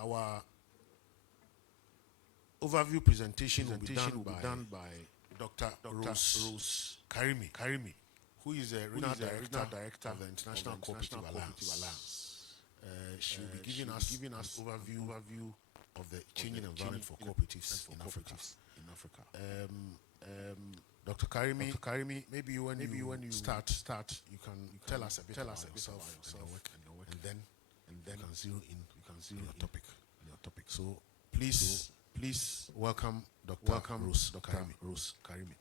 Our overview presentation will be done by Dr. Rose Karimi, who is a regional director of the International Cooperative Alliance. She will be giving us overview of the changing environment for cooperatives in Africa. Dr. Karimi, maybe when you start, you can tell us a bit about yourself and your work, and then you can zero in your topic. So please welcome Dr. Rose Karimi.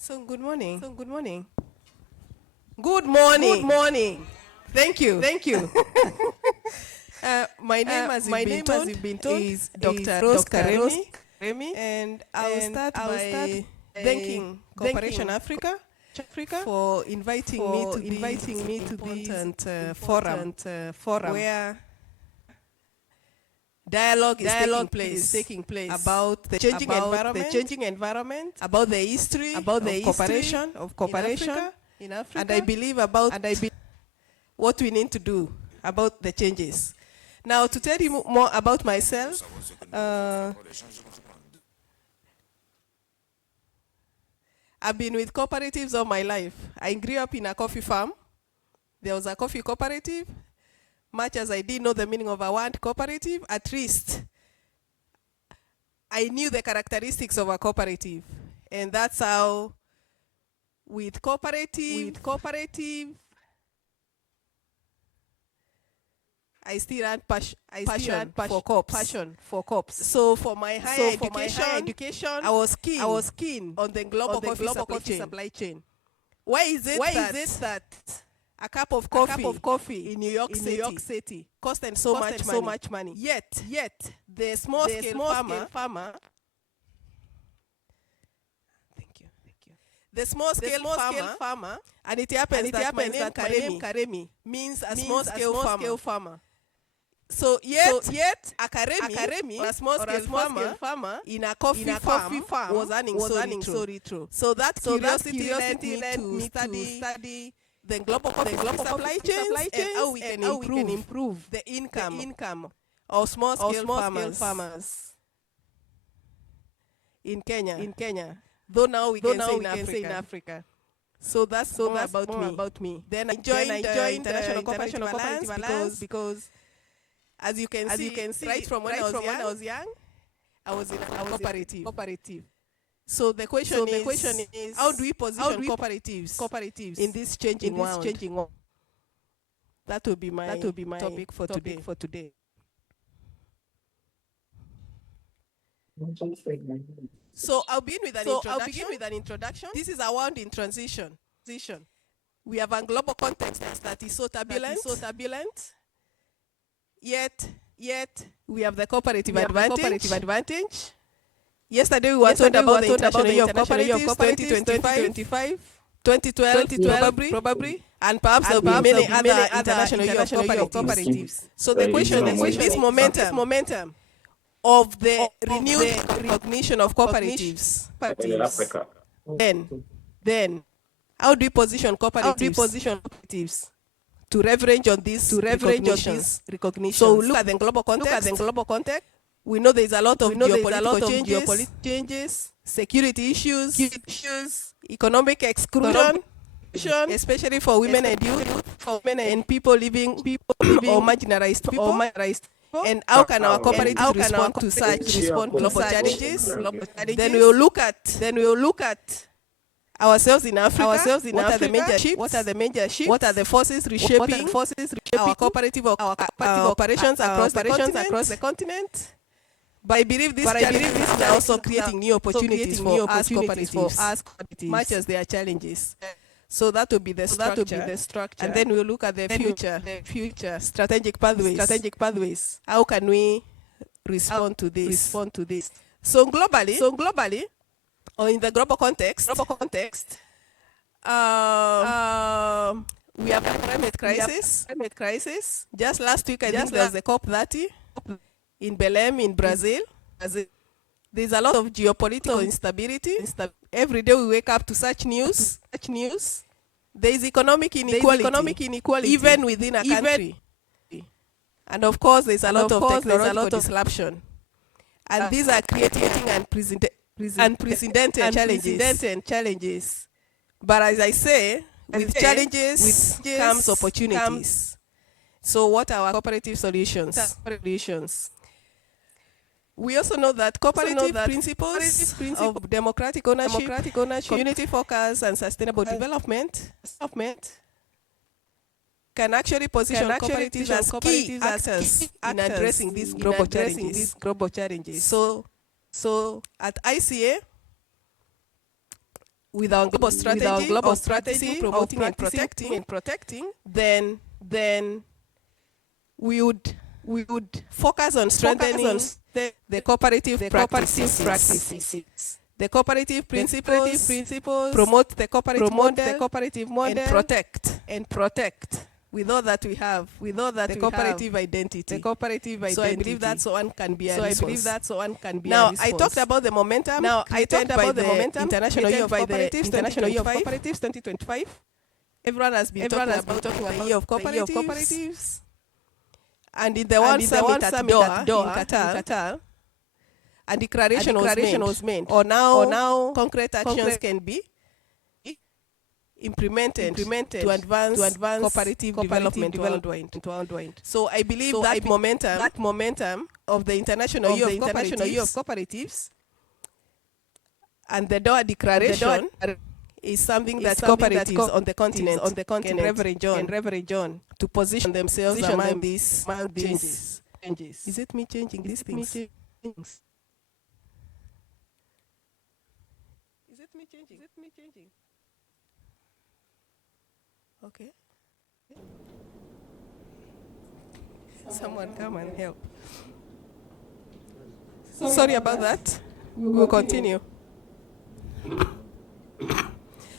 So good morning. Good morning. Thank you. My name, as you've been told, is Dr. Rose Karimi, and I will start by thanking Cooperation Africa for inviting me to this forum where dialogue is taking place about the changing environment, about the history of cooperation in Africa, and I believe what we need to do about the changes. Now, to tell you more about myself, I've been with cooperatives all my life. I grew up in a coffee farm. There was a coffee cooperative. Much as I didn't know the meaning of a word cooperative, at least I knew the characteristics of a cooperative. And that's how, with cooperative, I still had passion for COPs. So for my higher education, I was keen on the global coffee supply chain. Why is it that a cup of coffee in New York City cost so much money? Yet the small scale farmer. Thank you. The small scale farmer, and it happens that my name Karimi means a small scale farmer. So yet a Karimi, a small scale farmer in a coffee farm was earning so little. So that curiosity led me to study the global supply chains and how we can improve the income of small scale farmers in Kenya. Though now we can say in Africa. So that's more about me. Then I joined the International Cooperative Alliance because as you can see, right from when I was young, I was in a cooperative. So the question is, how do we position cooperatives in this changing world? That will be my topic for today. So I'll begin with an introduction. This is a world in transition. We have a global context that is so turbulent. Yet we have the cooperative advantage. Yesterday we were told about the International Year of Cooperatives 2025, 2012 probably, and perhaps there will be many other International Year of Cooperatives. So the question is, with this momentum of the renewed recognition of cooperatives, then how do we position cooperatives to leverage on this recognition? So look at the global context. We know there is a lot of geopolitical changes, security issues, economic exclusion, especially for women and youth, and people living or marginalized people. And how can our cooperatives respond to such global challenges? Then we will look at ourselves in Africa. What are the major shifts? What are the forces reshaping our cooperative operations across the continent? But I believe these challenges are also creating new opportunities for us cooperatives, much as there are challenges. So that will be the structure. And then we'll look at the future strategic pathways. How can we respond to this? So globally, or in the global context, we have a climate crisis. Just last week, I think there was the COP30 in Belém, in Brazil. There's a lot of geopolitical instability. Every day we wake up to such news. There is economic inequality, even within a country. And of course, there's a lot of technological disruption. And these are creating unprecedented challenges. But as I say, with challenges comes opportunities. So what are our cooperative solutions? We also know that cooperative principles of democratic ownership, community focus, and sustainable development can actually position cooperatives as key actors in addressing these global challenges. So at ICA, with our global strategy, promoting and protecting, then we would focus on strengthening the cooperative practices. The cooperative principles promote the cooperative model and protect with all that we have, the cooperative identity. So I believe that's one can be a resource. Now, I talked about the momentum. International Year of Cooperatives 2025. Everyone has been talking about the Year of Cooperatives. And in the World Summit at Doha in Qatar, a declaration was made. Or now concrete actions can be implemented to advance cooperative development worldwide. So I believe that momentum of the International Year of Cooperatives and the Doha Declaration is something that cooperatives on the continent can leverage on to position themselves among these changes. Is it me changing these things? Is it me changing? Okay. Someone come and help. Sorry about that. We'll continue.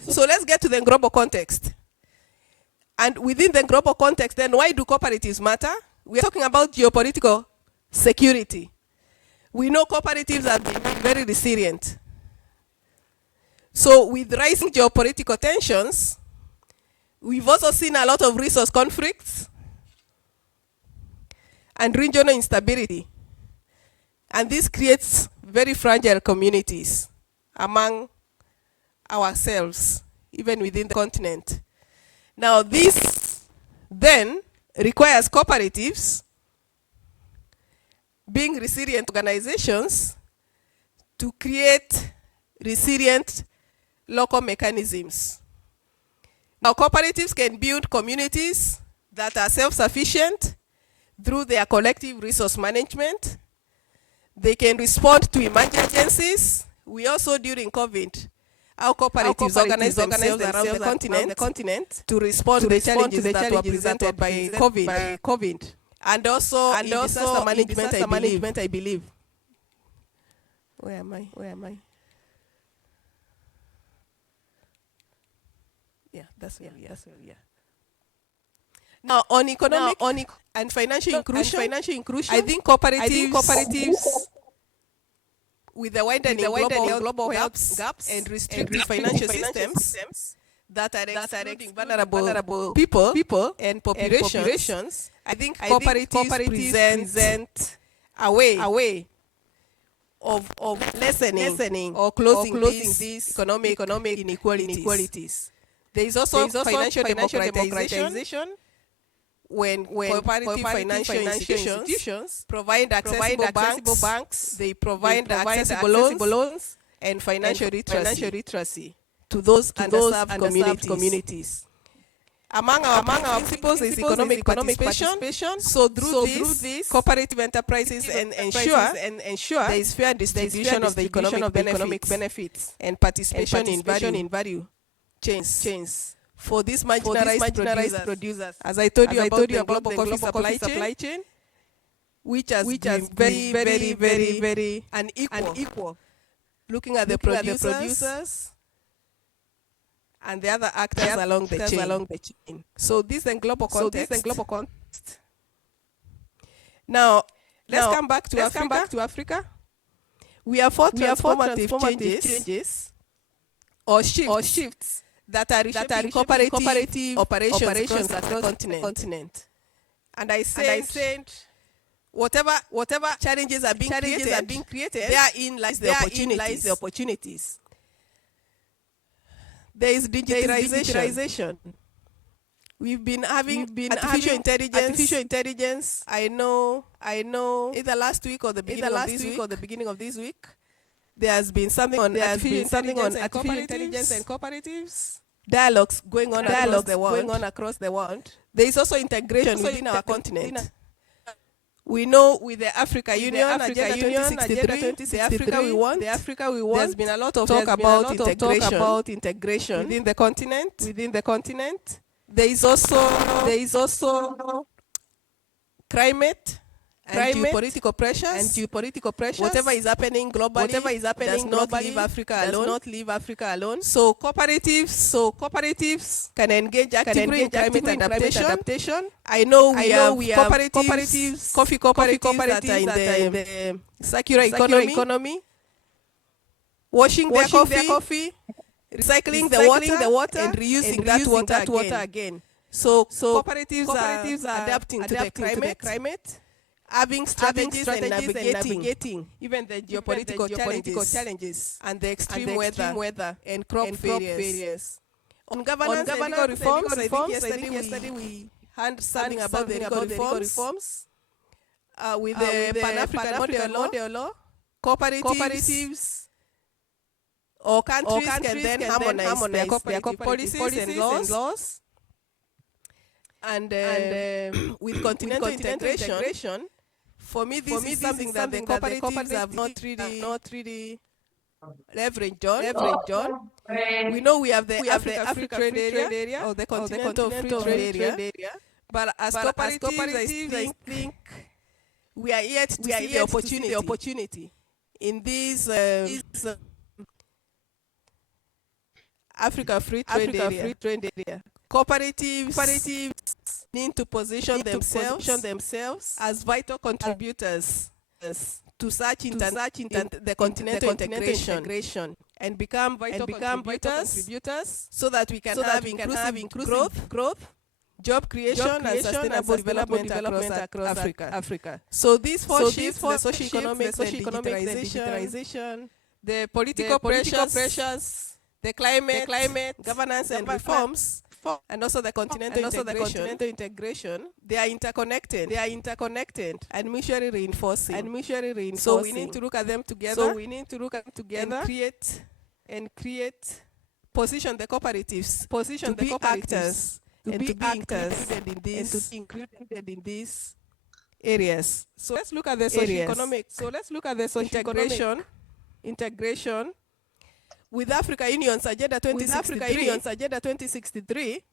So let's get to the global context. And within the global context, then why do cooperatives matter? We're talking about geopolitical security. We know cooperatives have been very resilient. So with rising geopolitical tensions, we've also seen a lot of resource conflicts and regional instability. And this creates very fragile communities among ourselves, even within the continent. Now, this then requires cooperatives, being resilient organizations, to create resilient local mechanisms. Now, cooperatives can build communities that are self-sufficient through their collective resource management. They can respond to emergencies. We also, during COVID, our cooperatives organized themselves around the continent to respond to the challenges that were presented by COVID. And also in disaster management, I believe. Where am I? Yeah, that's where we are. Now, on economic and financial inclusion, I think cooperatives with the widening global gaps and restrictive financial systems that are excluding vulnerable people and populations, I think cooperatives present a way of lessening or closing these economic inequalities. There is also financial democratization when cooperative financial institutions provide accessible banks, they provide accessible loans and financial literacy. to those underserved communities. Among our principles is economic participation. So through this, cooperative enterprises ensure there is fair distribution of the economic benefits and participation in value chains for these marginalized producers. As I told you about the global coffee supply chain, which has been very unequal. Looking at the producers and the other actors along the chain. So this is global context. Now let's come back to Africa. We have fought transformative changes or shifts that are reshaping cooperative operations across the continent. And I said whatever challenges are being created, therein lies the opportunities. There is digitalization. We've been having artificial intelligence. I know. Either last week or the beginning of this week, there has been something on artificial intelligence and cooperatives. Dialogues going on across the world. There is also integration within our continent. We know with the Africa Union, Agenda 2063, the Africa we want, there's been a lot of talk about integration within the continent. There is also climate and geopolitical pressures. Whatever is happening globally does not leave Africa alone. So cooperatives can engage actively in climate adaptation. I know we have cooperatives, coffee cooperatives that are in the circular economy, washing their coffee, recycling the water, and reusing that water again. So cooperatives are adapting to the climate. Having strategies and navigating even the geopolitical challenges and the extreme weather and crop failures. On governance and legal reforms, I think yesterday we heard something about the legal reforms. With the Pan-African model law, cooperatives or countries can then harmonize their cooperative policies and laws. And with continental integration, for me, this is something that the cooperatives have not really leveraged on. We know we have the Africa Free Trade Area or the Continental Free Trade Area, but as cooperatives, I think we are yet to see the opportunity in this Africa Free Trade Area. Cooperatives need to position themselves as vital contributors to such the continental integration and become vital contributors so that we can have inclusive growth, job creation and sustainable development across Africa. So these four shifts, the socio-economic, digitalization, the political pressures, the climate, governance and reforms, and also the continental integration, they are interconnected and mutually reinforcing. So we need to look at them together. And create position the cooperatives to be actors included in these areas. So let's look at the socio-economic. Integration. With Africa Union's Agenda 2063,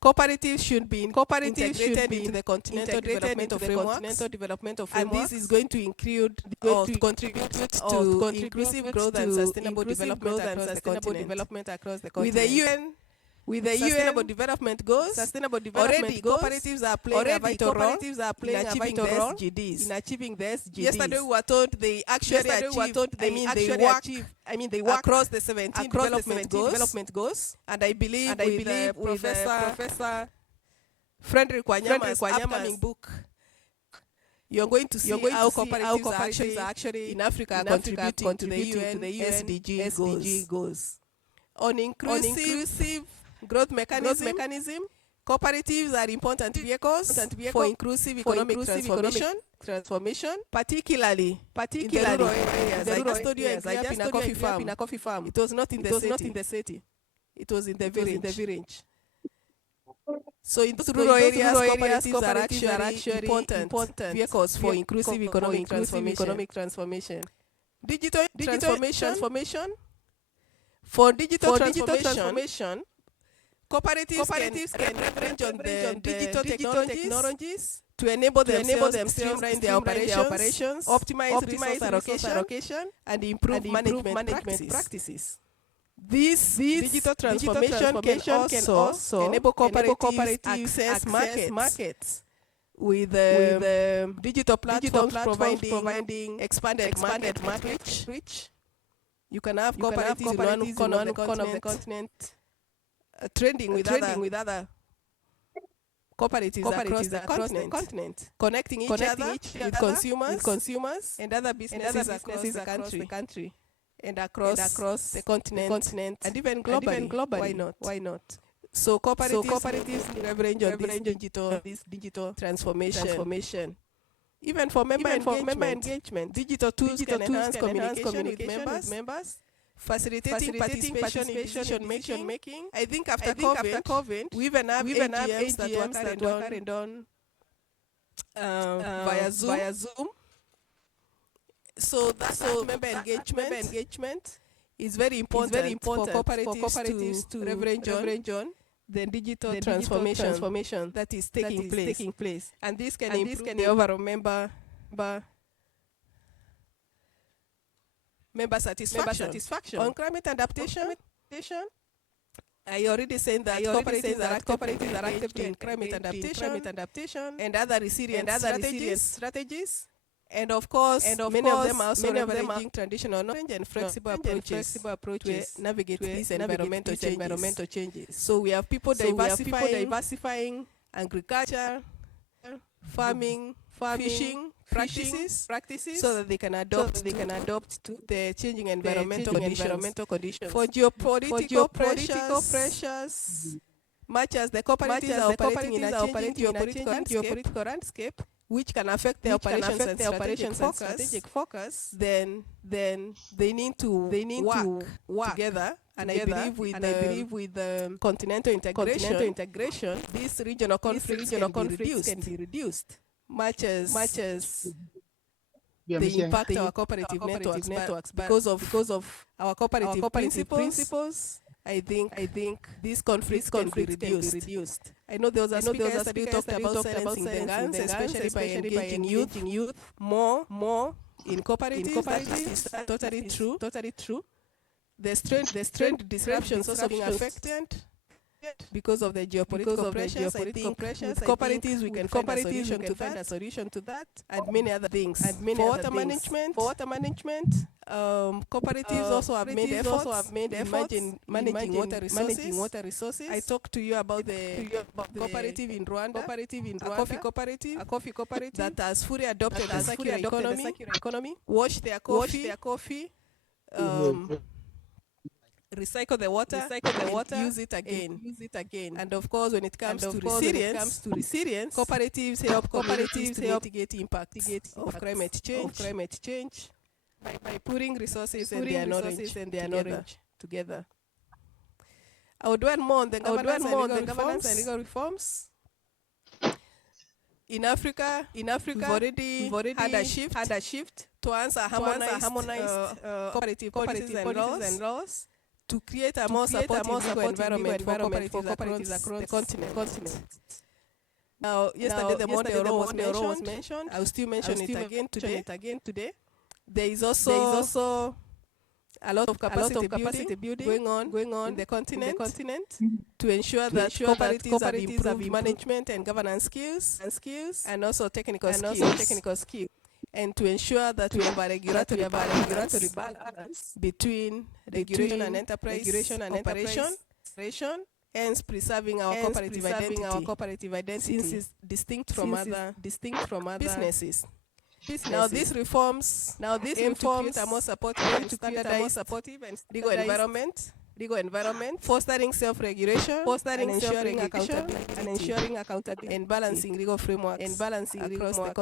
cooperatives should be integrated into the continental development framework, and this is going to include or to contribute to inclusive growth and sustainable development across the continent. With the Sustainable Development Goals, already cooperatives are playing a vital role in achieving the SDGs. Yesterday we were told they actually work across the 17 development goals. And I believe with Professor Frederick Wanyama's upcoming book, you're going to see how cooperatives are actually in Africa contributing to the UN SDG goals. On inclusive growth mechanism, Cooperatives are important vehicles for inclusive economic transformation, particularly in the rural areas. I just told you I grew up in a coffee farm. It was not in the city. It was in the village. So in those rural areas, cooperatives are actually important vehicles for inclusive economic transformation. Digital transformation. For digital transformation, cooperatives can leverage on the digital technologies to enable themselves to streamline their operations, optimize resource allocation, and improve management practices. This digital transformation can also enable cooperatives access markets with digital platforms providing expanded market reach. You can have cooperatives in one corner of the continent trading with other cooperatives across the continent, connecting each other with consumers and other businesses across the country and across the continent and even globally. Why not? So cooperatives leverage on this digital transformation. Even for member engagement, digital tools can enhance communication with members, facilitating participation in decision making. I think after COVID, we even have AGMs that were carried on via Zoom. So that's member engagement is very important for cooperatives to leverage on the digital transformation that is taking place. And this can improve the overall member satisfaction. On climate adaptation, I already said that cooperatives are actively in climate adaptation and other resilience strategies. And of course, many of them are also leveraging traditional knowledge and flexible approaches to navigate these environmental changes. So we have people diversifying agriculture, farming, fishing practices so that they can adopt to the changing environmental conditions. For geopolitical pressures, much as the cooperatives are operating in a changing geopolitical landscape, which can affect their operations and strategic focus, then they need to work together. And I believe with the continental integration, these regional conflicts can be reduced, much as they impact our cooperative networks. Because of our cooperative principles, I think these conflicts can be reduced. I know there was a speaker yesterday who talked about silencing the guns, especially by engaging youth more in cooperatives. That is totally true. The strength disruptions also being affected because of the geopolitical pressures. I think with cooperatives we can find a solution to that and many other things. For water management, cooperatives also have made efforts in managing water resources. I talked to you about the cooperative in Rwanda, a coffee cooperative that has fully adopted the circular economy, wash their coffee, recycle the water, use it again. And of course, when it comes to resilience, cooperatives help communities to mitigate impact of climate change by putting resources and their knowledge together. I would dwell more on the governance and legal reforms. In Africa, we've already had a shift towards harmonized cooperative policies and laws to create a more supportive legal environment for cooperatives across the continent. Now, yesterday the Monday was mentioned. I'll still mention it again today. There is also a lot of capacity building going on in the continent to ensure that cooperatives have improved management and governance skills and also technical skills. And to ensure that we have a regulatory balance between regulation and enterprise operation, hence preserving our cooperative identity since it's distinct from other businesses. Now these reforms aim to create a more supportive and legal environment legal environment, fostering self-regulation, and ensuring accountability, and balancing legal frameworks across the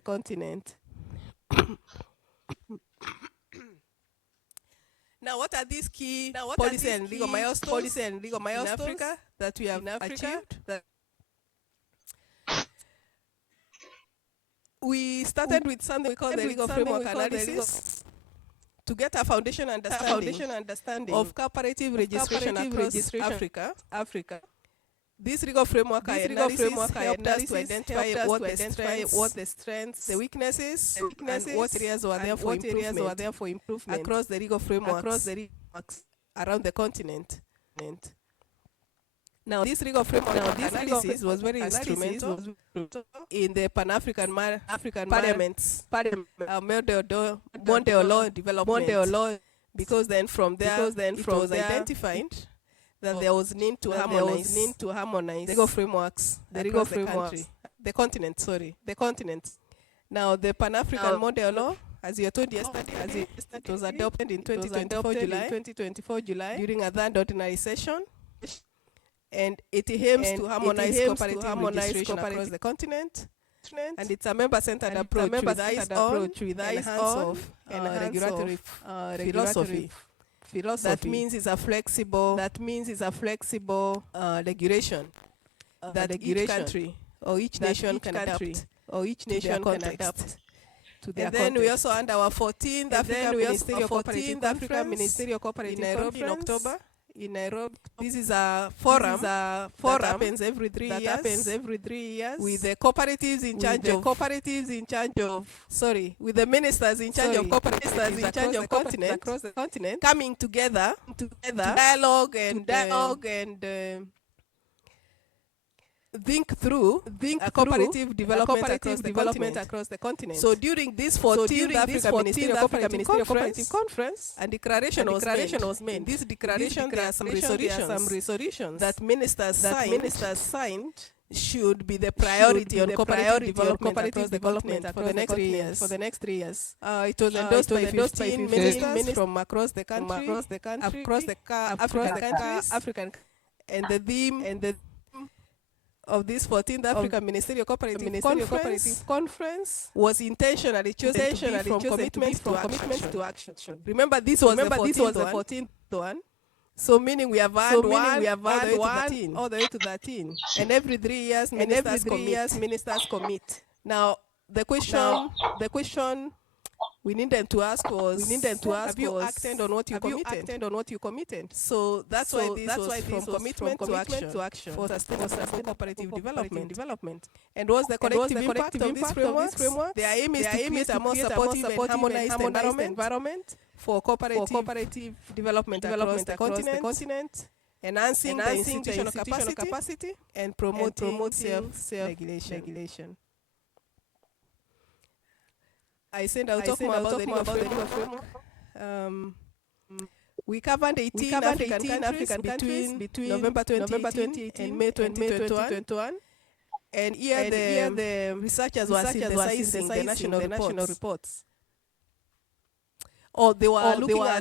continent. Now, what are these key policy and legal milestones in Africa that we have achieved? We started with something we call the legal framework analysis to get a foundation understanding of cooperative registration across Africa. This legal framework analysis helped us to identify what the strengths, the weaknesses, and what areas were there for improvement across the legal frameworks around the continent. Now, this legal framework analysis was very instrumental in the Pan-African Parliament's Mondial Law development, because then from there it was identified that there was need to harmonize the legal frameworks, the continent. Now, the Pan-African Mondial Law, as you told yesterday, it was adopted in 2024 July during a third ordinary session, and it aims to harmonize cooperative registration across the continent, and it's a member-centered approach with eyes on regulatory philosophy. That means it's a flexible regulation that each country or each nation can adapt to their context. And then we also under our 14th African Ministerial Cooperative Conference in October in Nairobi. This is a forum that happens every 3 years with the cooperatives in charge with the ministers in charge of cooperatives across the continent coming together to dialogue and think through a cooperative development across the continent. So during this 14th African Ministerial Cooperative Conference, a declaration was made. This declaration, there are some resolutions that ministers signed should be the priority on cooperative development for the next 3 years. It was endorsed by 15 ministers from across the African, and the theme of this 14th African Ministerial Cooperative Conference was intentionally chosen to be from commitments to action. Remember, this was the 14th one. So meaning we have had one all the way to 13. And every 3 years, ministers commit. Now, the question we needed to ask was, have you acted on what you committed? So that's why this was from commitment to action for sustainable cooperative development. And what's the collective impact of this framework? The aim is to create a more supportive and harmonized environment for cooperative development across the continent, enhancing the institutional capacity and promoting self-regulation. I said I'll talk more about the legal framework. We covered 18 African countries between November 2018 and May 2021. And here the researchers were synthesizing the national reports. Or they were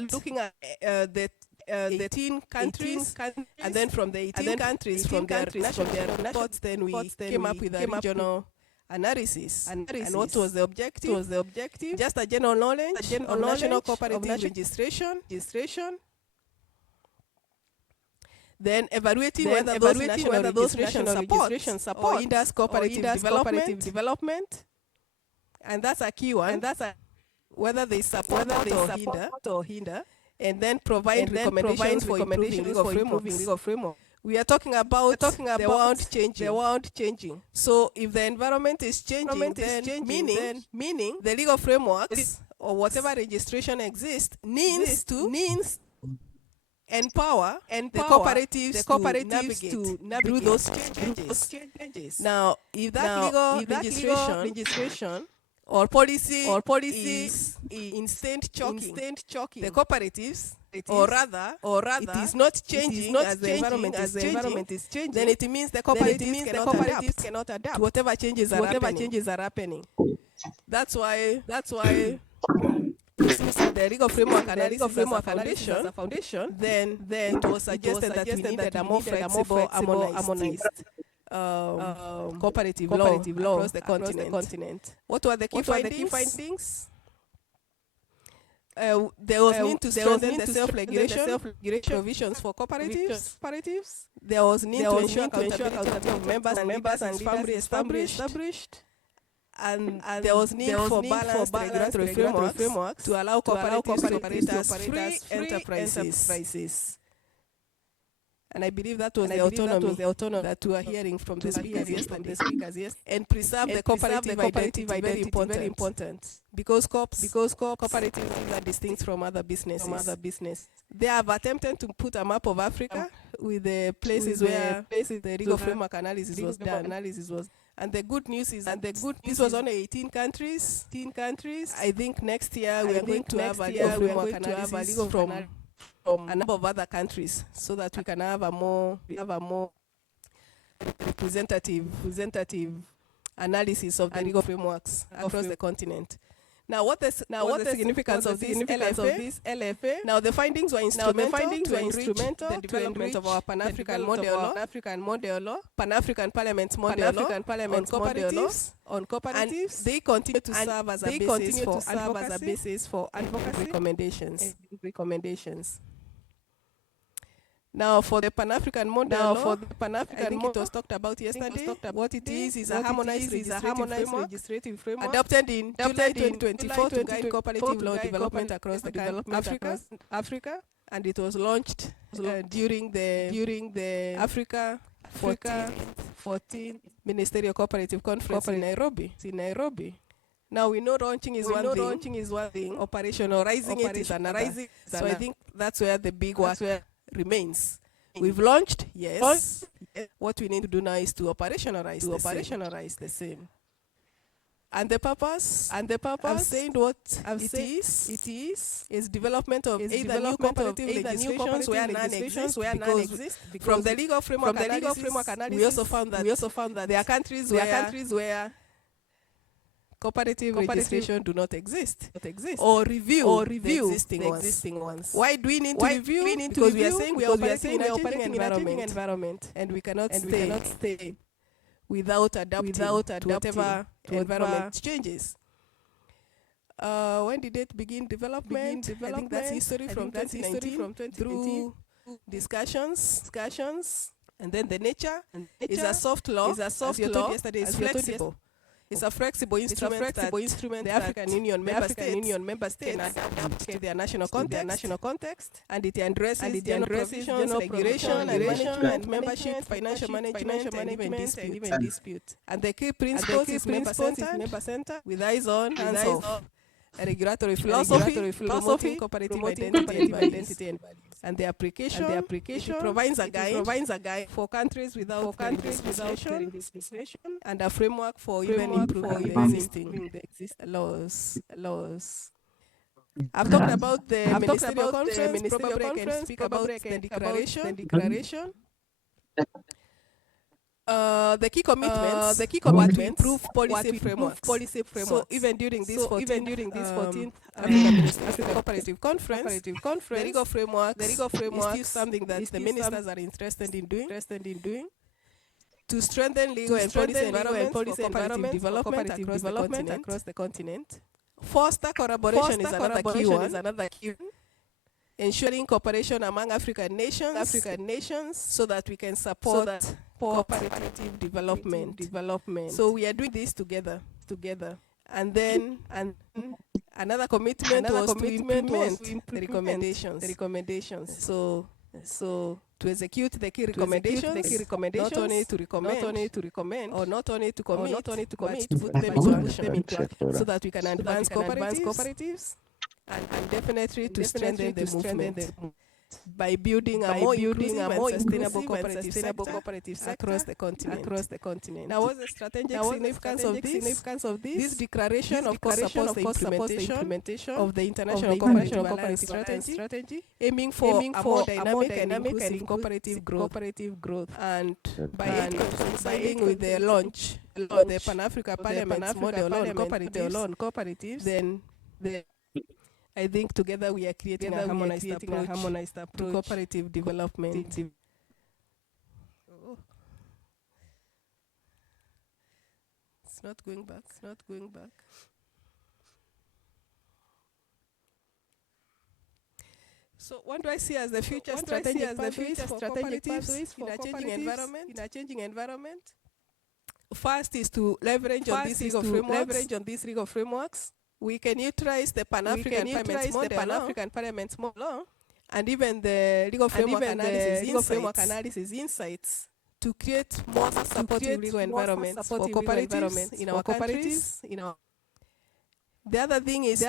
looking at the 18 countries, and then from the 18 countries, from their national reports, then we came up with a regional analysis. And what was the objective? Just a general knowledge of national cooperative registration. Then evaluating whether those national registration support or hinders cooperative development. And that's a key one. Whether they support or hinder. And then provide recommendations for improving legal framework. We are talking about the world changing. So if the environment is changing, meaning the legal frameworks or whatever registration exists needs to empower the cooperatives to navigate through those changes. Now, if that legal registration or policy is instant choking the cooperatives, or rather it is not changing as the environment is changing, then it means the cooperatives cannot adapt to whatever changes are happening. That's why the Legal Framework Analysis as a foundation, then it was suggested that we needed a more flexible, harmonized cooperative law across the continent. What were the key findings? There was need to strengthen the self-regulation provisions for cooperatives. There was need to ensure accountability of members and leaders firmly established. And there was need for balanced regulatory frameworks to allow cooperatives to operate as free enterprises. And I believe that was the autonomy that we are hearing from the speakers yesterday. And preserve the cooperative identity, very important. Because cooperatives are distinct from other businesses. They have attempted to put a map of Africa with the places where the Legal Framework Analysis was done. And the good news is this was only 18 countries. I think next year we are going to have a Legal Framework Analysis from a number of other countries, so that we can have a more representative analysis of the legal frameworks across the continent. Now, what the significance of this LFA? Now, the findings were instrumental to enrich the development of our Pan-African model law, Pan-African Parliament model law on cooperatives. And they continue to serve as a basis for advocacy recommendations. Now, for the Pan-African model law, I think it was talked about yesterday. What it is a harmonized legislative framework adopted in July 2024 to guide cooperative law development across Africa, and it was launched during the Africa 14th Ministerial Cooperative Conference in Nairobi. Now we know launching is one thing, operationalizing it is another. So I think that's where the big work remains. We've launched, yes. What we need to do now is to operationalize the same. And the purpose, I've said what it is development of either new cooperative legislations where none exist. From the legal framework analysis, we also found that there are countries where cooperative registration do not exist, or review the existing ones. Why do we need to review? Because we are saying we are operating in a changing environment, and we cannot stay without adapting to whatever environment changes. When did it begin development? I think that's history from 2019 through discussions, and then the nature is a soft law. As you told yesterday, is flexible. It's a flexible instrument that the African Union member states adapt to their national context, and it addresses general provisions, regulation, and management, membership, financial management, and even dispute. And the key principles is member-centered, with eyes on, hands off. A regulatory philosophy promoting cooperative identity and values. And the application provides a guide for countries without legislation, and a framework for even improving the existing laws. I've talked about the ministerial conference. Probably I can speak about the declaration. The key commitments were to improve policy frameworks. So even during this 14th African Cooperative Conference, the legal framework is still something that the ministers are interested in doing to strengthen legal and policy environment for cooperative development across the continent. Foster collaboration is another key one. Ensuring cooperation among African nations so that we can support cooperative development. So we are doing this together. And then another commitment was to implement the recommendations. So to execute the key recommendations, not only to recommend, or not only to commit, but to put them into action, so that we can advance cooperatives and definitely to strengthen the movement by building a more inclusive and sustainable cooperative sector across the continent. Now, what's the strategic significance of this? This declaration, of course, supports the implementation of the International Cooperative Strategy, aiming for a more dynamic and inclusive cooperative growth. And by coinciding with the launch of the Pan-African Parliament model on cooperatives, then I think together we are creating a harmonized approach to cooperative development. Oh. It's not going back. So what do I see as the future strategic pathways for cooperatives in a changing environment? First is to leverage on these legal frameworks. We can utilize the Pan-African Parliament's model and even the legal framework analysis insights to create more supportive legal environments for cooperatives in our countries. The other thing is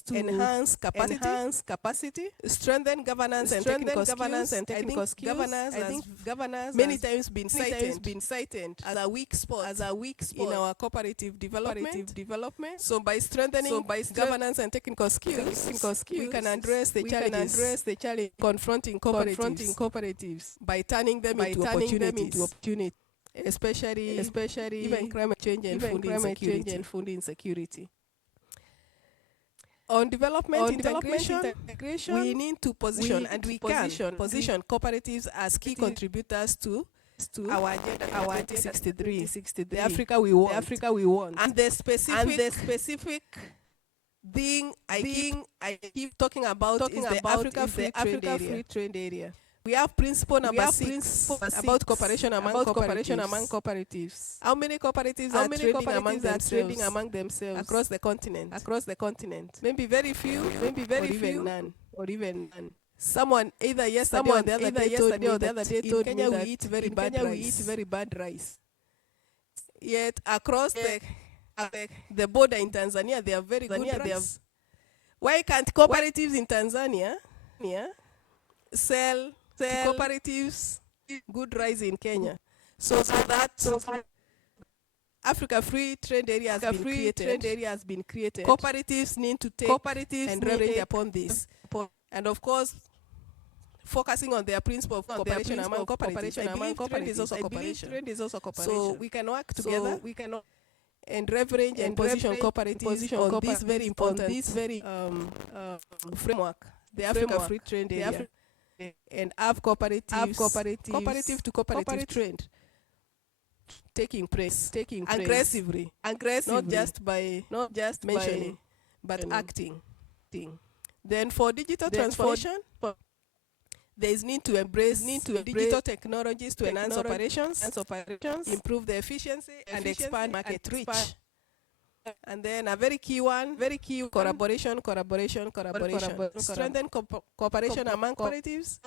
to enhance capacity, strengthen governance and technical skills. I think governance many times been cited as a weak spot in our cooperative development. So by strengthening governance and technical skills, we can address the challenge confronting cooperatives by turning them into opportunities, especially even climate change and food insecurity. On development integration, we need to position cooperatives as key contributors to our Agenda 2063, the Africa we want. And the specific thing I keep talking about is the Africa Free Trade Area. We have principle number 6 about cooperation among cooperatives. How many cooperatives are trading among themselves across the continent? Maybe very few, or even none. Someone either yesterday or the other day told me that we eat very bad rice. Yet across the border in Tanzania, they are very good rice. Why can't cooperatives in Tanzania sell cooperatives good rice in Kenya? So that Africa Free Trade Area has been created. Cooperatives need to take and leverage upon this. And of course, focusing on their principle of cooperation among cooperatives. I believe trade is also cooperation. So we can work together. And leverage and position cooperatives on this very important framework, the Africa Free Trade Area. And have cooperative to cooperative trade taking place aggressively, not just mentioning, but acting. Then for digital transformation, there is need to embrace digital technologies to enhance operations, improve the efficiency, and expand market reach. And then a very key collaboration. Strengthen cooperation among cooperatives,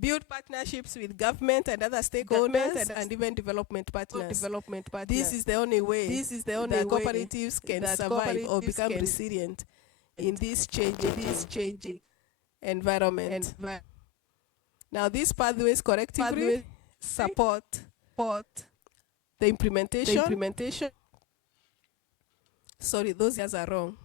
build partnerships with government and other stakeholders, and even development partners. This is the only way that cooperatives can survive or become resilient in this changing environment. Now, these pathways collectively support the implementation. Sorry, those years are wrong.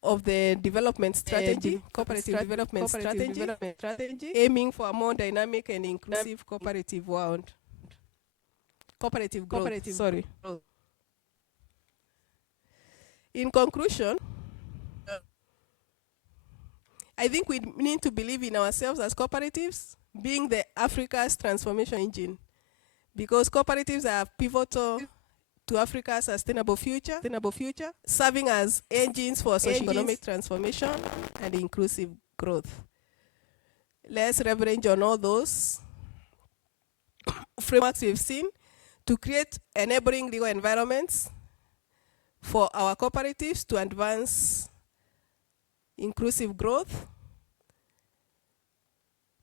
Of the development strategy, cooperative development strategy, aiming for a more dynamic and inclusive cooperative world. Cooperative growth. Sorry. In conclusion, I think we need to believe in ourselves as cooperatives, being the Africa's transformation engine, because cooperatives are pivotal to Africa's sustainable future, serving as engines for socio-economic transformation and inclusive growth. Let's leverage on all those frameworks we've seen to create enabling legal environments for our cooperatives to advance inclusive growth,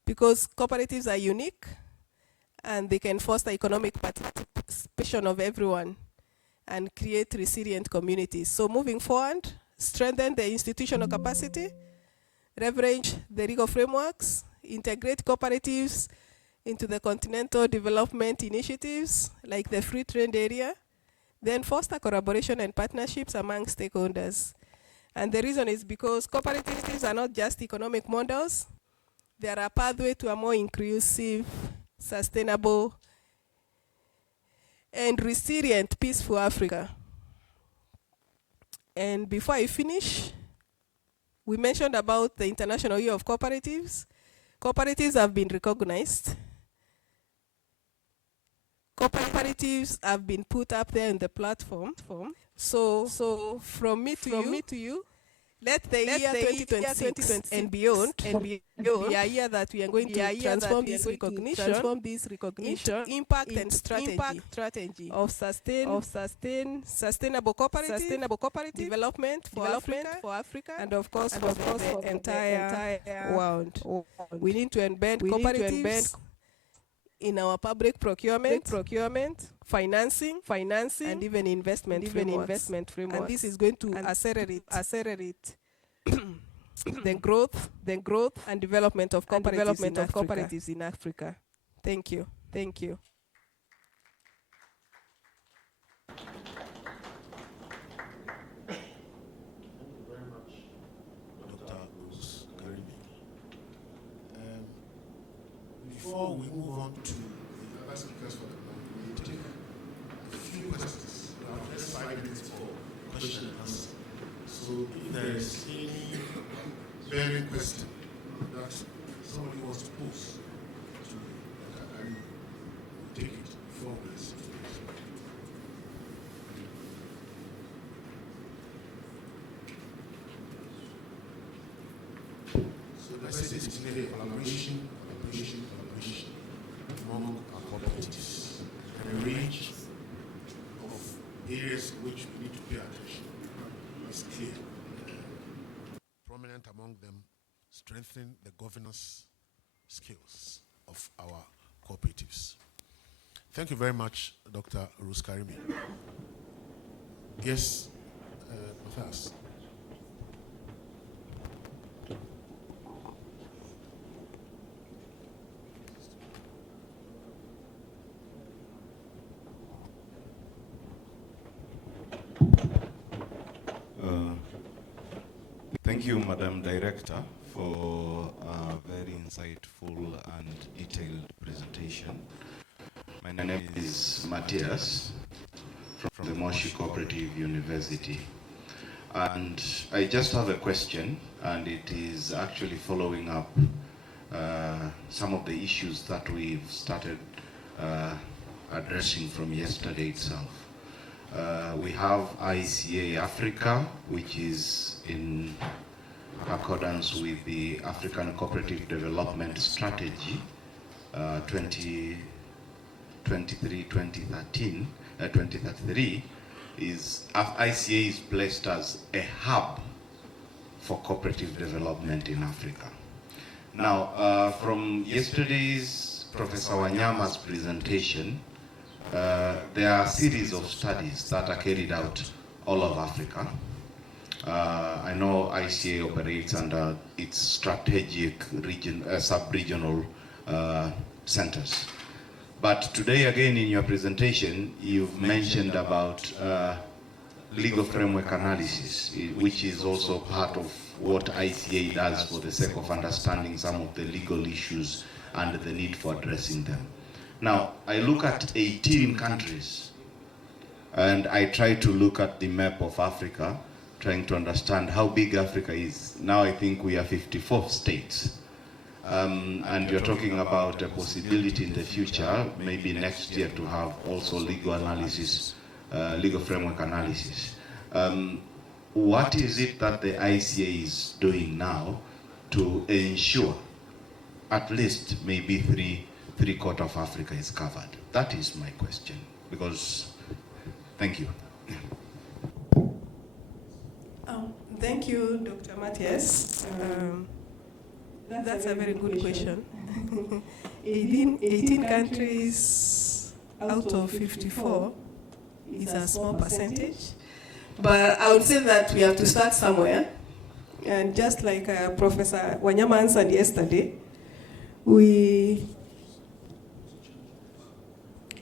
because cooperatives are unique and they can foster economic participation of everyone and create resilient communities. So moving forward, strengthen the institutional capacity, leverage the legal frameworks, integrate cooperatives into the continental development initiatives like the Free Trade Area, then foster collaboration and partnerships among stakeholders. And the reason is because cooperatives are not just economic models, they are a pathway to a more inclusive, sustainable, and resilient, peaceful Africa. And before I finish, We mentioned about the International Year of Cooperatives. Cooperatives have been recognized. Cooperatives have been put up there in the platform. So from me to you, let the year 2026 and beyond be a year that we are going to transform this recognition into impact and strategy of sustainable cooperative development for Africa, and of course for the entire world. We need to embed cooperatives in our public procurement, financing, and even investment frameworks. And this is going to accelerate the growth and development of cooperatives in Africa. Thank you. Thank you very much, Dr. Rose Karimi. Before we move on to the other speakers for the night, we will take a few questions. We have just 5 minutes for question and answer. So if there is any burning question that somebody wants to pose to Dr. Karimi, we'll take it before we listen to it. So the message is clearly collaboration among our cooperatives and a range of areas in which we need to pay attention is clear. Prominent among them, strengthen the governance skills of our cooperatives. Thank you very much, Dr. Rose Karimi. Yes, Matthias. Thank you, Madam Director, for a very insightful and detailed presentation. My name is Matthias from the Moshi Cooperative University. And I just have a question, and it is actually following up some of the issues that we've started addressing from yesterday itself. We have ICA Africa, which is in accordance with the African Cooperative Development Strategy 2023, is ICA is placed as a hub for cooperative development in Africa. Now, from yesterday's Professor Wanyama's presentation, there are a series of studies that are carried out all over Africa. I know ICA operates under its strategic region, sub-regional centers. But today, again, in your presentation, you've mentioned about legal framework analysis, which is also part of what ICA does for the sake of understanding some of the legal issues and the need for addressing them. Now, I look at 18 countries, and I try to look at the map of Africa, trying to understand how big Africa is. Now I think we are 54 states. And you're talking about a possibility in the future, maybe next year, to have also legal analysis, legal framework analysis. What is it that the ICA is doing now to ensure at least maybe three-quarters of Africa is covered? That is my question, because, thank you. Thank you, Dr. Matthias. That's a very good question. 18 countries out of 54 is a small percentage. But I would say that we have to start somewhere. And just like Professor Wanyama answered yesterday, we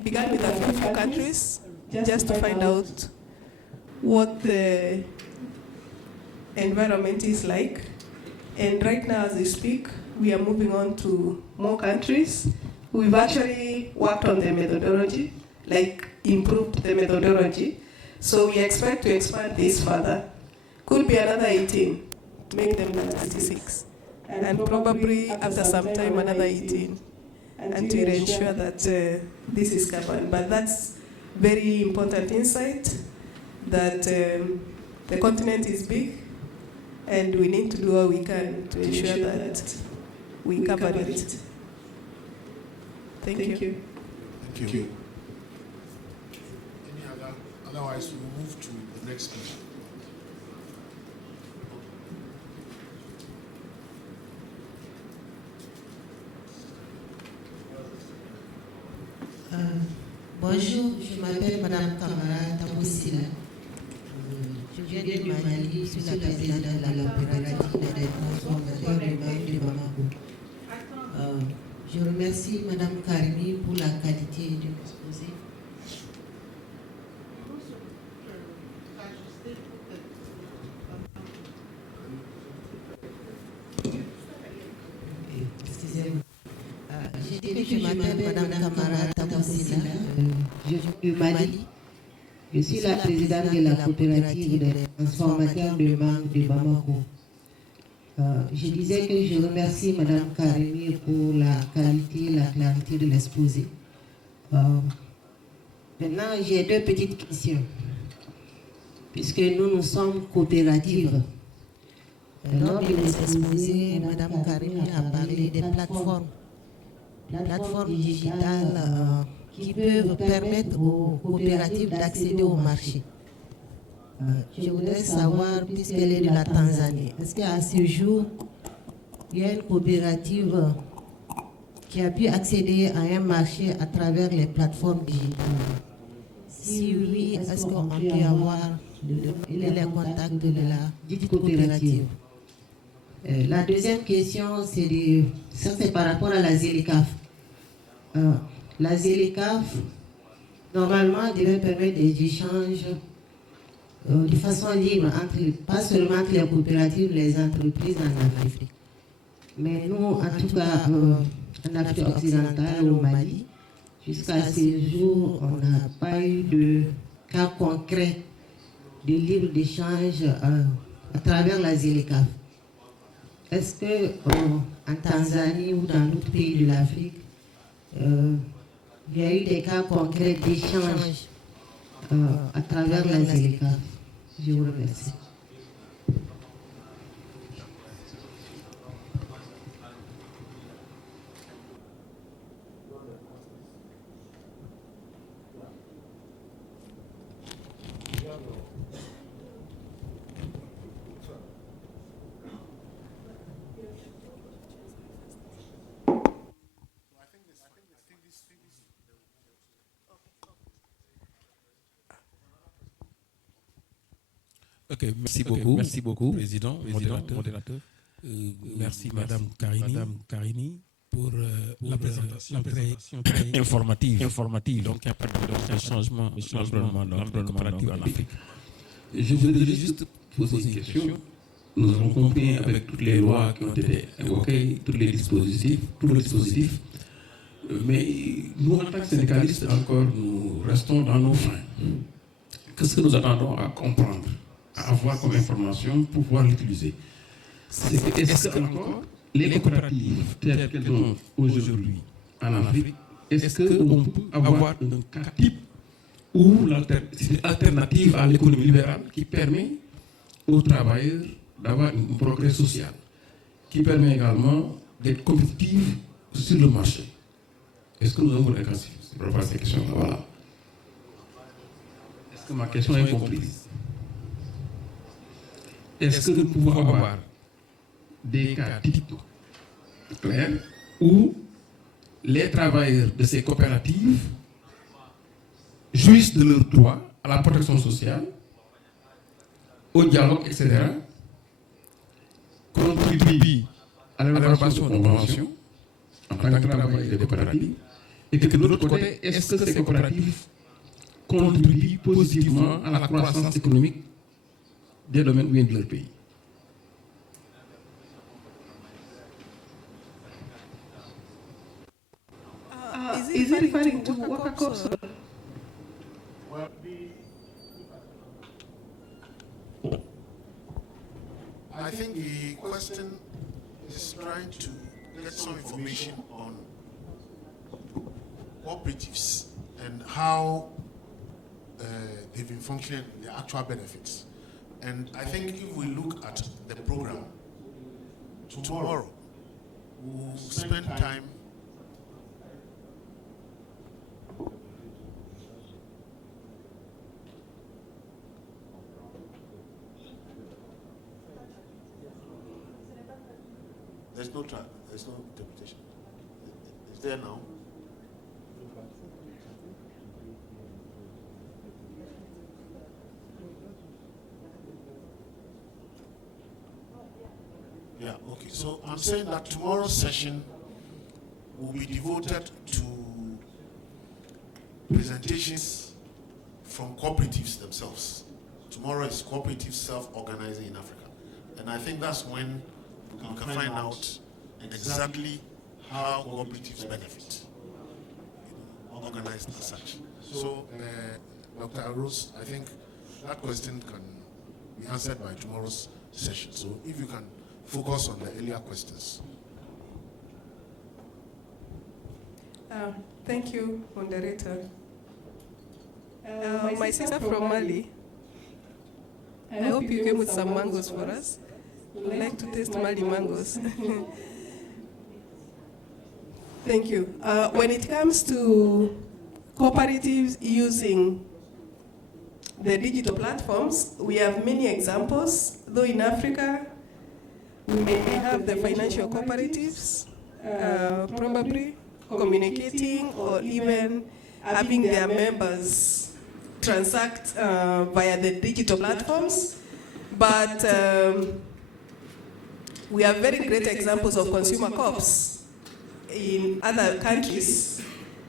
began with a few countries just to find out what the environment is like. And right now, as we speak, we are moving on to more countries. We've actually worked on the methodology, like improved the methodology. So we expect to expand this further. Could be another 18. make them 36, and probably after some time another 18, until we ensure that this is covered. But that's very important insight that the continent is big, and we need to do what we can to ensure that we cover it. Thank you. Thank you. Any other? Otherwise, we'll move to the next speaker. Bonjour, je m'appelle Madame Kamara Tamboussila. Je viens de Mali, je suis la présidente de la coopérative des transformateurs urbains de Bamako. Je remercie Madame Karimi pour la qualité de l'exposé. Excusez-moi. J'ai dit que je m'appelle Madame Kamara Tamboussila. Je viens du Mali. Je suis la présidente de la coopérative des transformateurs de mangue de Bamako. Je disais que je remercie Madame Karimi pour la qualité, la clarité de l'exposé. Maintenant, j'ai deux petites questions. Puisque nous sommes coopératives. Lors de l'exposé, Madame Karimi a parlé des plateformes digitales qui peuvent permettre aux coopératives d'accéder au marché. Je voudrais savoir, puisqu'elle est de la Tanzanie, est-ce qu'à ce jour, il y a une coopérative qui a pu accéder à un marché à travers les plateformes digitales? Si oui, est-ce qu'on peut avoir les contacts de la dite coopérative? La deuxième question, c'est par rapport à la ZLECAf. La ZLECAf, normalement, devait permettre des échanges de façon libre, pas seulement entre les coopératives, les entreprises en Afrique. Mais nous, en tout cas, en Afrique occidentale, au Mali, jusqu'à ce jour, on n'a pas eu de cas concret de libre d'échange à travers la ZLECAf. Est-ce qu'en Tanzanie ou dans d'autres pays de l'Afrique, il y a eu des cas concrets d'échange à travers la ZLECAf? Je vous remercie. Ok, merci beaucoup, président, modérateur. Merci Madame Karini pour la présentation très informative. Donc, il n'y a pas de changement dans l'environnement en Afrique. Je voudrais juste poser une question. Nous avons compris avec toutes les lois qui ont été évoquées, tous les dispositifs, mais nous, en tant que syndicalistes, encore, nous restons dans nos freins. Qu'est-ce que nous attendons à comprendre, à avoir comme information pour pouvoir l'utiliser? Est-ce que encore les coopératives telles qu'elles sont aujourd'hui en Afrique, est-ce qu'on peut avoir un cas type ou c'est une alternative à l'économie libérale qui permet aux travailleurs d'avoir un progrès social, qui permet également d'être compétitifs sur le marché? Est-ce que nous avons un cas par rapport à ces questions-là? Voilà. Est-ce que ma question est comprise? Est-ce que nous pouvons avoir des cas types clairs où les travailleurs de ces coopératives jouissent de leurs droits à la protection sociale, au dialogue, etc., contribuent à l'élaboration de conventions en tant que travailleurs des coopératives, et que de l'autre côté, est-ce que ces coopératives contribuent positivement à la croissance économique des domaines où de leur pays? Is it referring to Waka Corps? I I think the question is trying to get some information on cooperatives and how they've been functioning, the actual benefits. And I think if we look at the program, tomorrow we'll spend time there's no interpretation. Is there now? Yeah, okay. So I'm saying that tomorrow's session will be devoted to presentations from cooperatives themselves. Tomorrow is cooperative self-organizing in Africa. And I think that's when we can find out exactly how cooperatives benefit, organized as such. So, Dr. Rose, I think that question can be answered by tomorrow's session. So if you can focus on the earlier questions. Thank you, moderator. My sister from Mali, I hope you came with some mangoes for us. We'd like to taste Mali mangoes. Thank you. When it comes to cooperatives using the digital platforms, we have many examples, though in Africa, we may have the financial cooperatives, probably communicating or even having their members transact via the digital platforms. But we have very great examples of consumer co-ops in other countries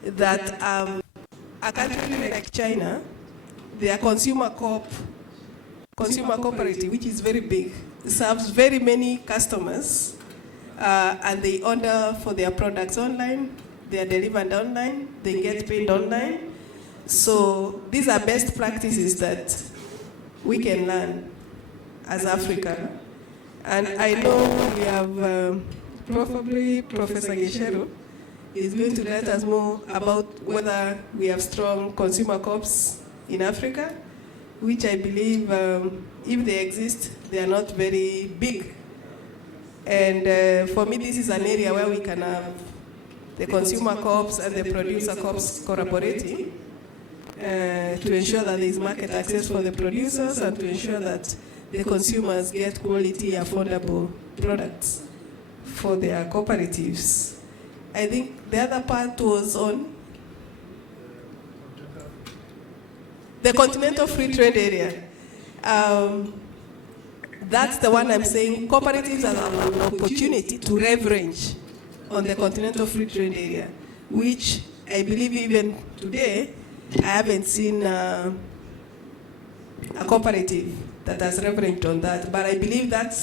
that a country like China, their consumer cooperative, which is very big, serves very many customers, and they order for their products online, they are delivered online, they get paid online. So these are best practices that we can learn as Africa. And I know we have probably Professor Gicheru is going to let us more about whether we have strong consumer co-ops in Africa, which I believe, if they exist, they are not very big. And for me, this is an area where we can have the consumer co-ops and the producer co-ops collaborating to ensure that there is market access for the producers and to ensure that the consumers get quality, affordable products for their cooperatives. I think the other part was on the Continental Free Trade Area. That's the one I'm saying cooperatives are an opportunity to leverage on the Continental Free Trade Area, which I believe even today, I haven't seen a cooperative that has leveraged on that. But I believe that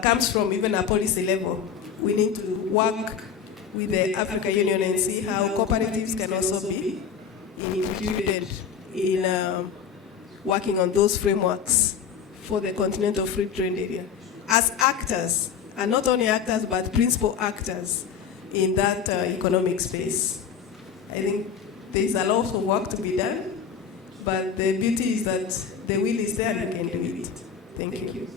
comes from even a policy level. We need to work with the African Union and see how cooperatives can also be included in working on those frameworks for the Continental Free Trade Area as actors, and not only actors, but principal actors in that economic space. I think there's a lot of work to be done, but the beauty is that the will is there and you can do it. Thank you.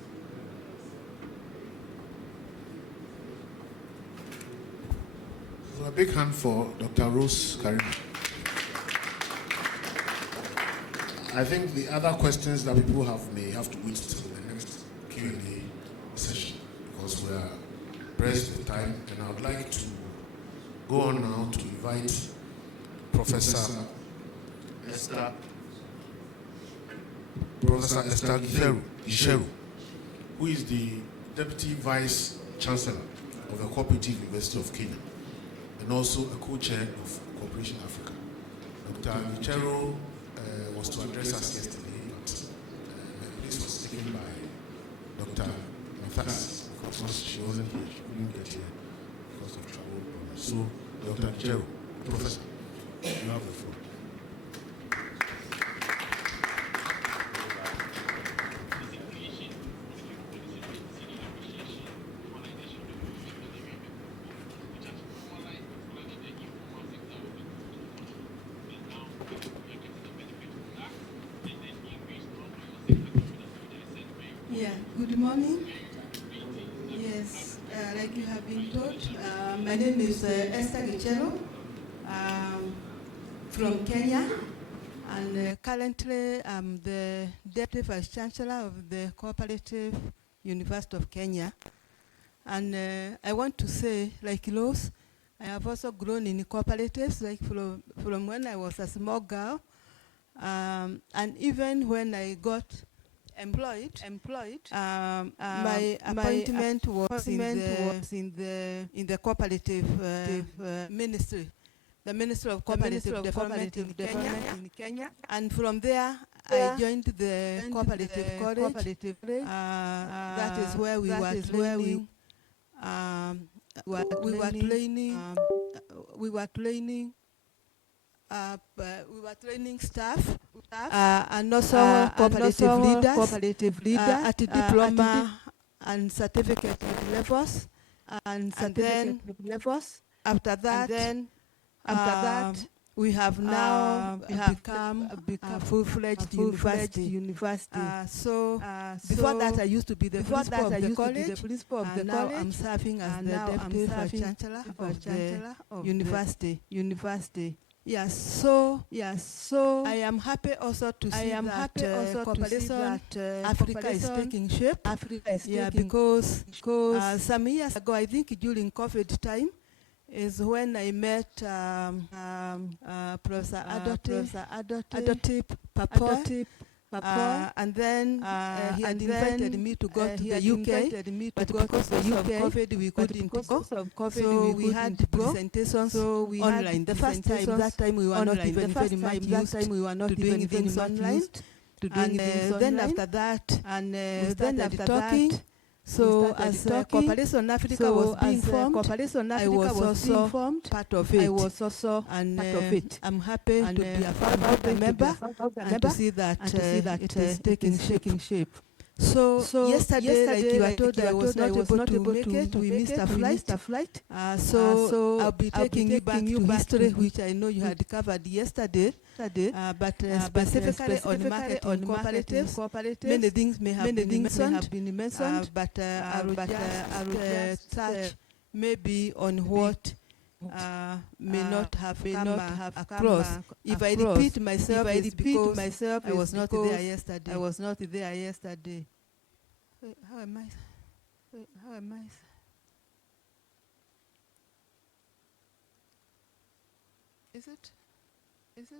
So a big hand for Dr. Rose Karimi. I think the other questions that people have may have to wait till the next Q&A session because we are pressed with time, and I would like to go on now to invite Professor Esther Gicheru, who is the Deputy Vice Chancellor of the Cooperative University of Kenya and also a co-chair of Cooperation Africa. Dr. Gicheru was to address us yesterday, but the place was taken by Dr. Matthias because she wasn't here. She couldn't get here because of travel problems. So, Dr. Gicheru, Professor, you have the floor. morning. Yes, like you have been told, my name is Esther Gichero from Kenya, and currently I'm the Deputy Vice Chancellor of the Cooperative University of Kenya. And I want to say, like Los, I have also grown in cooperatives, like from when I was a small girl, and even when I got employed. My appointment was in the cooperative ministry, the Ministry of Cooperative Development in Kenya. And from there, I joined the cooperative college. That is where we were training. We were training staff and also cooperative leaders at diploma and certificate levels. After that, we have now become a full-fledged university. So before that, I used to be the principal of the college, and now I'm serving as the deputy vice chancellor of the university. Yes, so I am happy also to see that cooperation Africa is taking shape. Because some years ago, I think during COVID time, is when I met Professor Adotip Papoy, and then he had invited me to go to the UK, but because of COVID, we couldn't go. So we had presentations online. The first time, that time we were not even very much used to doing things online. And then after that, we started talking. So as Cooperation Africa was being formed, I was also part of it. And I'm happy to be a founder member and to see that it is taking shape. So yesterday, like you were told, I was not able to make it. We missed a flight. So I'll be taking you back to history, which I know you had covered yesterday. But specifically on marketing cooperatives, many things may have been mentioned, but I will just touch maybe on what may not have come across. If I repeat myself, I was not there yesterday. Wait, how am I? Is it? It's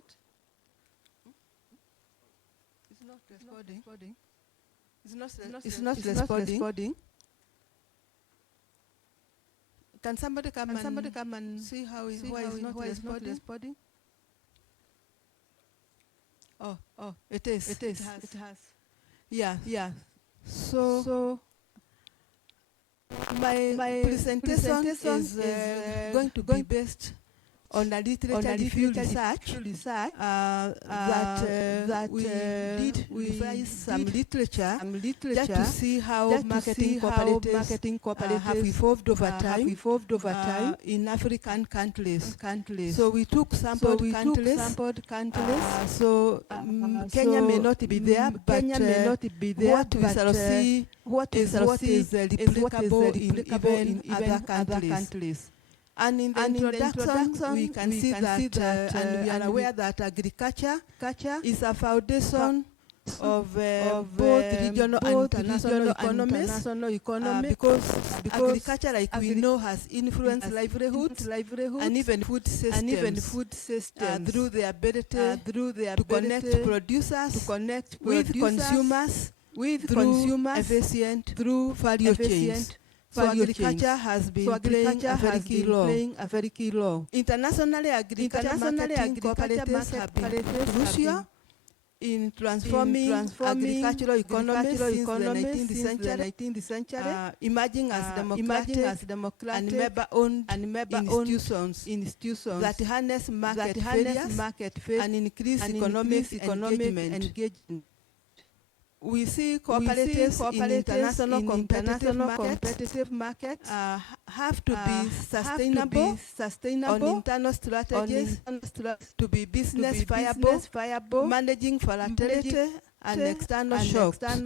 not responding. It's not responding. Can somebody come and see why it's not responding? Oh, it is. It has. Yeah. So my presentation is going to be based on a literature research that we did revise some literature just to see how marketing cooperatives have evolved over time in African countries. So we took sampled countries. Kenya may not be there, but what we shall see is what is replicable in other countries. And in the introduction, we can see that, and we are aware that agriculture is a foundation of both regional and international economy, because agriculture, like we know, has influenced livelihoods and even food systems through the ability to connect producers with consumers through value chains. So agriculture has been playing a very key role. Internationally, agriculture marketing cooperatives have been crucial in transforming agricultural economies since the 19th century, emerging as democratic and member-owned institutions that harness market failures and increase economic engagement. We see cooperatives in international competitive markets have to be sustainable on internal strategies to be business viable, managing volatility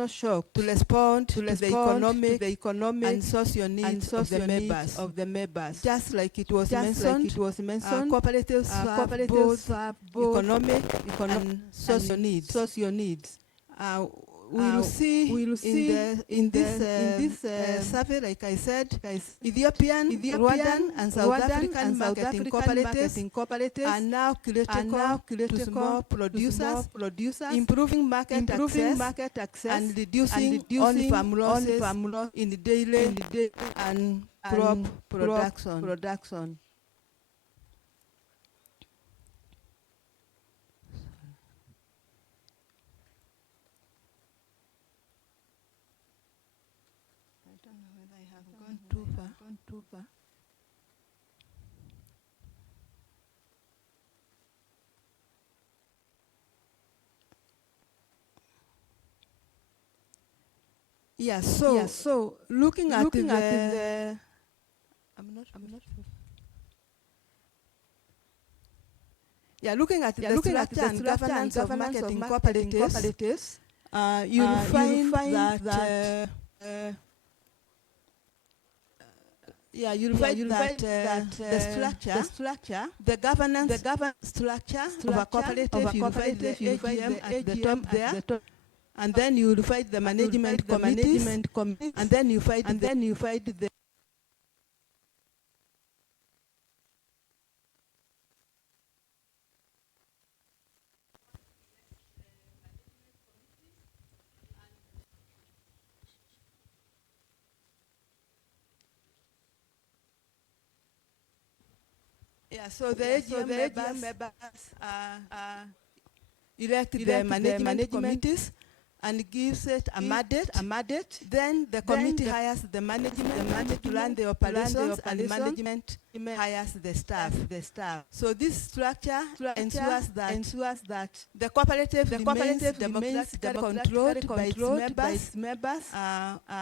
shock to respond to the economic and social needs of the members. Just like it was mentioned, cooperatives have both economic and social needs. We will see in this survey, like I said, Ethiopian, Rwandan, and South African marketing cooperatives are now critical to small producers, improving market access and reducing on-farm losses in the daily and crop production. Too far. Yeah, so looking at the I'm not sure. Yeah, looking at the structure and governance of marketing cooperatives, you'll find that the structure, the governance structure of a cooperative, you find the AGM at the top there, and then you will find the management committees, and then you find the so the AGM members elect the management committees and gives it a mandate. Then the committee hires the management to run the operations, and management hires the staff. So this structure ensures that the cooperative remains democratically controlled by its members,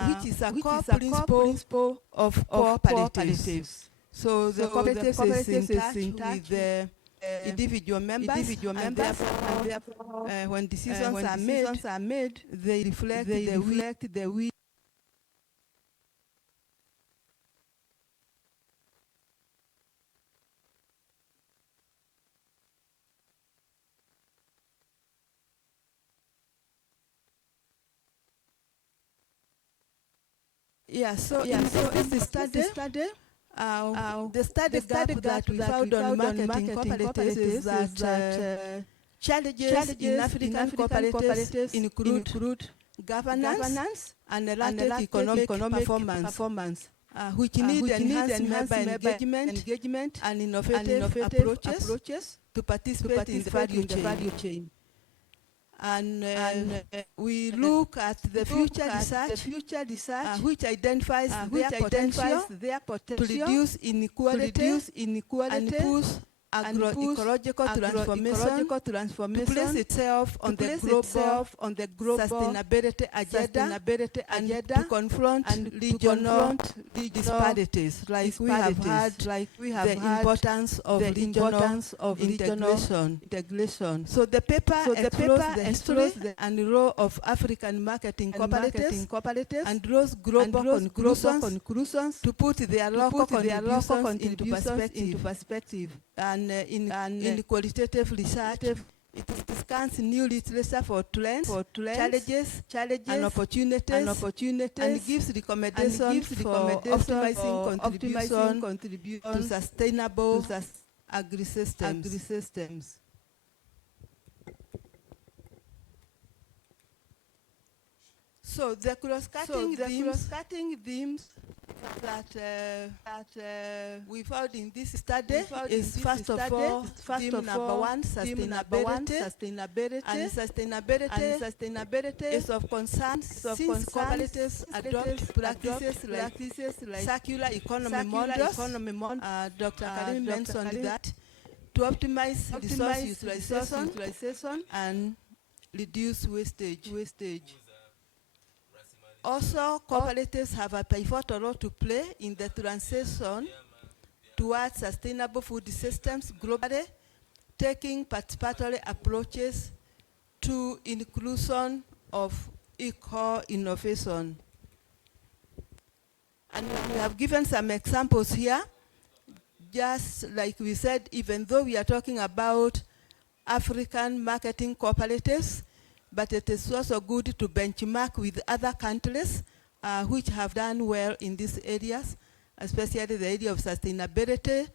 which is a core principle of cooperatives. So the cooperative is in touch with the individual members, and therefore, when decisions are made, they reflect the will. Yeah, so in this study, the study that we found on marketing cooperatives is that challenges in African cooperatives include governance and relative economic performance, which need enhanced member engagement and innovative approaches to participate in the value chain. And we look at the future research which identifies their potential to reduce inequality and push agroecological transformation to place itself on the global sustainability agenda and to confront regional disparities, like we have had the importance of regional integration. So the paper explores the history and role of African marketing cooperatives and draws global conclusions to put their local contributions into perspective. And in qualitative research, it scans new literature for trends, challenges and opportunities, and gives recommendations for optimizing contribution to sustainable agri-systems. So the cross-cutting themes that we found in this study is first of all, theme number one, sustainability. And sustainability is of concern since cooperatives adopt practices like circular economy models. Dr. Karimi mentioned that to optimize resource utilization and reduce wastage. Also, cooperatives have a pivotal role to play in the transition towards sustainable food systems globally, taking participatory approaches to inclusion of eco-innovation. And we have given some examples here. Just like we said, even though we are talking about African marketing cooperatives, but it is also good to benchmark with other countries which have done well in these areas, especially the area of sustainability.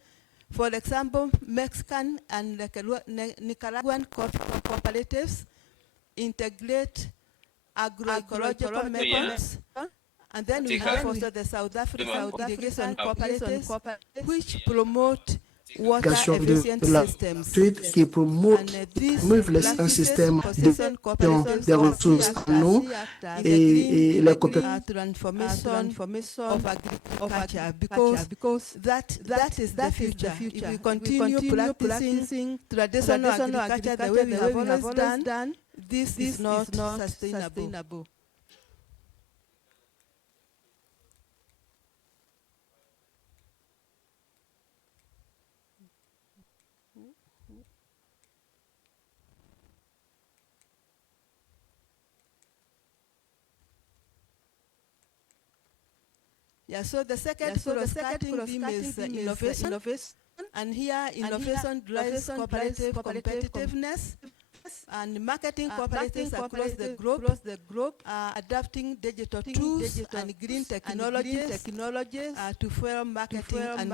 For example, Mexican and Nicaraguan coffee cooperatives integrate agroecological methods. And then we have also the South African cooperatives, which promote water efficient systems. Qui promote un système de gestion des ressources en eau et les transformation of agriculture, because that is the future. If we continue practicing traditional agriculture the way we have always done, this is not sustainable. Yeah, so the second cross-cutting theme is innovation. And here, innovation drives cooperative competitiveness. And marketing cooperatives across the globe are adapting digital tools and green technologies to fuel marketing and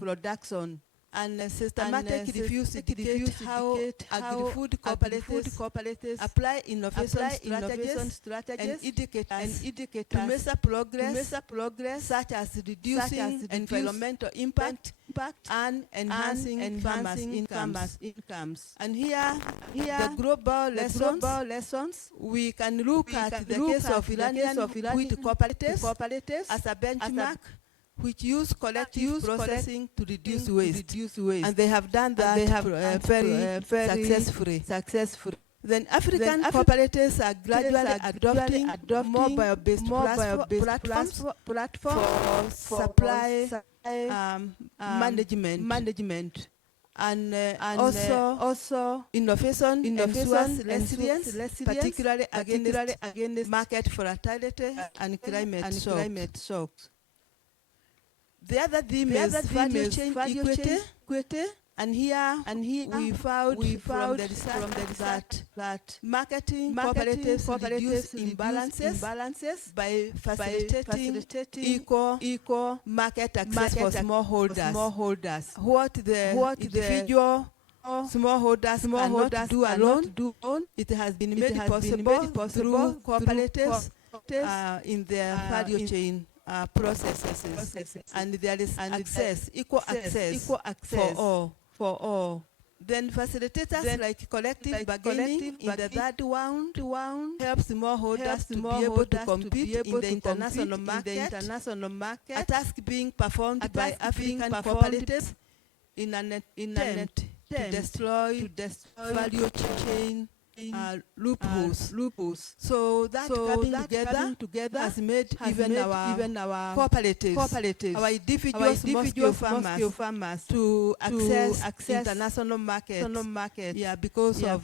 production. And systematic reviews indicate how agri-food cooperatives apply innovation strategies and indicators to measure progress such as reducing environmental impact and enhancing farmers' incomes. And here the global lessons, we can look at the case of Iranian wheat cooperatives as a benchmark, which use collective processing to reduce waste. And they have done that very successfully. Then African cooperatives are gradually adopting mobile-based platforms for supply management. And also innovation ensures resilience, particularly against market volatility and climate shocks. The other theme is value chain equity, and here we found from the research that marketing cooperatives reduce imbalances by facilitating equal market access for smallholders. What the individual smallholders cannot do alone, it has been made possible through cooperatives in their value chain processes, and there is equal access for all. Then facilitators like collective bargaining in the third round helps smallholders to be able to compete in the international market. A task being performed by African cooperatives in an attempt to destroy value chain loopholes. So that coming together has made even our cooperatives, our individual small-scale farmers to access international market. Yeah, because of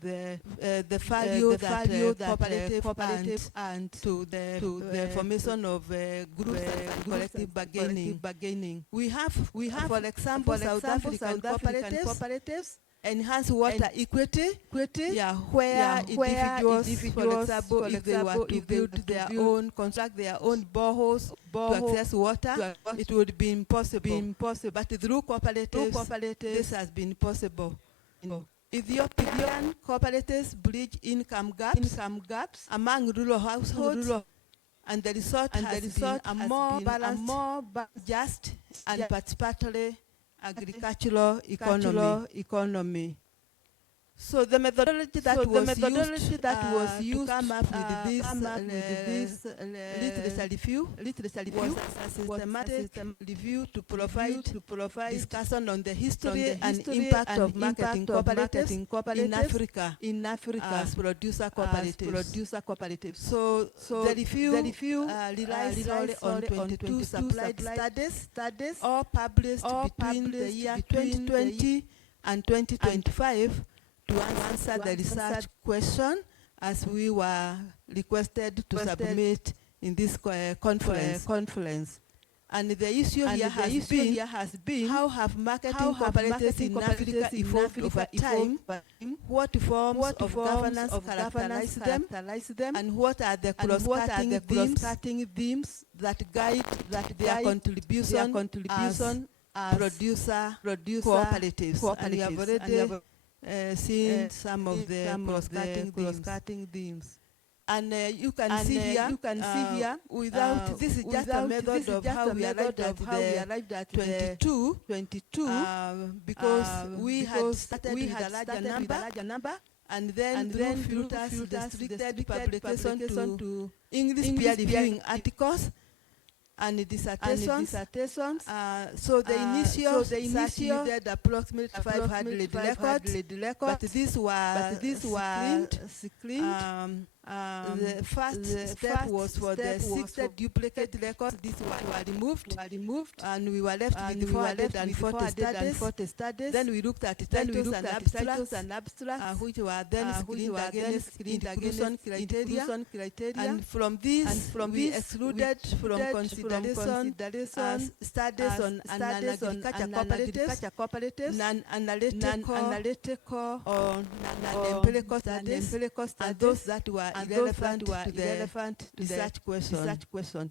the value that cooperative and to the formation of groups and collective bargaining. We have for example South African cooperatives enhance water equity, where individuals, for example, if they were to build their own, construct their own boreholes to access water, it would be impossible. But through cooperatives, this has been possible. Ethiopian cooperatives bridge income gaps among rural households, and the result has been a more balanced, just, and participatory agricultural economy. So the methodology that was used to come up with this literacy review was a systematic review to provide discussion on the history and impact of marketing cooperatives in Africa as producer cooperatives. So the review relies solely on 22 supplied studies, all published between the year 2020 and 2025, answer the research question as we were requested to submit in this conference. And the issue here has been how have marketing cooperatives in Africa evolved over time, what forms of governance characterize them, and what are the cross-cutting themes that guide their contribution as producer cooperatives. And we have already seen some of the cross-cutting themes. And you can see here, without this is just a method of how we arrived at 22, because we had started with a larger number, and then filters restricted publication to English peer-reviewing articles and dissertations. So the initial search needed approximately 500 records, but these were screened. The first step was for the 60 duplicate records. These were removed, and we were left with 440 studies. Then we looked at titles and abstracts, which were then screened against inclusion criteria. And from these, we excluded from consideration studies on agriculture cooperatives, non-analytical or non-empirical studies, and those that were irrelevant to the research question.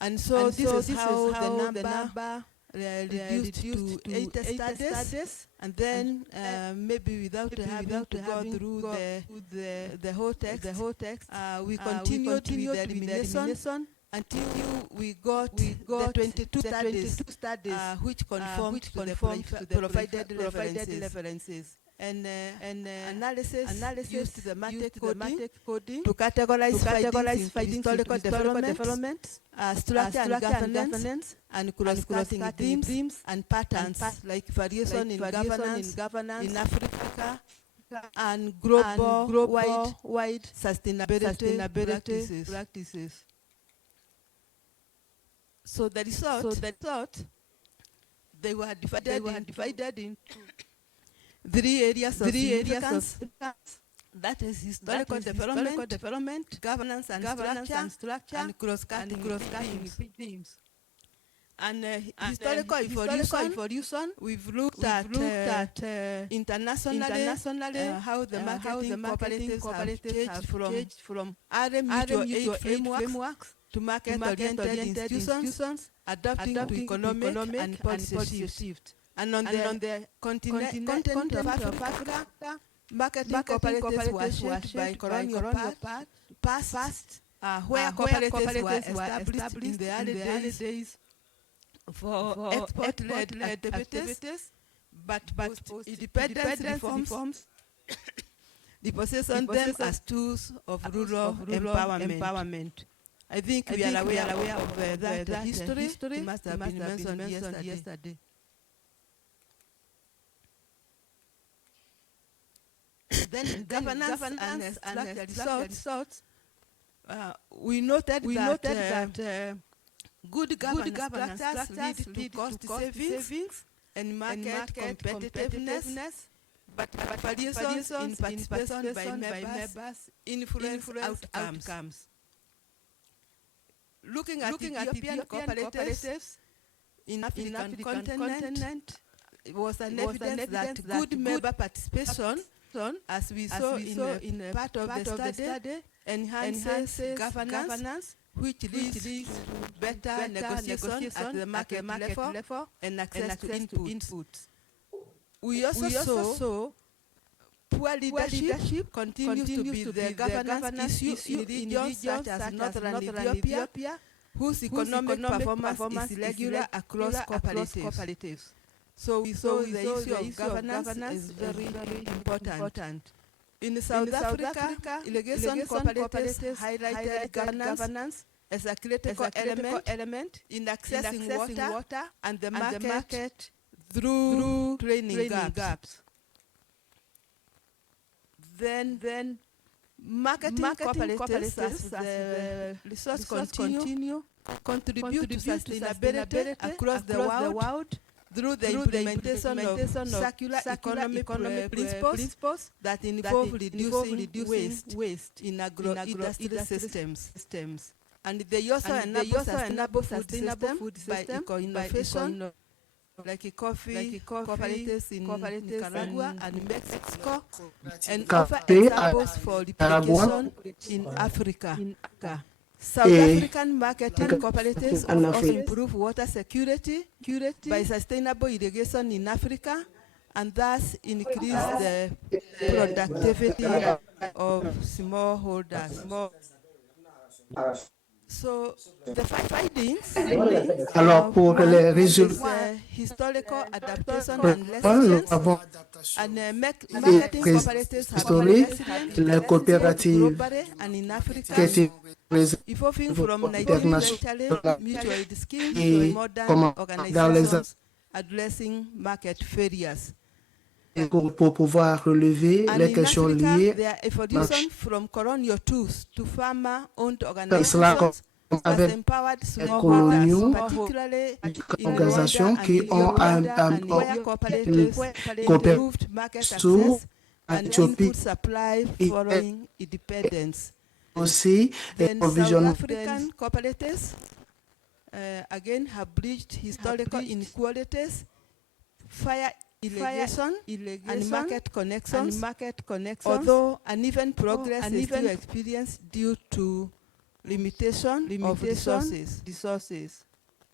And so this is how the number reduced to 80 studies, and then maybe without having to go through the whole text, we continued with the elimination until we got the 22 studies which conformed to the provided references. And analysis used the matrix coding to categorize findings historical development, structure and governance, and cross-cutting themes and patterns like variation in governance in Africa and global wide sustainability practices. So the result, they were divided into 3 areas of significance. That is historical development, governance and structure, and cross-cutting themes. And historical evolution, we've looked at internationally how the marketing cooperatives have changed from mutual aid frameworks to market-oriented institutions, adapting to economic and policy shifts. And on the continent of Africa, marketing cooperatives were shaped by colonial past, where cooperatives were established in the early days for export-led activities, but independence reforms repositioned them as tools of rural empowerment. I think we are aware of that history. It must have been mentioned yesterday. Then governance and results. We noted that good governance structures lead to cost savings and market competitiveness, but variations in participation by members influence outcomes. Looking at Ethiopian cooperatives in African continent, it was an evidence that good member participation, as we saw in a part of the study, enhances governance, which leads to better negotiation at the market level and access to inputs. We also saw poor leadership continues to be the governance issue in regions such as northern Ethiopia, whose economic performance is irregular across cooperatives. So we saw the issue of governance is very important. In South Africa, irrigation cooperatives highlighted governance as a critical element in accessing water and the market through training gaps. Then marketing cooperatives as the resource continue contribute to sustainability across the world. through the implementation of circular economy principles that involve reducing waste in agro-industrial systems. And they also enable sustainable food system by eco-innovation, like coffee cooperatives in Nicaragua and Mexico, and offer examples for replication in Africa. South African marketing cooperatives also improve water security by sustainable irrigation in Africa, and thus increase the productivity of smallholders. So the findings Alors, pour les résultats, historical adaptation and lessons and marketing cooperatives historiques, les coopératives and in Africa, evolving from Nigeria mutual aid schemes to modern organizations addressing market failures. pour pouvoir relever les questions liées from colonial tools to farmer-owned cela avec les coloniaux, organisations qui ont coopéré sur l'Éthiopie et aussi les provisions again have breached historical inequalities, fire irrigation and market connections, although uneven progress is still experienced due to limitation of resources.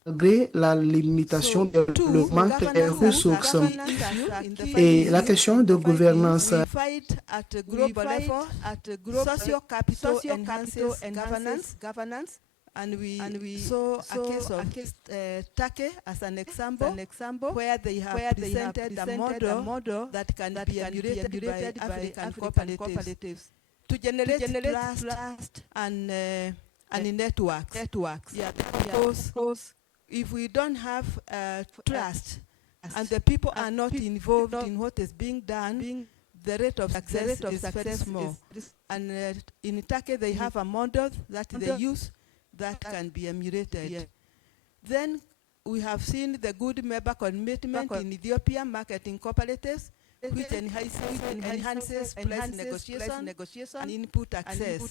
Malgré la limitation le manque des ressources et la question de gouvernance at a global level, socio-capital enhances governance. And we saw a case of Turkey as an example where they have presented a model that can be emulated by African cooperatives to generate trust and networks. Because if we don't have trust and the people are not involved in what is being done, the rate of success is very small. And in Turkey they have a model that they use that can be emulated. Then we have seen the good member commitment in Ethiopia marketing cooperatives, which enhances price negotiation and input access,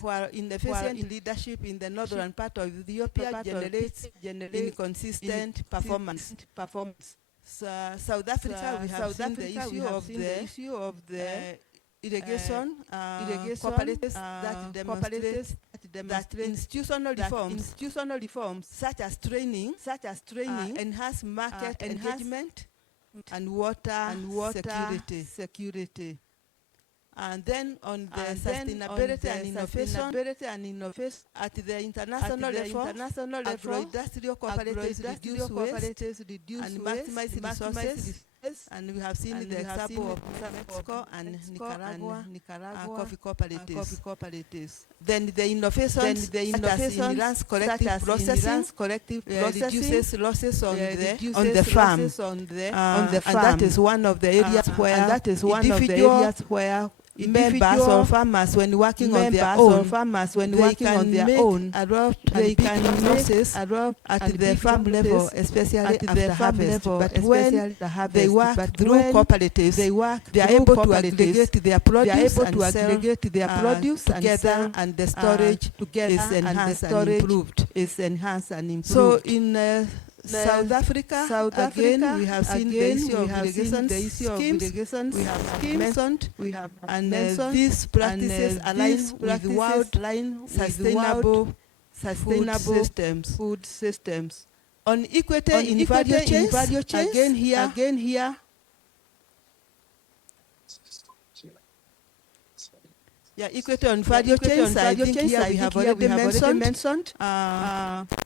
while inefficient leadership in the northern part of Ethiopia generates inconsistent performance. South Africa, we have seen the issue of the irrigation cooperatives that demonstrates that institutional reforms such as training enhance market engagement and water security. And then on the sustainability and innovation at the international level, agro-industrial cooperatives reduce waste and maximize resources. And we have seen the example of Mexico and Nicaragua coffee cooperatives. Then the innovations such as in Iran's collective processing reduces losses on the farm. And that is one of the areas where members or farmers, when working on their own, they can losses at the farm level, especially after harvest. But when they work through cooperatives, they are able to aggregate their produce together, and the storage is enhanced and improved. So in South Africa, again, we have seen the issue of irrigation schemes. We have mentioned these practices align with wildlife sustainable food systems. On equity in value chains, again here. Yeah, equity on value chains. I think here we have already mentioned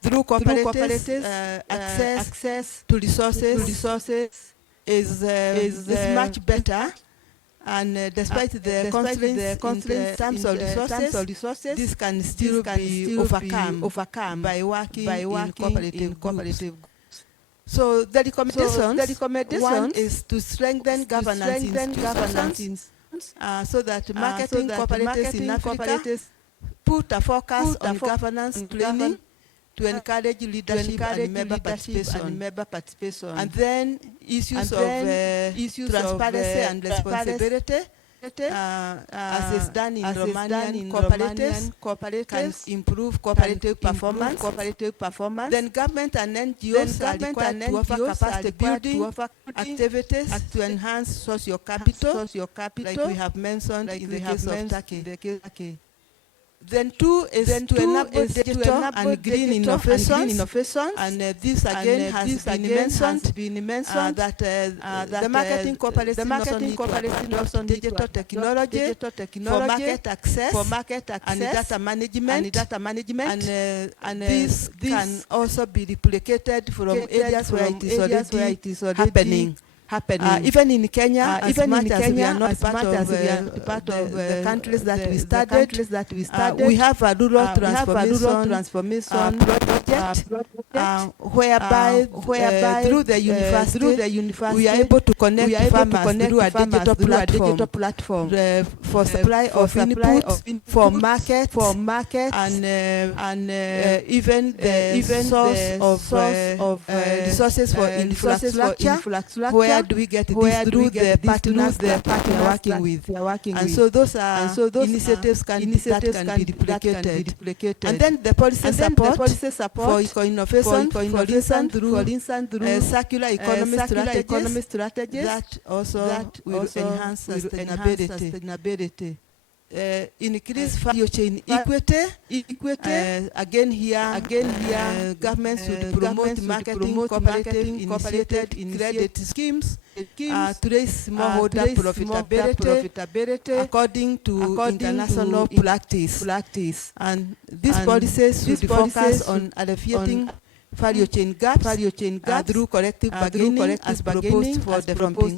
through cooperatives, access to resources is much better. And despite the constraints in terms of resources, this can still be overcome by working in cooperative. So the recommendation is to strengthen governance so that marketing cooperatives in Africa put a focus on governance training leadership and member participation. And then issues of transparency and responsibility. As is done in Romanian cooperatives, can improve cooperative performance. Then government and NGOs are required to offer capacity building activities to enhance social capital, like we have mentioned in the case of Turkey. Then two is to enable digital and green innovation, and this again has been mentioned that the marketing cooperative also need digital technology for market access and data management, and this can also be replicated from areas where it is already happening. Even in Kenya, as much as we are not part of the countries that we studied, we have a rural transformation project whereby through the university we are able to connect farmers through a digital platform for supply of input, for market, and even the source of resources for infrastructure, where do we get this through the partners that we are working with. And so those are initiatives that can be replicated. And then the policy support for eco-innovation, for instance, through circular economy strategies that also will enhance sustainability. Increase value chain equity. Again here, government should promote marketing cooperative credit schemes to raise smallholder profitability according to international practice. And these policies should focus on alleviating value chain gaps through collective bargaining as proposed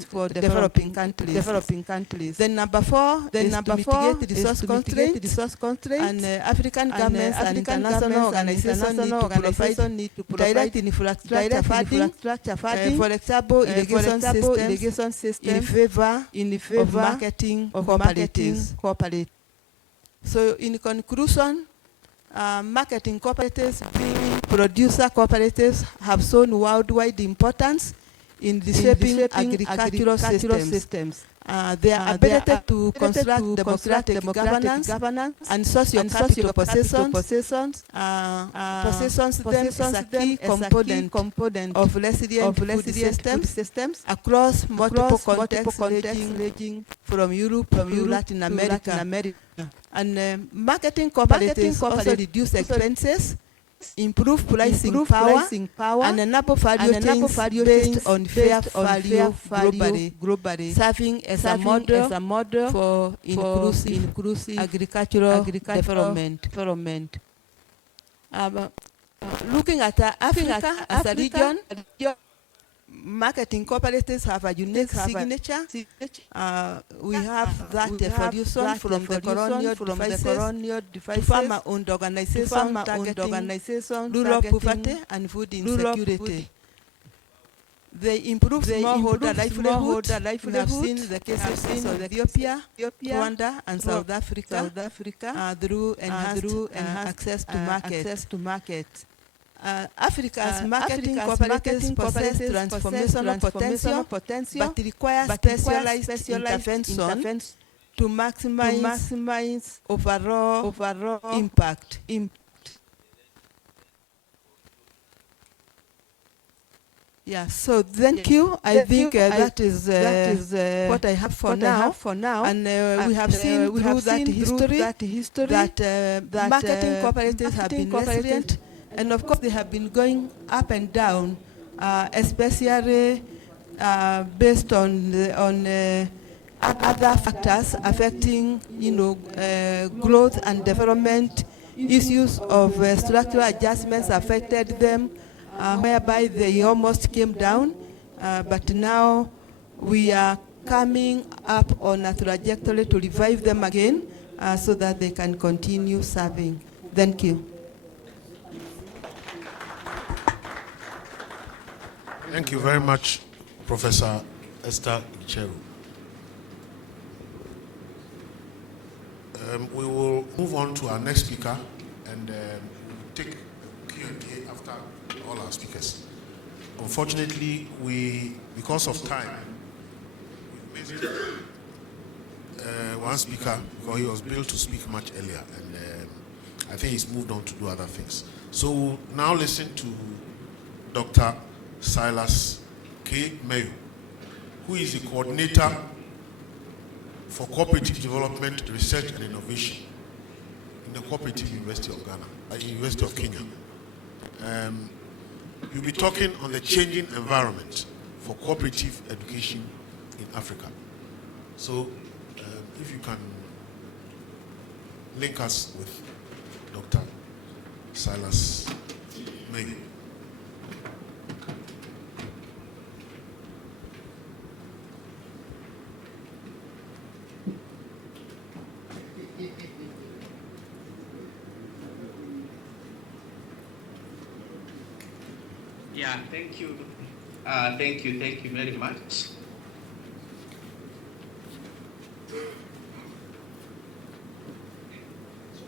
for developing countries. Then number four is to mitigate resource constraints, and African governments and international organizations need to provide direct infrastructure funding, for example, irrigation systems in favor of marketing cooperatives. So in conclusion, marketing cooperatives, being producer cooperatives, have shown worldwide importance in reshaping agricultural systems. Their ability to construct democratic governance and social capital possessions then is a key component of resilient food systems across multiple contexts ranging from Europe to Latin America. And marketing cooperatives also reduce expenses, improve pricing power, and enable value chains based on fair value globally, serving as a model for inclusive agricultural development. Looking at Africa as a region, marketing cooperatives have a unique signature. We have that evolution from the colonial devices to farmer-owned organizations targeting rural poverty and food insecurity. They improve smallholder livelihood. We have seen the cases of Ethiopia, Rwanda, and South Africa through enhanced access to market. Africa's marketing cooperatives possess transformational potential, but require specialized intervention to maximize overall impact. Yeah, so thank you. I think that is what I have for now. And we have seen through that history that marketing cooperatives have been resilient. And of course, they have been going up and down, especially based on other factors affecting, growth and development. Issues of structural adjustments affected them, whereby they almost came down. But now we are coming up on a trajectory to revive them again, so that they can continue serving. Thank you. Thank you very much, Professor Esther Gicheru. We will move on to our next speaker, and we'll take Q&A after all our speakers. Unfortunately, because of time, we missed one speaker because he was billed to speak much earlier, and I think he's moved on to do other things. So we'll now listen to Dr. Silas K. Mayo, who is the coordinator for cooperative development, research and innovation in the Cooperative University of Ghana, University of Kenya. You'll be talking on the changing environment for cooperative education in Africa. So if you can link us with Dr. Silas Mayo. Yeah, thank you. Thank you very much.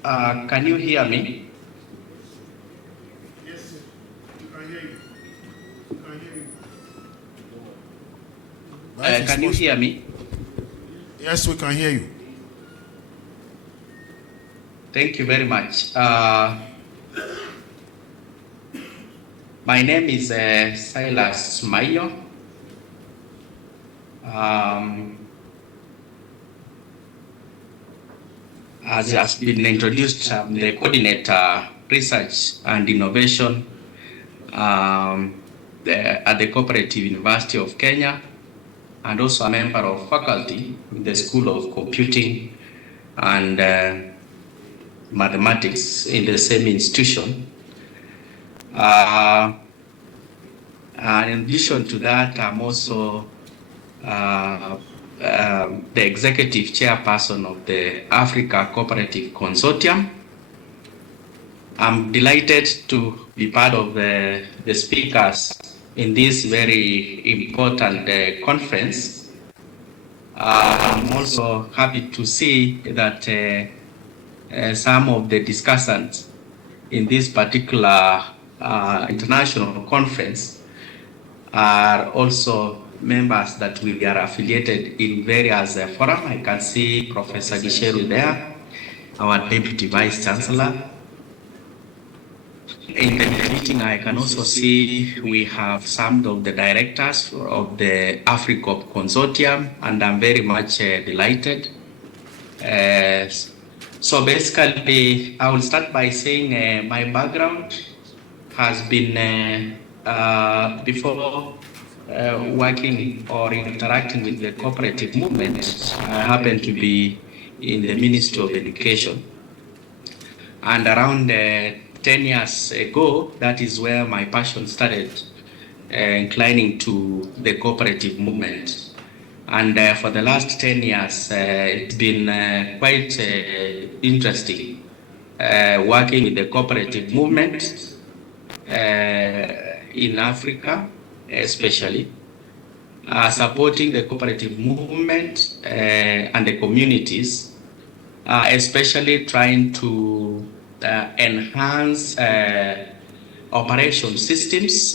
Can you hear me? Yes, we can hear you. We can hear you. Can you hear me? Yes, we can hear you. Thank you very much. My name is Silas Mayo. As has been introduced, I'm the coordinator research and innovation at the Cooperative University of Kenya, and also a member of faculty in the School of Computing and Mathematics in the same institution. And in addition to that, I'm also the executive chairperson of the Africa Cooperative Consortium. I'm delighted to be part of the speakers in this very important conference. I'm also happy to see that some of the discussants in this particular international conference are also members that we are affiliated in various forums. I can see Professor Gisheru there, our Deputy Vice Chancellor. In the meeting, I can also see we have some of the directors of the AfriCOP Consortium, and I'm very much delighted. So basically, I will start by saying my background has been before working or interacting with the cooperative movement. I happen to be in the Ministry of Education. And around 10 years ago, that is where my passion started inclining to the cooperative movement. And for the last 10 years, it's been quite interesting working with the cooperative movement in Africa, especially supporting the cooperative movement and the communities, especially trying to enhance operation systems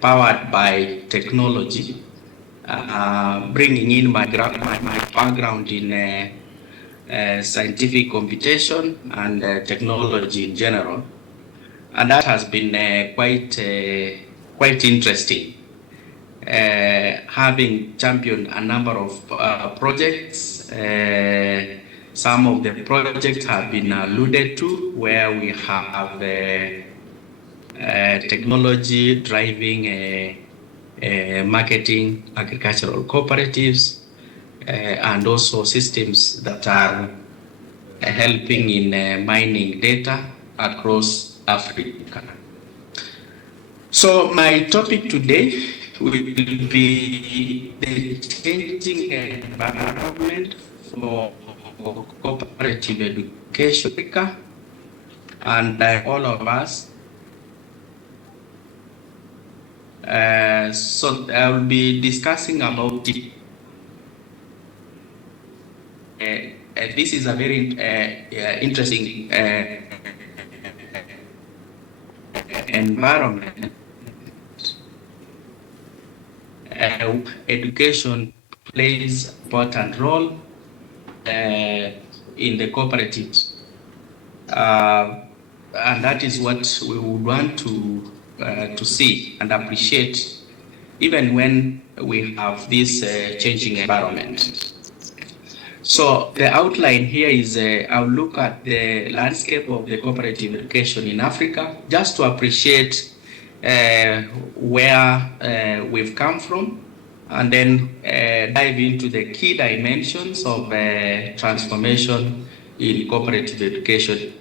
powered by technology, bringing in my background in scientific computation and technology in general. And that has been quite interesting, having championed a number of projects. Some of the projects have been alluded to, where we have technology driving marketing agricultural cooperatives, and also systems that are helping in mining data across Africa. So my topic today will be the changing environment for cooperative education in Africa, and all of us. So I will be discussing about it. This is a very interesting environment, education plays an important role in the cooperatives. And that is what we would want to see and appreciate, even when we have this changing environment. So the outline here is I'll look at the landscape of the cooperative education in Africa, just to appreciate where we've come from, and then dive into the key dimensions of transformation in cooperative education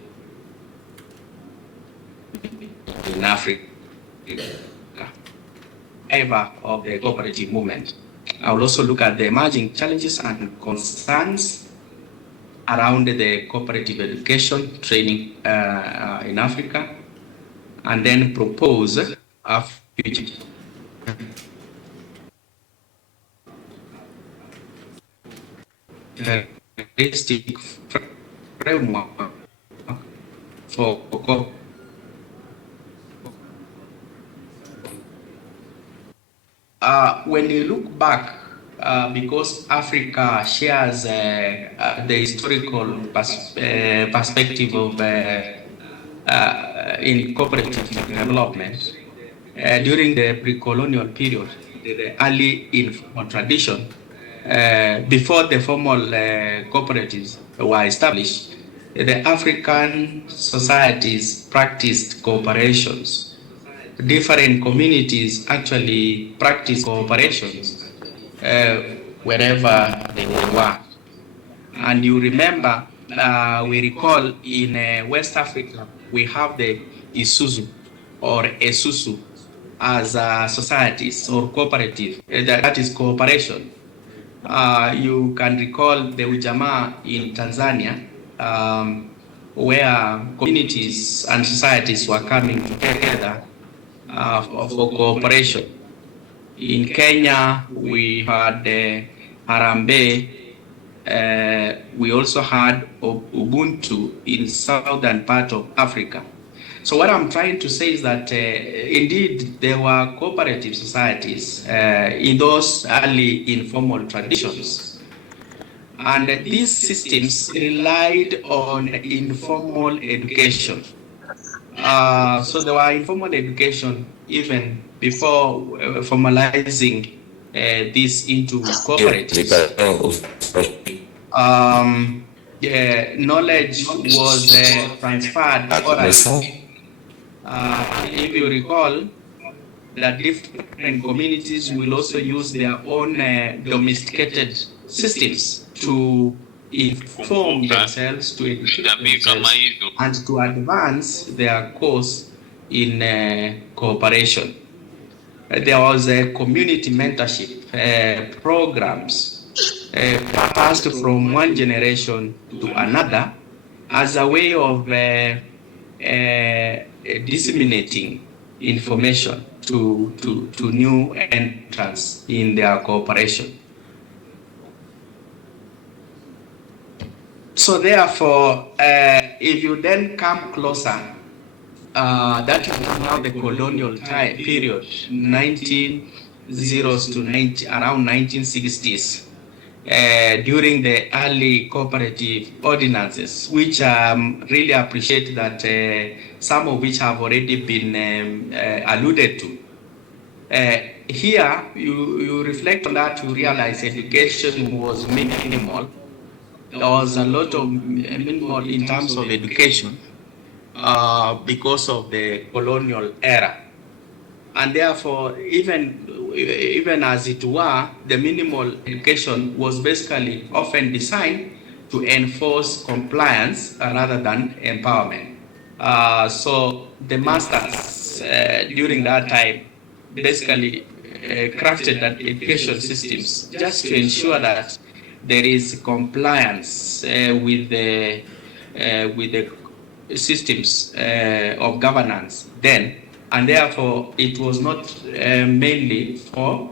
in Africa, of the cooperative movement. I will also look at the emerging challenges and concerns around the cooperative education training in Africa, and then propose a future realistic framework for when you look back, because Africa shares the historical perspective of in cooperative development, during the pre-colonial period, the early informal tradition, before the formal cooperatives were established, the African societies practiced cooperations. Different communities actually practice cooperations wherever they were. And you remember, we recall in West Africa, we have the Isuzu or Esusu as societies or cooperative, that is cooperation. You can recall the Ujamaa in Tanzania, where communities and societies were coming together for cooperation. In Kenya, we had Harambee. We also had Ubuntu in southern part of Africa. So what I'm trying to say is that indeed there were cooperative societies in those early informal traditions. And these systems relied on informal education. So there were informal education even before formalizing this into cooperatives. Knowledge was transferred orally. If you recall, that different communities will also use their own domesticated systems to inform themselves, to educate themselves, and to advance their course in cooperation. There was a community mentorship programs passed from one generation to another as a way of disseminating information to new entrants in their cooperation. So therefore, if you then come closer, that is now the colonial time period, 1900s to around 1960s, during the early cooperative ordinances, which really appreciate that some of which have already been alluded to. Here, you reflect on that, you realize education was minimal. There was a lot of minimal in terms of education because of the colonial era. And therefore, even as it were, the minimal education was basically often designed to enforce compliance rather than empowerment. So the masters during that time basically crafted that education systems just to ensure that there is compliance with the systems of governance then, and therefore it was not mainly for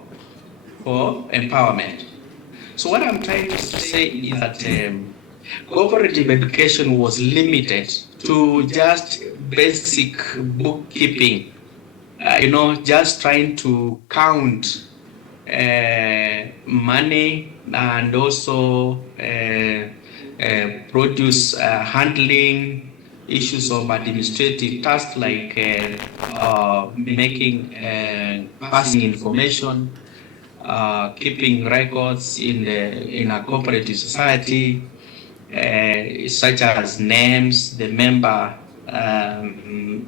empowerment. So what I'm trying to say is that cooperative education was limited to just basic bookkeeping, just trying to count money and also produce handling issues of administrative tasks like passing information, keeping records in a cooperative society, such as names, the member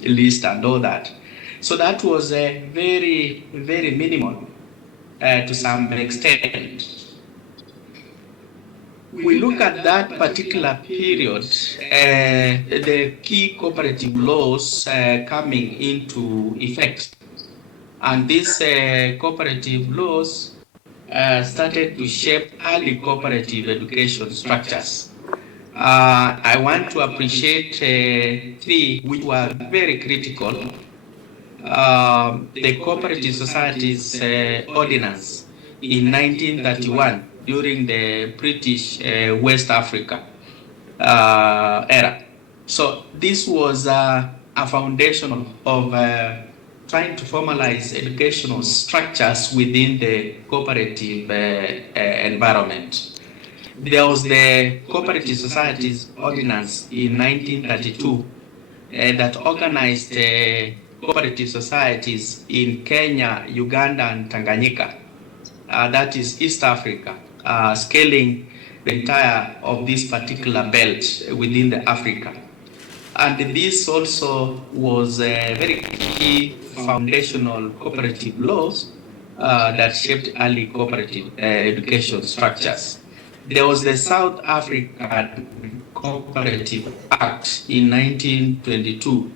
list, and all that. So that was very, very minimal to some extent. We look at that particular period, the key cooperative laws coming into effect. And these cooperative laws started to shape early cooperative education structures. I want to appreciate three which were very critical. The Cooperative Societies Ordinance in 1931 during the British West Africa era. So this was a foundation of trying to formalize educational structures within the cooperative environment. There was the Cooperative Societies Ordinance in 1932 that organized cooperative societies in Kenya, Uganda, and Tanganyika. That is East Africa, scaling the entire of this particular belt within the Africa. And this also was a very key foundational cooperative laws that shaped early cooperative education structures. There was the South African Cooperative Act in 1922,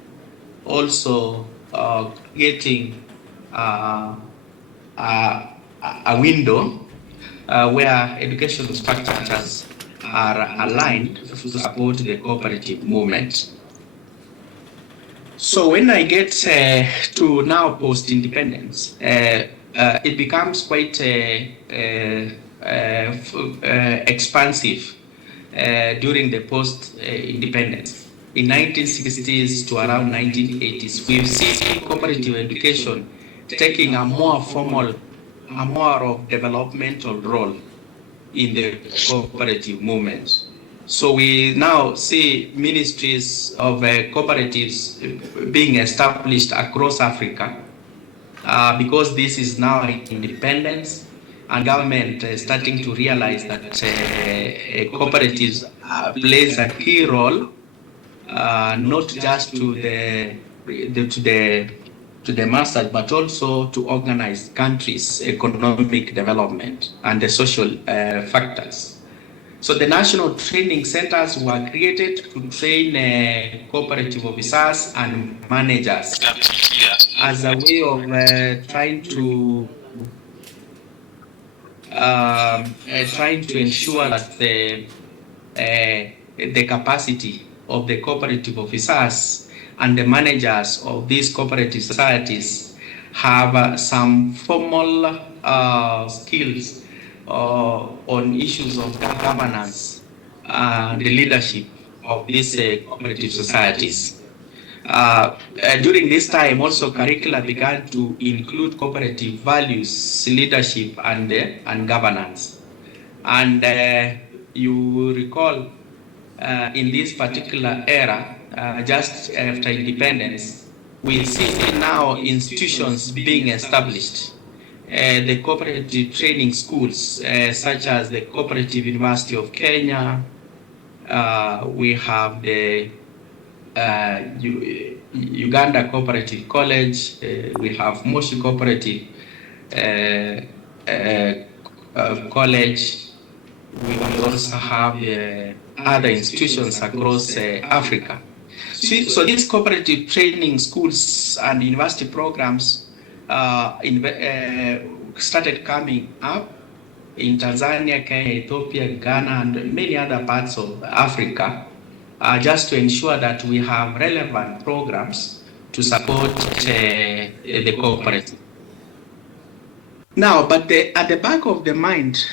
also getting a window where educational structures are aligned to support the cooperative movement. So when I get to now post-independence, it becomes quite expansive during the post-independence. In 1960s to around 1980s, we've seen cooperative education taking a more formal, a more of developmental role in the cooperative movement. So we now see ministries of cooperatives being established across Africa because this is now independence, and government starting to realize that cooperatives plays a key role, not just to the masses, but also to organize countries' economic development and the social factors. So the national training centers were created to train cooperative officers and managers as a way of trying to ensure that the capacity of the cooperative officers and the managers of these cooperative societies have some formal skills on issues of governance, the leadership of these cooperative societies. During this time, also curricula began to include cooperative values, leadership, and governance. And you recall in this particular era, just after independence, we see now institutions being established. The cooperative training schools, such as the Cooperative University of Kenya, we have the Uganda Cooperative College, we have Moshi Cooperative College, we also have other institutions across Africa. So these cooperative training schools and university programs started coming up in Tanzania, Kenya, Ethiopia, Ghana, and many other parts of Africa, just to ensure that we have relevant programs to support the cooperative. Now, but at the back of the mind,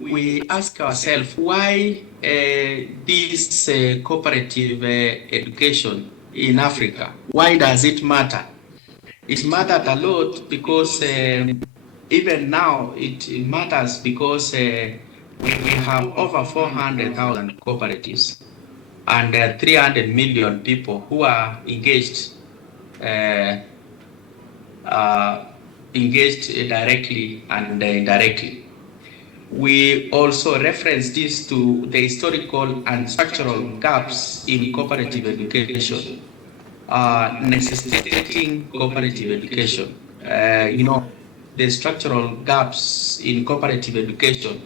we ask ourselves why this cooperative education in Africa, why does it matter? It mattered a lot because even now it matters because we have over 400,000 cooperatives and 300 million people who are engaged directly and indirectly. We also reference this to the historical and structural gaps in cooperative education, necessitating cooperative education. The structural gaps in cooperative education,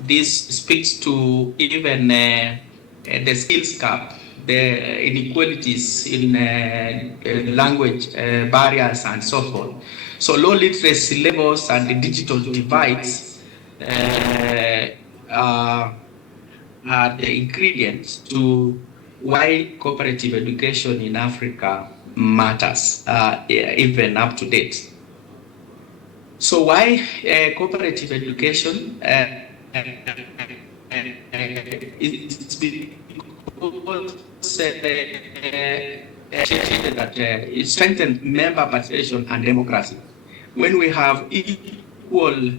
this speaks to even the skills gap, the inequalities in language barriers and so forth. So low literacy levels and the digital divides are the ingredients to why cooperative education in Africa matters, even up to date. So why cooperative education? It's because that it strengthens member participation and democracy. When we have equal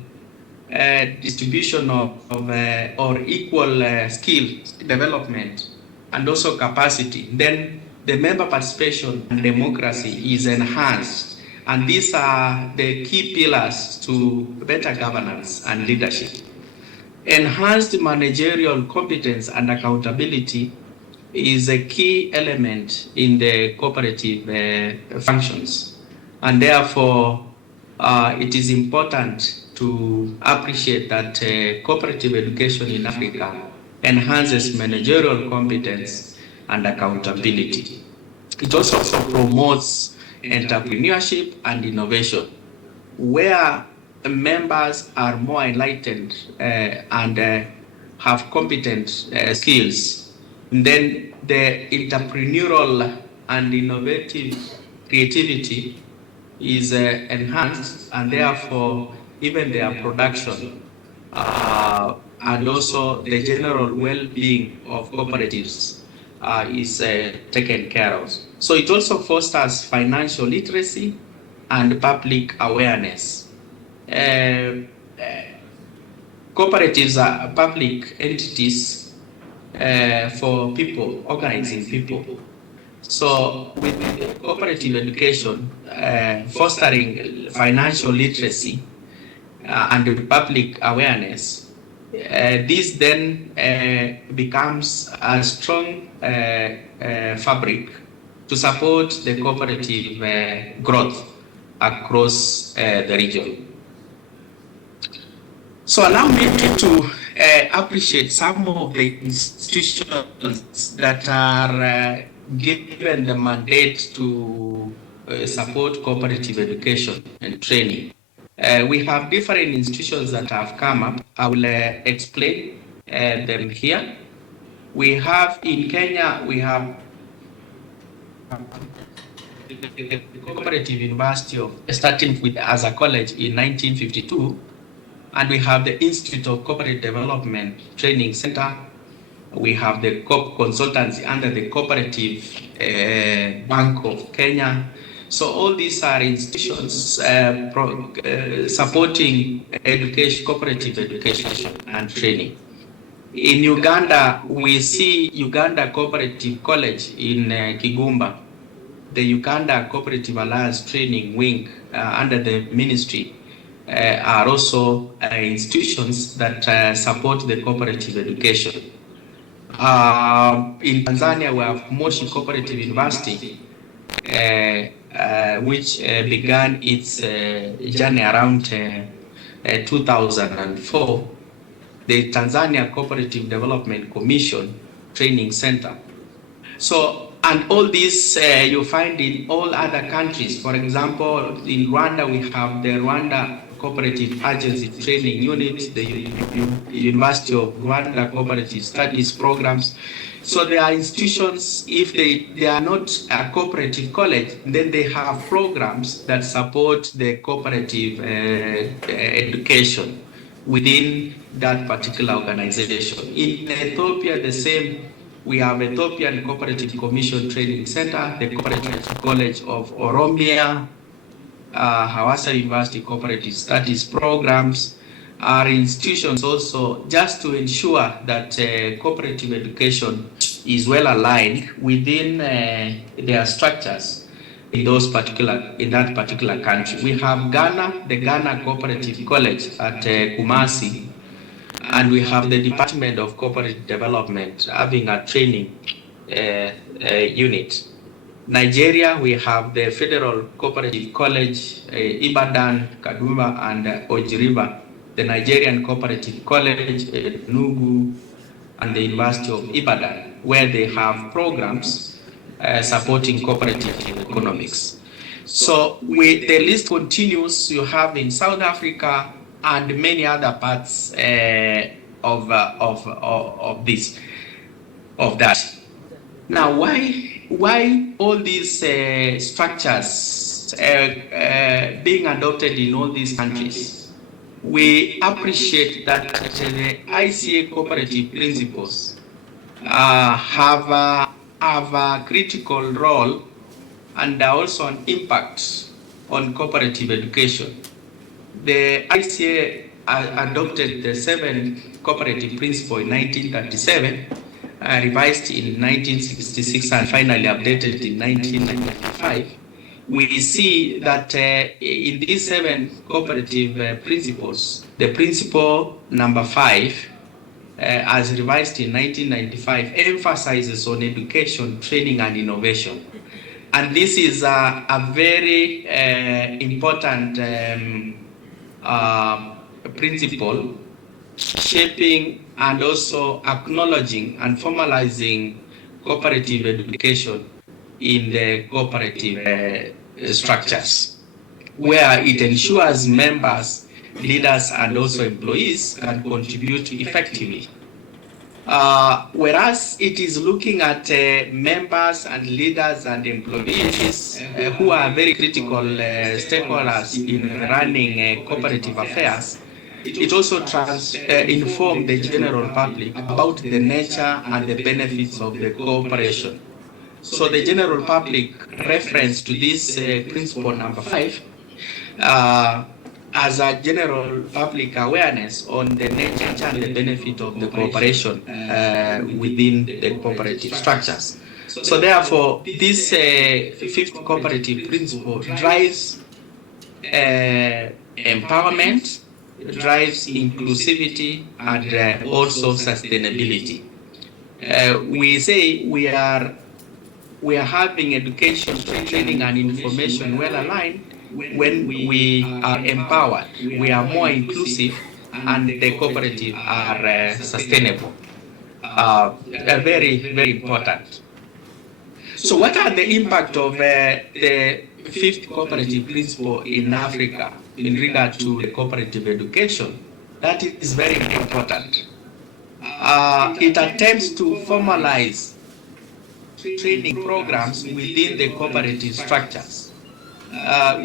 distribution or equal skill development and also capacity, then the member participation and democracy is enhanced. And these are the key pillars to better governance and leadership. Enhanced managerial competence and accountability is a key element in the cooperative functions. And therefore, it is important to appreciate that cooperative education in Africa enhances managerial competence and accountability. It also promotes entrepreneurship and innovation, where members are more enlightened and have competent skills. And then the entrepreneurial and innovative creativity is enhanced, and therefore even their production and also the general well-being of cooperatives is taken care of. So it also fosters financial literacy and public awareness. Cooperatives are public entities for people, organizing people. So with cooperative education, fostering financial literacy and public awareness, this then becomes a strong fabric to support the cooperative growth across the region. So allow me to appreciate some of the institutions that are given the mandate to support cooperative education and training. We have different institutions that have come up. I will explain them here. We have in Kenya, we have the Cooperative University of starting with as a college in 1952, and we have the Institute of Cooperative Development Training Center. We have the COP consultancy under the Cooperative Bank of Kenya. So all these are institutions supporting education, cooperative education and training. In Uganda, we see Uganda Cooperative College in Kigumba, the Uganda Cooperative Alliance Training Wing under the ministry are also institutions that support the cooperative education. In Tanzania, we have Moshi Cooperative University, which began its journey around 2004. The Tanzania Cooperative Development Commission Training Center. So, and all this you find in all other countries. For example, in Rwanda, we have the Rwanda Cooperative Agency Training Unit, the University of Rwanda Cooperative Studies Programs. So there are institutions, if they are not a cooperative college, then they have programs that support the cooperative education within that particular organization. In Ethiopia, the same. We have Ethiopian Cooperative Commission Training Center, the Cooperative College of Oromia, Hawassa University Cooperative Studies Programs are institutions also just to ensure that cooperative education is well aligned within their structures in that particular country. We have Ghana, the Ghana Cooperative College at Kumasi, and we have the Department of Cooperative Development having a training unit. Nigeria, we have the Federal Cooperative College, Ibadan, Kaduna, and Ojiriba, the Nigerian Cooperative College, Nugu, and the University of Ibadan, where they have programs supporting cooperative economics. So the list continues. You have in South Africa and many other parts of that. Now, why all these structures being adopted in all these countries? We appreciate that the ICA cooperative principles have a critical role and also an impact on cooperative education. The ICA adopted the 7 cooperative principles in 1937, revised in 1966, and finally updated in 1995. We see that in these 7 cooperative principles, the principle number 5, as revised in 1995, emphasizes on education, training, and innovation. And this is a very important principle, shaping and also acknowledging and formalizing cooperative education in the cooperative structures, where it ensures members, leaders, and also employees can contribute effectively. Whereas it is looking at members and leaders and employees who are very critical stakeholders in running cooperative affairs, it also informs the general public about the nature and the benefits of the cooperation. So the general public reference to this principle number 5 as a general public awareness on the nature and the benefit of the cooperation within the cooperative structures. So therefore, this 5th cooperative principle drives empowerment, drives inclusivity, and also sustainability. We say we are having education, training, and information well aligned when we are empowered, we are more inclusive, and the cooperative are sustainable. Very, very important. So what are the impact of the 5th cooperative principle in Africa in regard to the cooperative education? That is very, very important. It attempts to formalize training programs within the cooperative structures.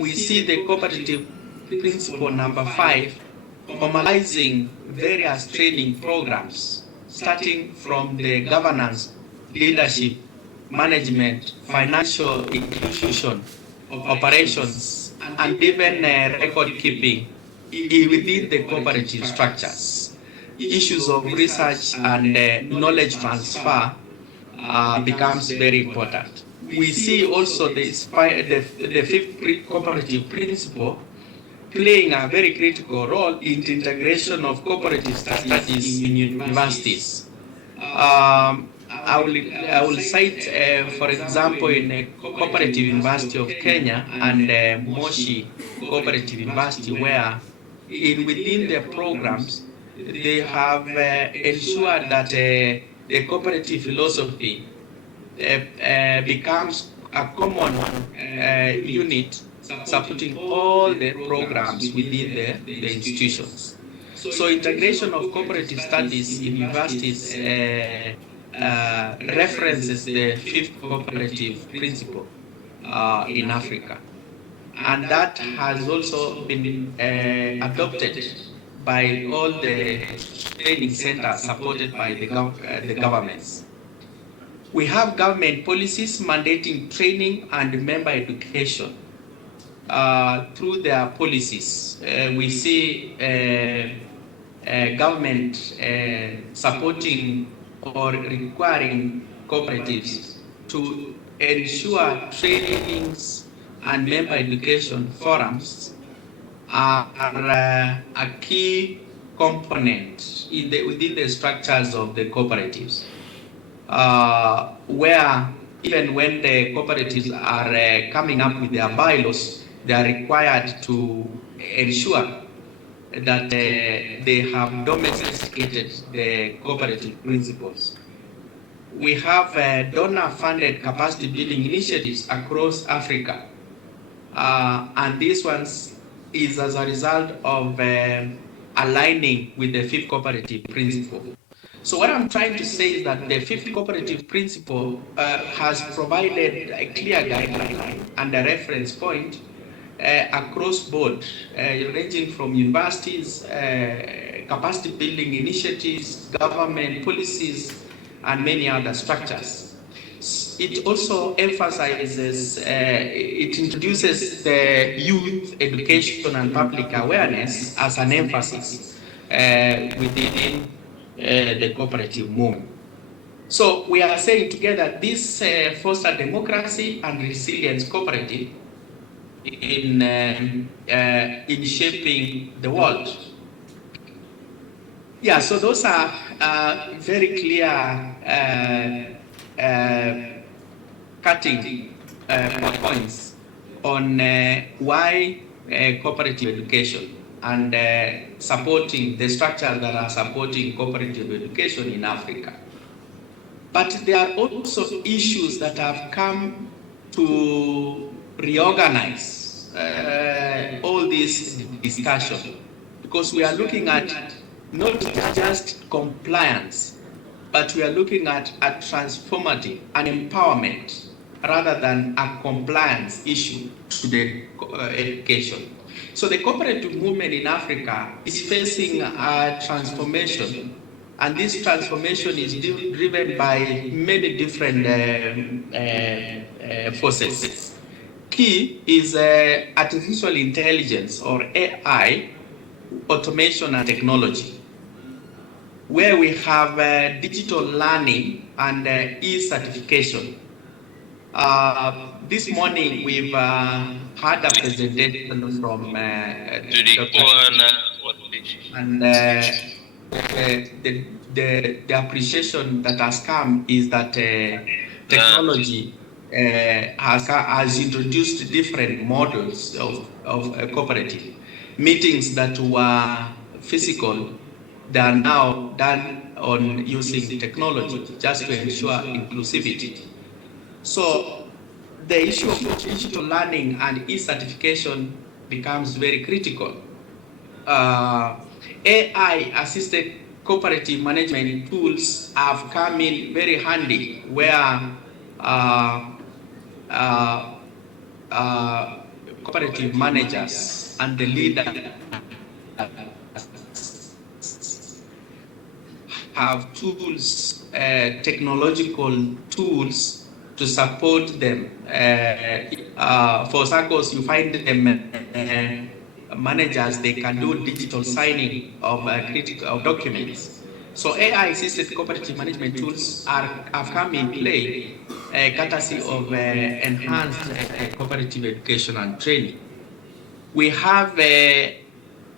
We see the cooperative principle number 5 formalizing various training programs, starting from the governance, leadership, management, financial inclusion, operations, and even record keeping within the cooperative structures. Issues of research and knowledge transfer becomes very important. We see also the 5th cooperative principle playing a very critical role in the integration of cooperative studies in universities. I will cite, for example, in a Cooperative University of Kenya and Moshi Cooperative University, where within their programs, they have ensured that the cooperative philosophy becomes a common unit supporting all the programs within the institutions. So integration of cooperative studies in universities references the 5th cooperative principle in Africa. And that has also been adopted by all the training centers supported by the governments. We have government policies mandating training and member education. Through their policies, we see government supporting or requiring cooperatives to ensure trainings and member education forums are a key component within the structures of the cooperatives, where even when the cooperatives are coming up with their bylaws, they are required to ensure that they have domesticated the cooperative principles. We have donor-funded capacity building initiatives across Africa, and this one is as a result of aligning with the 5th cooperative principle. So what I'm trying to say is that the 5th cooperative principle has provided a clear guideline and a reference point across board, ranging from universities, capacity building initiatives, government policies, and many other structures. It also emphasizes, it introduces the youth education and public awareness as an emphasis within the cooperative movement. So we are saying together this foster democracy and resilience cooperative in shaping the world. Yeah, so those are very clear cutting points on why cooperative education and supporting the structures that are supporting cooperative education in Africa. But there are also issues that have come to reorganize all this discussion, because we are looking at not just compliance, but we are looking at a transformative, an empowerment, rather than a compliance issue to the education. So the cooperative movement in Africa is facing a transformation, and this transformation is driven by many different forces. Key is artificial intelligence, or AI, automation and technology, where we have digital learning and e-certification. This morning we've had a presentation from and the appreciation that has come is that technology has introduced different models of cooperative. Meetings that were physical, they are now done on using technology just to ensure inclusivity. So the issue of digital learning and e-certification becomes very critical. AI-assisted cooperative management tools have come in very handy, where cooperative managers and the leader have tools, technological tools to support them. For SACCOs, you find them managers, they can do digital signing of critical documents. So AI-assisted cooperative management tools have come in play, courtesy of enhanced cooperative education and training. We have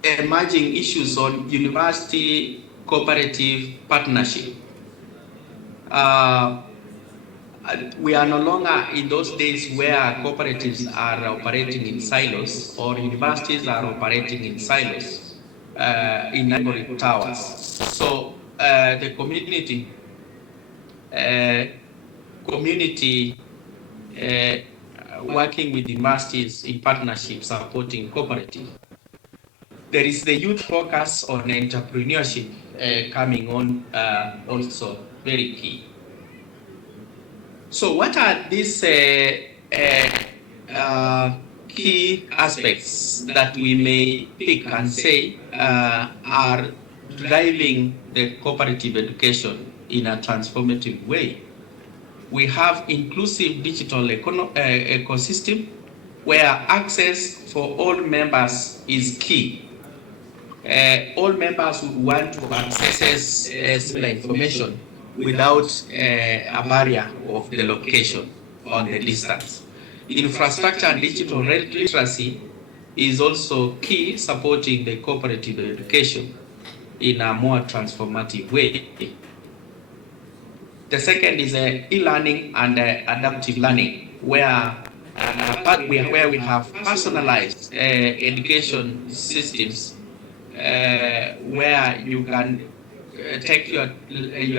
emerging issues on university cooperative partnership. We are no longer in those days where cooperatives are operating in silos, or universities are operating in silos, in ivory towers. So the community working with universities in partnership supporting cooperative. There is the youth focus on entrepreneurship coming on also very key. So what are these key aspects that we may pick and say are driving the cooperative education in a transformative way? We have inclusive digital ecosystem where access for all members is key. All members would want to access similar information without a barrier of the location or the distance. Infrastructure and digital literacy is also key, supporting the cooperative education in a more transformative way. The second is e-learning and adaptive learning, where we have personalized education systems where you can take your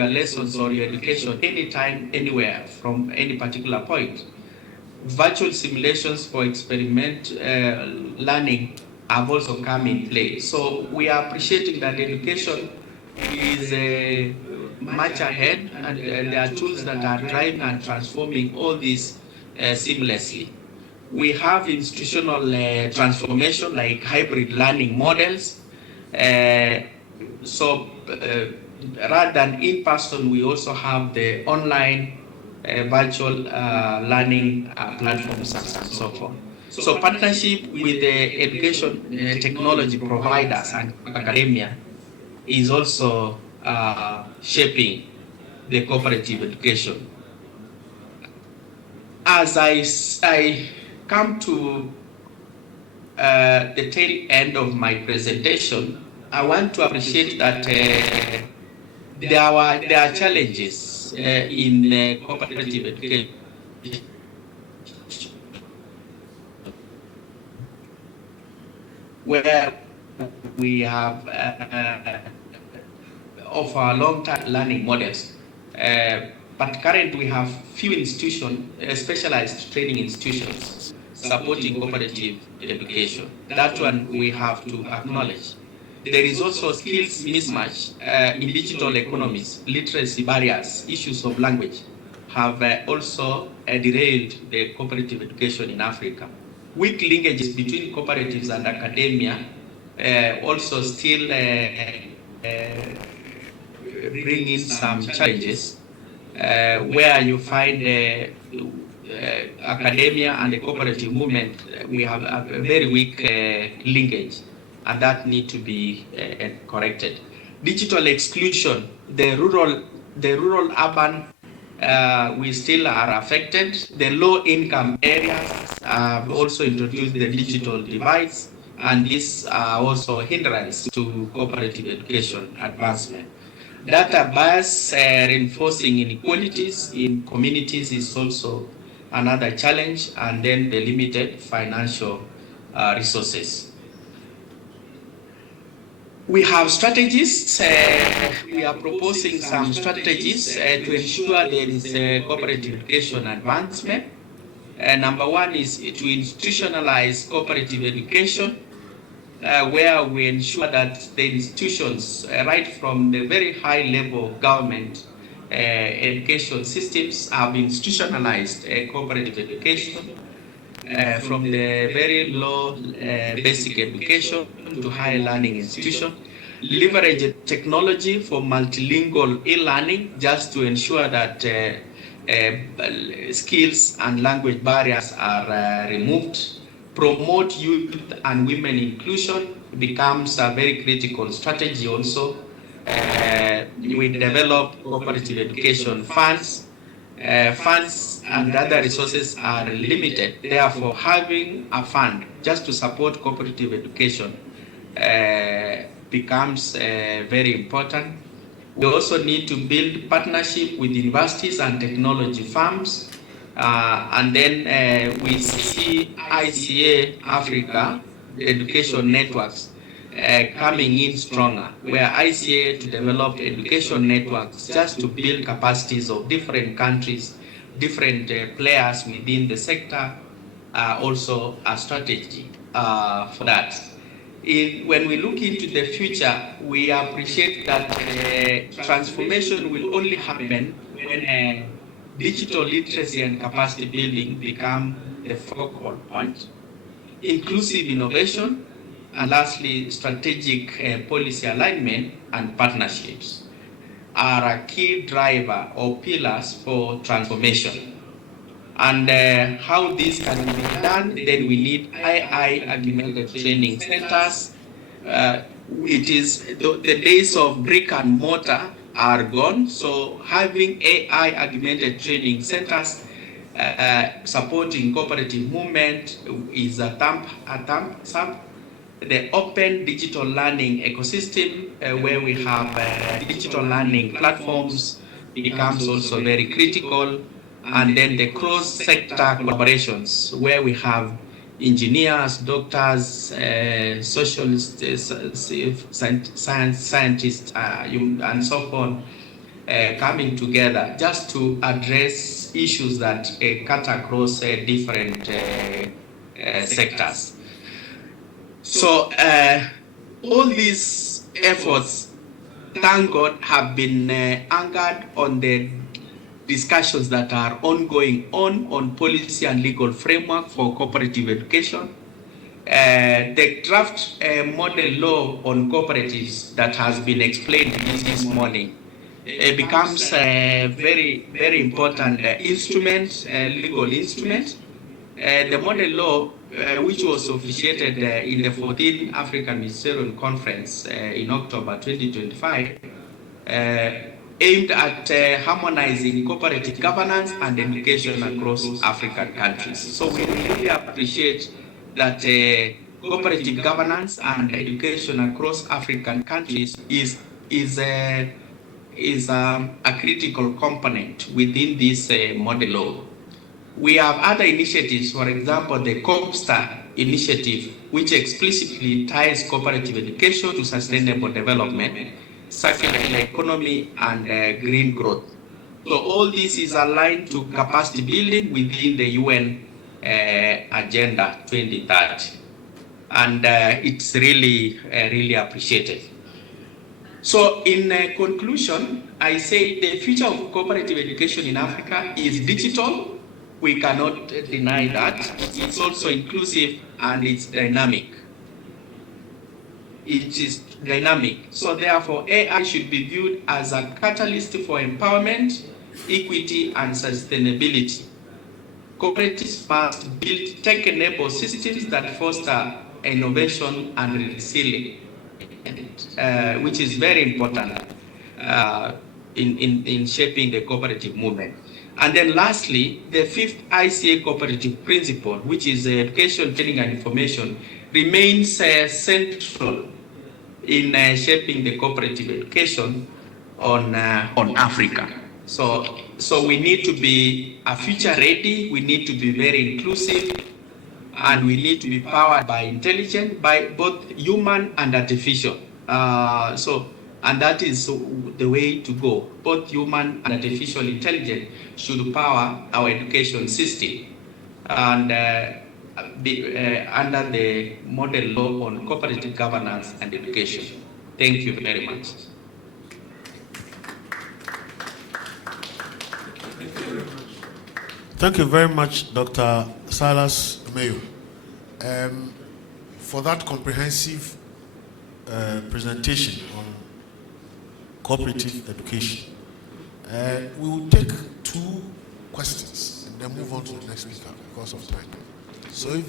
lessons or your education anytime, anywhere, from any particular point. Virtual simulations for experiment learning have also come in play. So we are appreciating that education is much ahead, and there are tools that are driving and transforming all this seamlessly. We have institutional transformation like hybrid learning models. Rather than in person, we also have the online virtual learning platforms and so forth. So partnership with the education technology providers and academia is also shaping the cooperative education. As I come to the tail end of my presentation, I want to appreciate that there are challenges in cooperative education where we have of our long-term learning models, but currently we have few institutions, specialized training institutions supporting cooperative education. That one we have to acknowledge. There is also skills mismatch in digital economies, literacy barriers, issues of language have also derailed the cooperative education in Africa. Weak linkages between cooperatives and academia also still bring in some challenges where you find academia and the cooperative movement, we have a very weak linkage, and that need to be corrected. Digital exclusion, the rural-urban, we still are affected. The low-income areas have also introduced the digital device, and this also hindrance to cooperative education advancement. Data bias reinforcing inequalities in communities is also another challenge, and then the limited financial resources. We have strategies. We are proposing some strategies to ensure there is cooperative education advancement. Number one is to institutionalize cooperative education, where we ensure that the institutions, right from the very high level government education systems, have institutionalized cooperative education, from the very low basic education to high learning institution. Leverage technology for multilingual e-learning just to ensure that skills and language barriers are removed. Promote youth and women inclusion becomes a very critical strategy also. We develop cooperative education funds. Funds and other resources are limited. Therefore, having a fund just to support cooperative education becomes very important. We also need to build partnership with universities and technology firms. And then we see ICA Africa education networks coming in stronger, where ICA to develop education networks just to build capacities of different countries, different players within the sector, also a strategy for that. When we look into the future, we appreciate that transformation will only happen when digital literacy and capacity building become the focal point, inclusive innovation, and lastly, strategic policy alignment and partnerships are a key driver or pillars for transformation. And how this can be done, then we need AI augmented training centers. It is the days of brick and mortar are gone, so having AI augmented training centers supporting cooperative movement is a thumb. The open digital learning ecosystem where we have digital learning platforms becomes also very critical. And then the cross-sector collaborations where we have engineers, doctors, socialists, scientists, and so on coming together just to address issues that cut across different sectors. So all these efforts, thank God, have been anchored on the discussions that are ongoing on policy and legal framework for cooperative education. The draft model law on cooperatives that has been explained this morning becomes a very, very important instrument, legal instrument. The model law, which was officiated in the 14th African Ministerial Conference in October 2025, aimed at harmonizing cooperative governance and education across African countries. So we really appreciate that cooperative governance and education across African countries is a critical component within this model law. We have other initiatives, for example, the COPSTAR initiative, which explicitly ties cooperative education to sustainable development, circular economy, and green growth. So all this is aligned to capacity building within the UN Agenda 2030. And it's really, really appreciated. So in conclusion, I say the future of cooperative education in Africa is digital. We cannot deny that. It's also inclusive and it's dynamic. It is dynamic. So therefore, AI should be viewed as a catalyst for empowerment, equity, and sustainability. Cooperatives must build tech-enabled systems that foster innovation and resilience, which is very important in shaping the cooperative movement. And then lastly, the fifth ICA cooperative principle, which is education, training, and information, remains central in shaping the cooperative education on Africa. So we need to be future ready, we need to be very inclusive, and we need to be powered by intelligence, by both human and artificial. And that is the way to go. Both human and artificial intelligence should power our education system. And under the model law on cooperative governance and education. Thank you very much. Thank you very much, Dr. Silas Mayo, for that comprehensive presentation on cooperative education. We will take 2 questions and then move on to the next speaker because of time. So if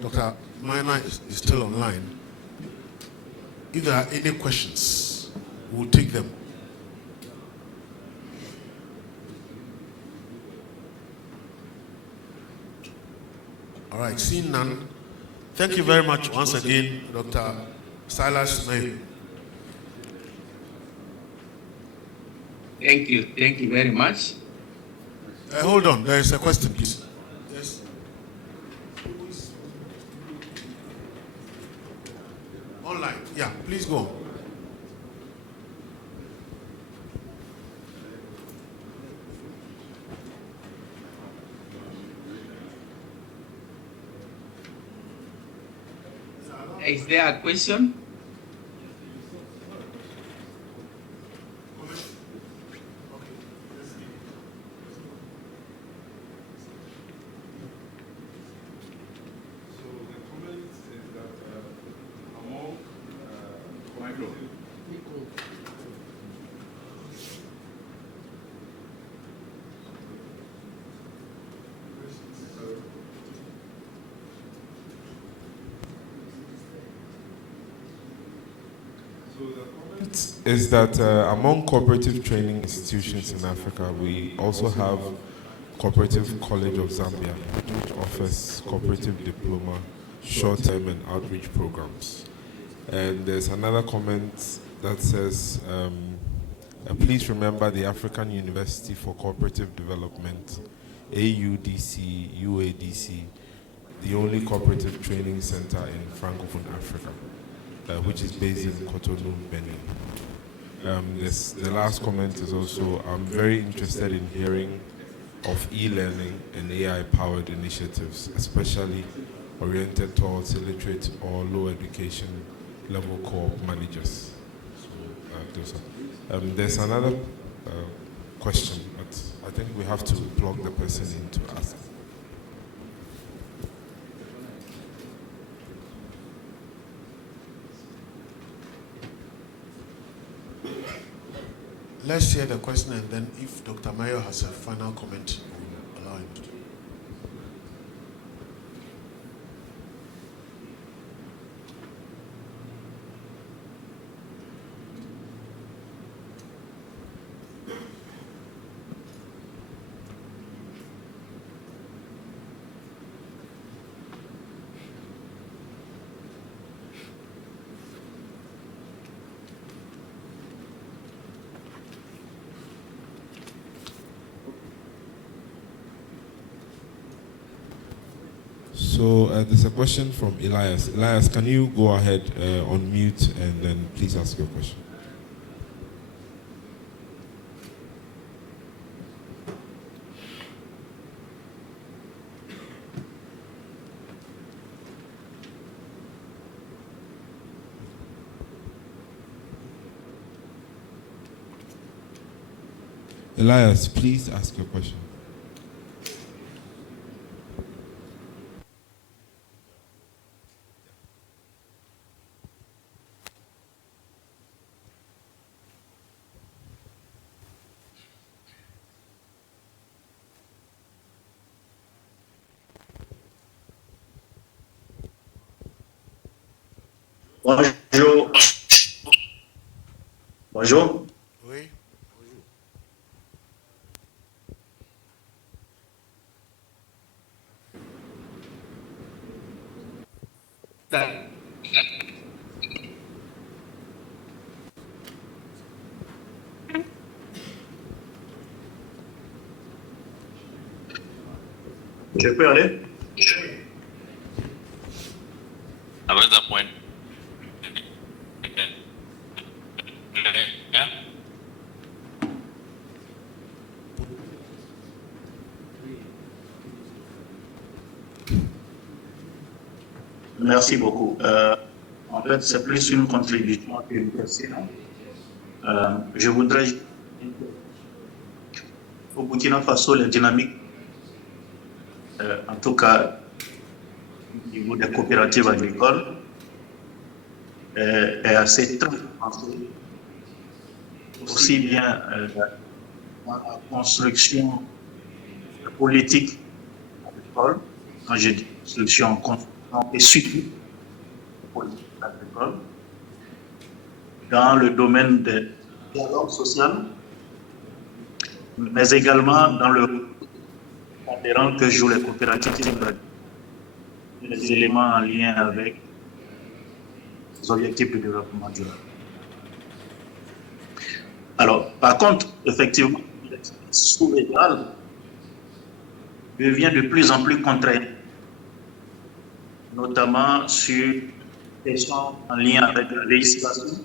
Dr. Maina is still online, if there are any questions, we will take them. All right, seeing none, thank you very much once again, Dr. Silas Mayo. Thank you very much. Hold on, there is a question, please. Yes. Online, yeah, please go on. is there a question? Is that among cooperative training institutions in Africa, we also have Cooperative College of Zambia, which offers cooperative diploma, short-term and outreach programs. And there's another comment that says, please remember the African University for Cooperative Development, AUDC, UADC, the only cooperative training center in Francophone Africa, which is based in Cotonou, Benin. The last comment is also, I'm very interested in hearing of e-learning and AI-powered initiatives, especially oriented towards illiterate or low education level co-op managers. So, there's another question, but I think we have to plug the person in to ask. Let's hear the question, and then if Dr. Mayo has a final comment, we'll allow him to. So there's a question from Elias. Elias, can you go ahead, on mute, and then please ask your question? Elias, please ask your question. Bonjour. Bonjour. Oui. Je peux aller? Avec un point. Merci beaucoup. En fait, c'est plus une contribution qu'une question. Je voudrais... Au Burkina Faso, les dynamiques, en tout cas, au niveau des coopératives agricoles, est assez transformée. Aussi bien dans la construction politique agricole, quand je dis construction et surtout politique agricole, dans le domaine du dialogue social, mais également dans le cadre que jouent les coopératives, les éléments en lien avec les objectifs de développement durable. Alors, par contre, effectivement, l'exercice sous-régal devient de plus en plus contraignant, notamment sur les questions en lien avec la législation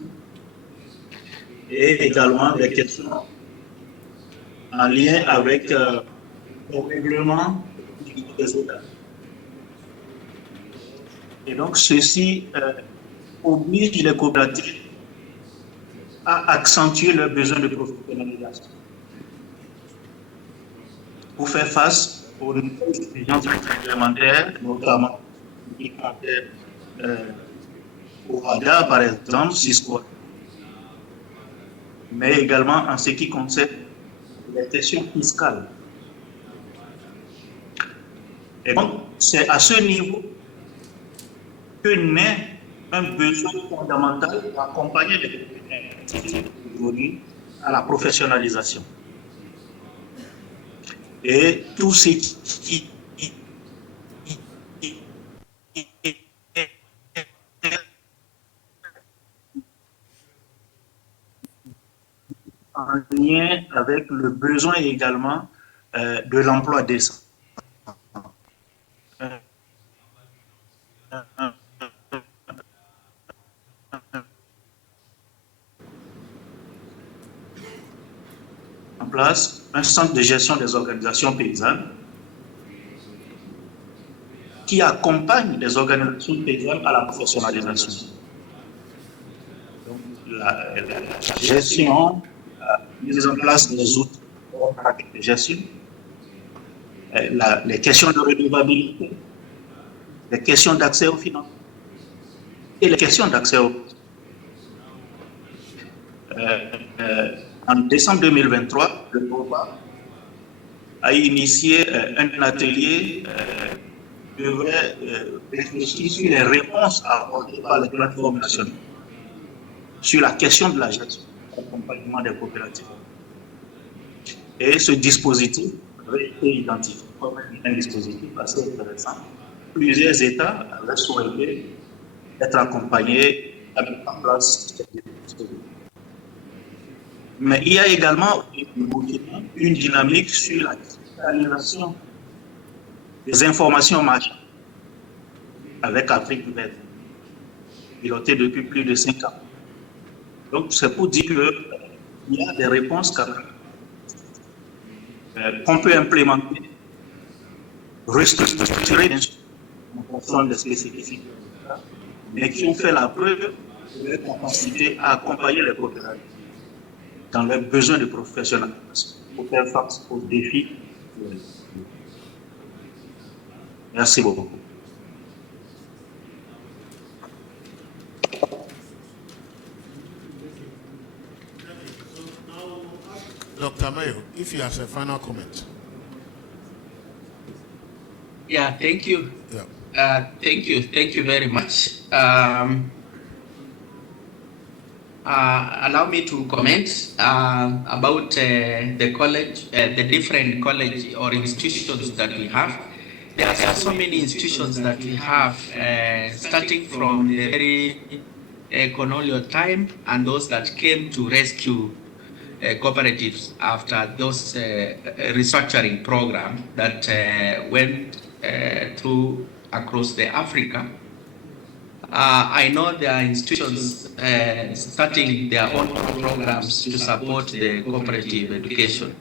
et également des questions en lien avec le règlement des États. Et donc, ceci oblige les coopératives à accentuer leurs besoins de professionnalisation pour faire face aux nouvelles exigences réglementaires, notamment au radar, par exemple, Cisco, mais également en ce qui concerne les questions fiscales. Et donc, c'est à ce niveau que naît un besoin fondamental d'accompagner les aujourd'hui à la professionnalisation. Et tout ce qui en lien avec le besoin également de l'emploi décent. En place un centre de gestion des organisations paysannes qui accompagne les organisations paysannes à la professionnalisation. Donc, la gestion, la mise en place des outils de gestion, les questions de redevabilité, les questions d'accès aux finances et les questions d'accès aux... en décembre 2023, le POPA a initié un atelier qui devrait réfléchir sur les réponses apportées par les plateformes nationales sur la question de la gestion, l'accompagnement des coopératives. Et ce dispositif avait été identifié comme un dispositif assez intéressant. Plusieurs États avaient souhaité être accompagnés à mettre en place ce dispositif. Mais il y a également une dynamique sur la digitalisation des informations marchandes avec Afrique verte, pilotée depuis plus de 5 ans. Donc, c'est pour dire qu'il y a des réponses qu'on peut implémenter, restructurer en fonction des spécificités, mais qui ont fait la preuve de leur capacité à accompagner les coopératives dans leurs besoins de professionnalisation pour faire face aux défis. Merci beaucoup. Dr. Mayo, if you have a final comment. Yeah, thank you. Yeah. Thank you very much. Allow me to comment about the college, the different college or institutions that we have. There are so many institutions that we have, starting from the very colonial time and those that came to rescue cooperatives after those restructuring program that went through across the Africa. I know there are institutions starting their own programs to support the cooperative education.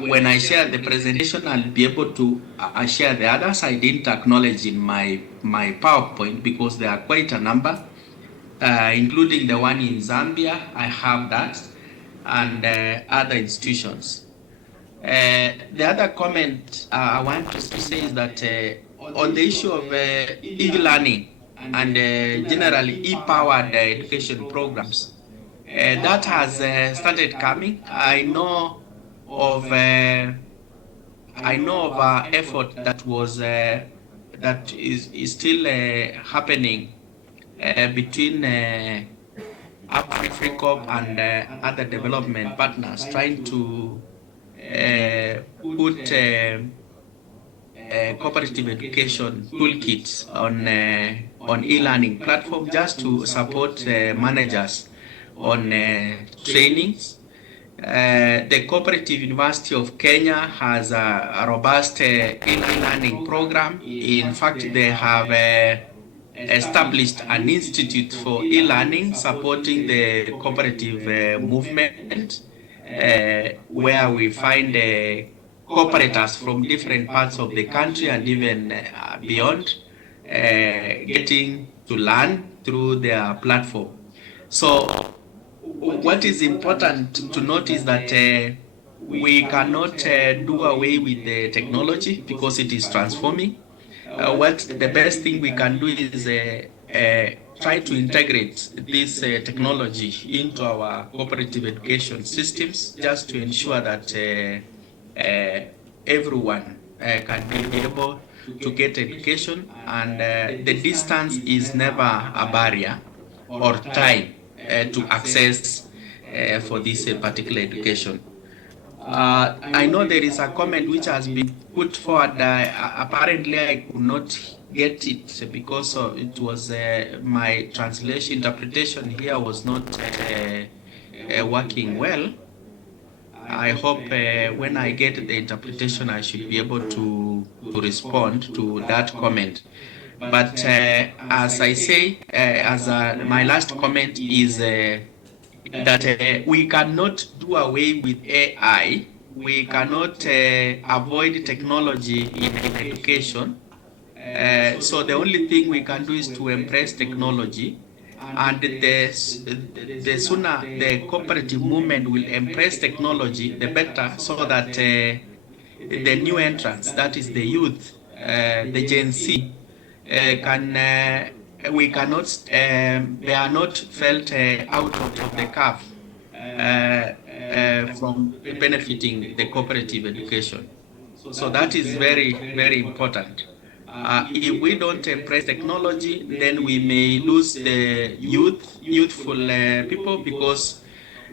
When I share the presentation, I'll be able to share the others. I didn't acknowledge in my PowerPoint because there are quite a number, including the one in Zambia. I have that, and other institutions. The other comment I want to say is that on the issue of e-learning and generally e-powered education programs, that has started coming. I know of effort that was that is still happening between AfriCorp and other development partners, trying to put cooperative education toolkits on e-learning platform just to support managers on trainings. The Cooperative University of Kenya has a robust e-learning program. In fact, they have established an institute for e-learning supporting the cooperative movement, where we find cooperators from different parts of the country and even beyond getting learn through their platform. So what is important to note is that we cannot do away with the technology because it is transforming. What the best thing we can do is try to integrate this technology into our cooperative education systems, just to ensure that everyone can be able to get education, and the distance is never a barrier or time to access for this particular education. I know there is a comment which has been put forward. Apparently, I could not get it because it was my translation interpretation here was not working well. I hope when I get the interpretation, I should be able to respond to that comment. But as I say, my last comment is that we cannot do away with AI. We cannot avoid technology in education. So the only thing we can do is to embrace technology, and the sooner the cooperative movement will embrace technology, the better, so that the new entrants, that is the youth, the Gen Z, we cannot, they are not felt out of the curve from benefiting the cooperative education. So that is very, very important. If we don't embrace technology, then we may lose the youthful people, because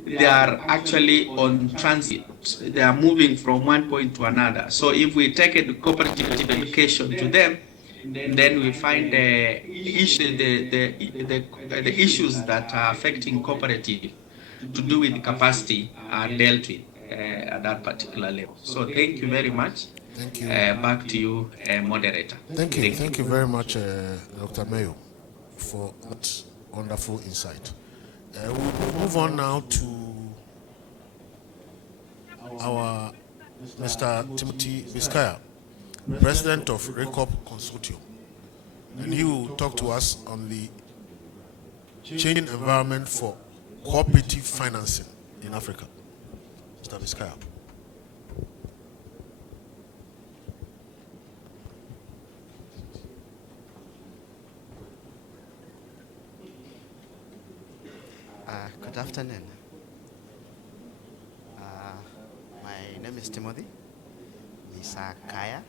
they are actually on transit. They are moving from one point to another. So if we take a cooperative education to them, then we find the issues that are affecting cooperative to do with capacity are dealt with at that particular level. So thank you very much. Thank you. Back to you, moderator. Thank you. Thank you very much, Dr. Mayo, for that wonderful insight. We'll move on now to our Mr. Timothy Biskaya, President of RECOP Consortium. And he will talk to us on the changing environment for cooperative financing in Africa. Mr. Biskaya. Good afternoon. My name is Timothy Biskaya.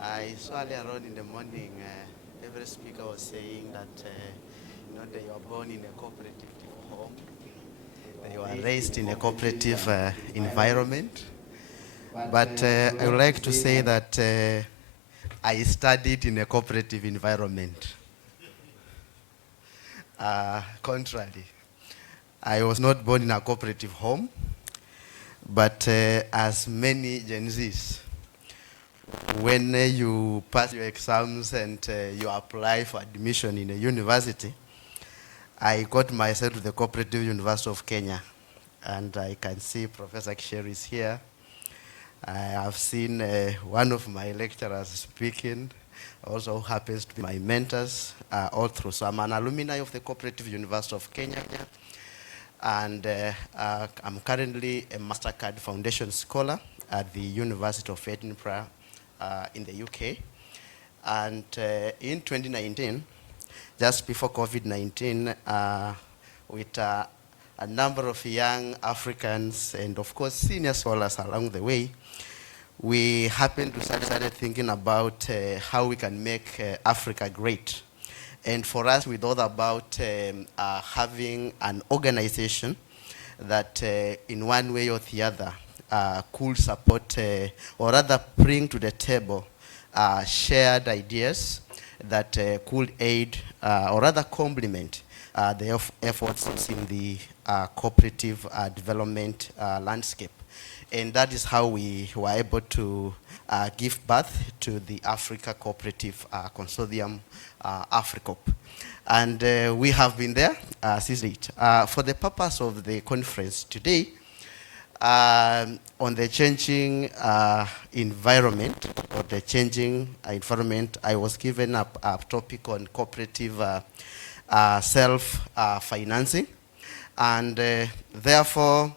I saw earlier on in the morning, every speaker was saying that they were born in a cooperative home, they were raised in a cooperative environment. But I would like to say that I studied in a cooperative environment. Contrary, I was not born in a cooperative home, but as many Gen Zs, when you pass your exams and you apply for admission in a university, I got myself to the Cooperative University of Kenya, and I can see Professor Kisheru is here. I have seen one of my lecturers speaking, also happens to be my mentors all through. So I'm an alumni of the Cooperative University of Kenya, and I'm currently a MasterCard Foundation Scholar at the University of Edinburgh in the UK. And in 2019, just before COVID-19, with a number of young Africans and of course senior scholars along the way, we happened to started thinking about how we can make Africa great. And for us, we thought about having an organization that in one way or the other could support or rather bring to the table shared ideas that could aid or rather complement the efforts in the cooperative development landscape. And that is how we were able to give birth to the Africa Cooperative Consortium, AfriCOP. And we have been there since late. For the purpose of the conference today, On the changing environment, or the changing environment, I was given a topic on cooperative self-financing, and therefore,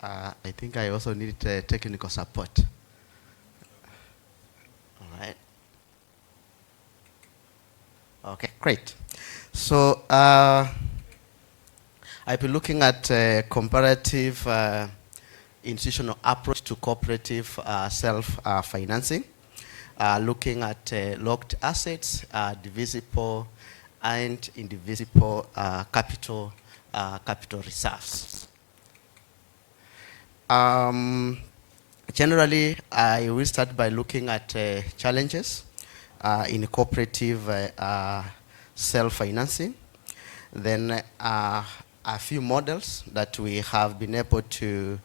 I think I also need technical support. All right. Okay, great. So I'll be looking at comparative institutional approach to cooperative self-financing, looking at locked assets, divisible and indivisible capital reserves. Generally, I will start by looking at challenges in cooperative self-financing, then a few models that we have been able to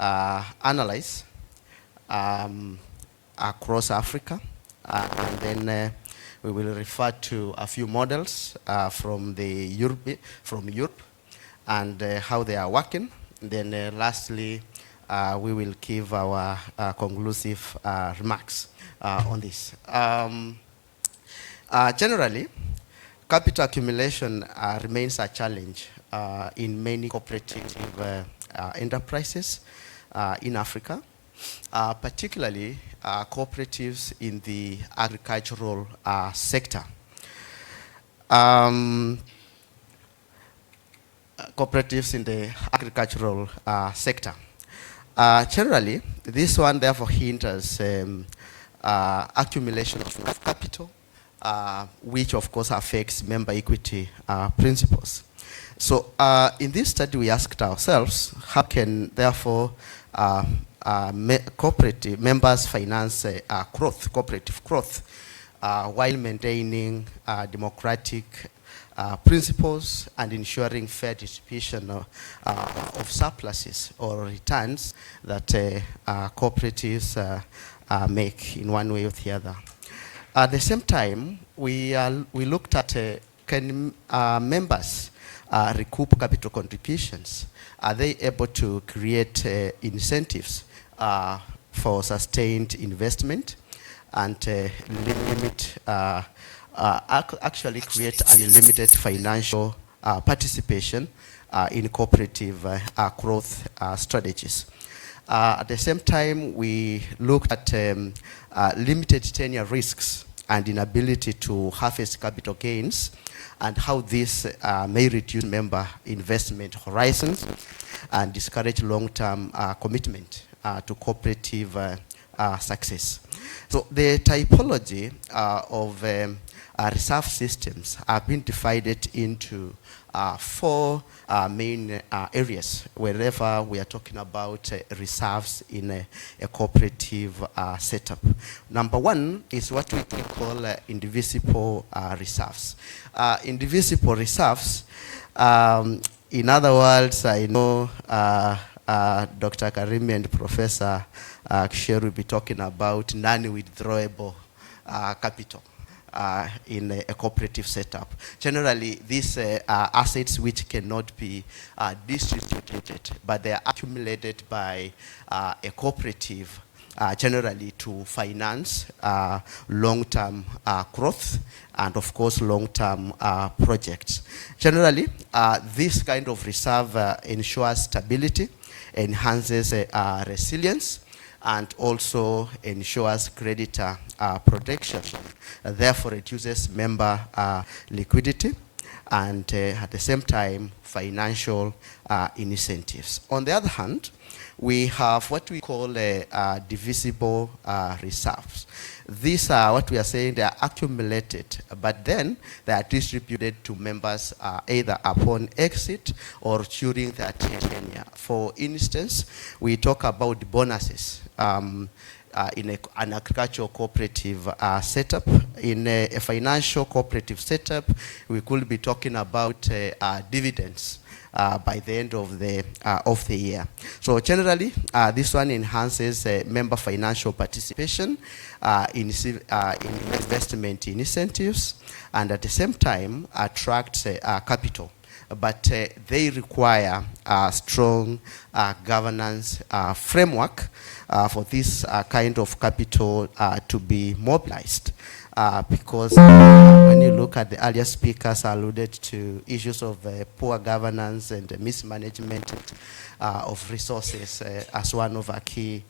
analyze across Africa, and then we will refer to a few models from Europe, and how they are working. Then lastly, we will give our conclusive remarks on this. Generally, capital accumulation remains a challenge in many cooperative enterprises in Africa, particularly cooperatives in the agricultural sector. Cooperatives in the agricultural sector. Generally, this one therefore hinders accumulation of capital, which of course affects member equity principles. So in this study we asked ourselves, how can therefore cooperative members finance cooperative growth while maintaining democratic principles and ensuring fair distribution of surpluses or returns that cooperatives make in one way or the other. At the same time, we looked at can members recoup capital contributions? Are they able to create incentives for sustained investment and limit actually create unlimited financial participation in cooperative growth strategies. At the same time, we looked at limited tenure risks and inability to harvest capital gains, and how this may reduce member investment horizons and discourage long-term commitment to cooperative success. So the typology of reserve systems have been divided into 4 main areas wherever we are talking about reserves in a cooperative setup. Number 1 is what we call indivisible reserves. Indivisible reserves, in other words, I know Dr. Karimi and Professor Ksheru will be talking about non-withdrawable capital in a cooperative setup. Generally, these are assets which cannot be distributed, but they are accumulated by a cooperative generally to finance long-term growth and of course long-term projects. Generally, this kind of reserve ensures stability, enhances resilience, and also ensures creditor protection. Therefore, reduces member liquidity and at the same time, financial incentives. On the other hand, we have what we call divisible reserves. These are what we are saying, they are accumulated, but then they are distributed to members either upon exit or during their tenure. For instance, we talk about bonuses in an agricultural cooperative setup. In a financial cooperative setup, we could be talking about dividends by the end of the year. So generally, this one enhances member financial participation in investment incentives, and at the same time attracts capital. But they require a strong governance framework for this kind of capital to be mobilized. Because when you look at the earlier speakers alluded to issues of poor governance and mismanagement of resources as one of our key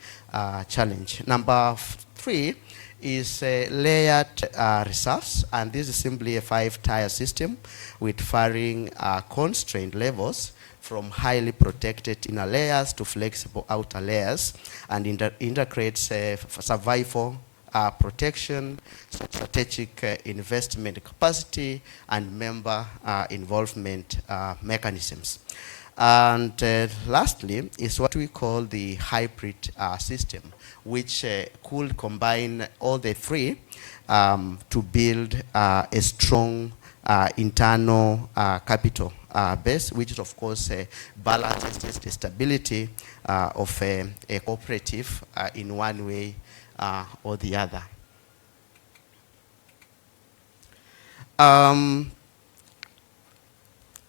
challenge. Number 3 is layered reserves, and this is simply a 5-tier system with varying constraint levels from highly protected inner layers to flexible outer layers, and integrates survival protection, strategic investment capacity, and member involvement mechanisms. And lastly is what we call the hybrid system, which could combine all the 3 to build a strong internal capital base, which of course balances the stability of a cooperative in one way or the other.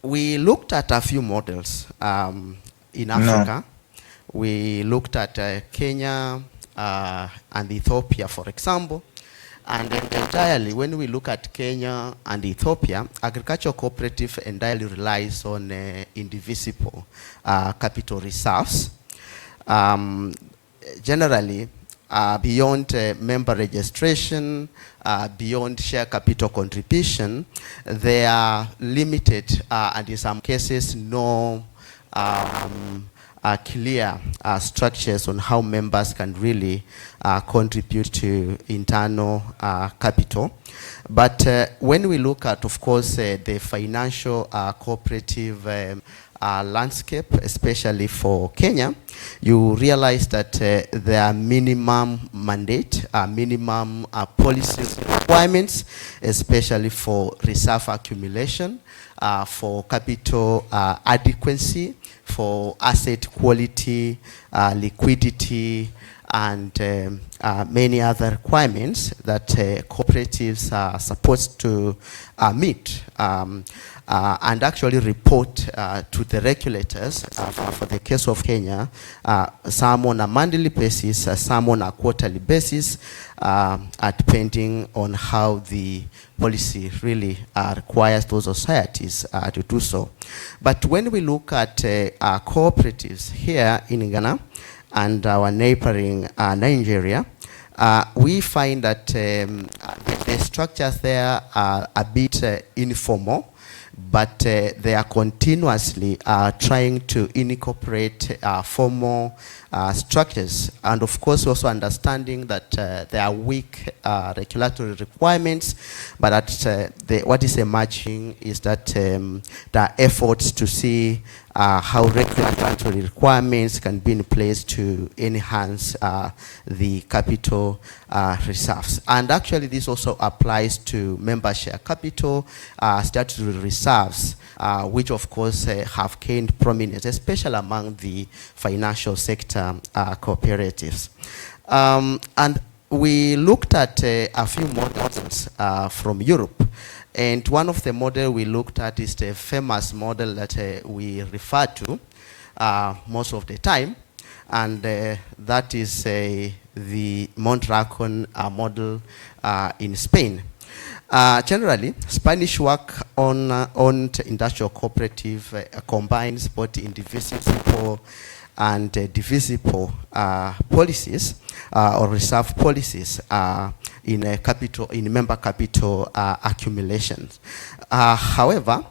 We looked at a few models in Africa. We looked at Kenya and Ethiopia, for example. And entirely, when we look at Kenya and Ethiopia, agricultural cooperative entirely relies on indivisible capital reserves. Generally, beyond member registration, beyond share capital contribution, they are limited and in some cases no clear structures on how members can really contribute to internal capital. But when we look at, of course, the financial cooperative landscape, especially for Kenya, you realize that there are minimum mandate, minimum policy requirements, especially for reserve accumulation, for capital adequacy, for asset quality, liquidity, and many other requirements that cooperatives are supposed to meet. And actually report to the regulators, for the case of Kenya, some on a monthly basis, some on a quarterly basis, depending on how the policy really requires those societies to do so. But when we look at cooperatives here in Ghana and our neighboring Nigeria, we find that the structures there are a bit informal, but they are continuously trying to incorporate formal structures, and of course also understanding that there are weak regulatory requirements, but that what is emerging is that there are efforts to see how regulatory requirements can be in place to enhance the capital reserves. And actually this also applies to member share capital, statutory reserves, which of course have gained prominence, especially among the financial sector cooperatives. And we looked at a few models from Europe. And one of the models we looked at is the famous model that we refer to most of the time. And that is the Mondragon model in Spain. Generally, Spanish work on industrial cooperative combines both indivisible and divisible policies or reserve policies in member capital accumulations. However,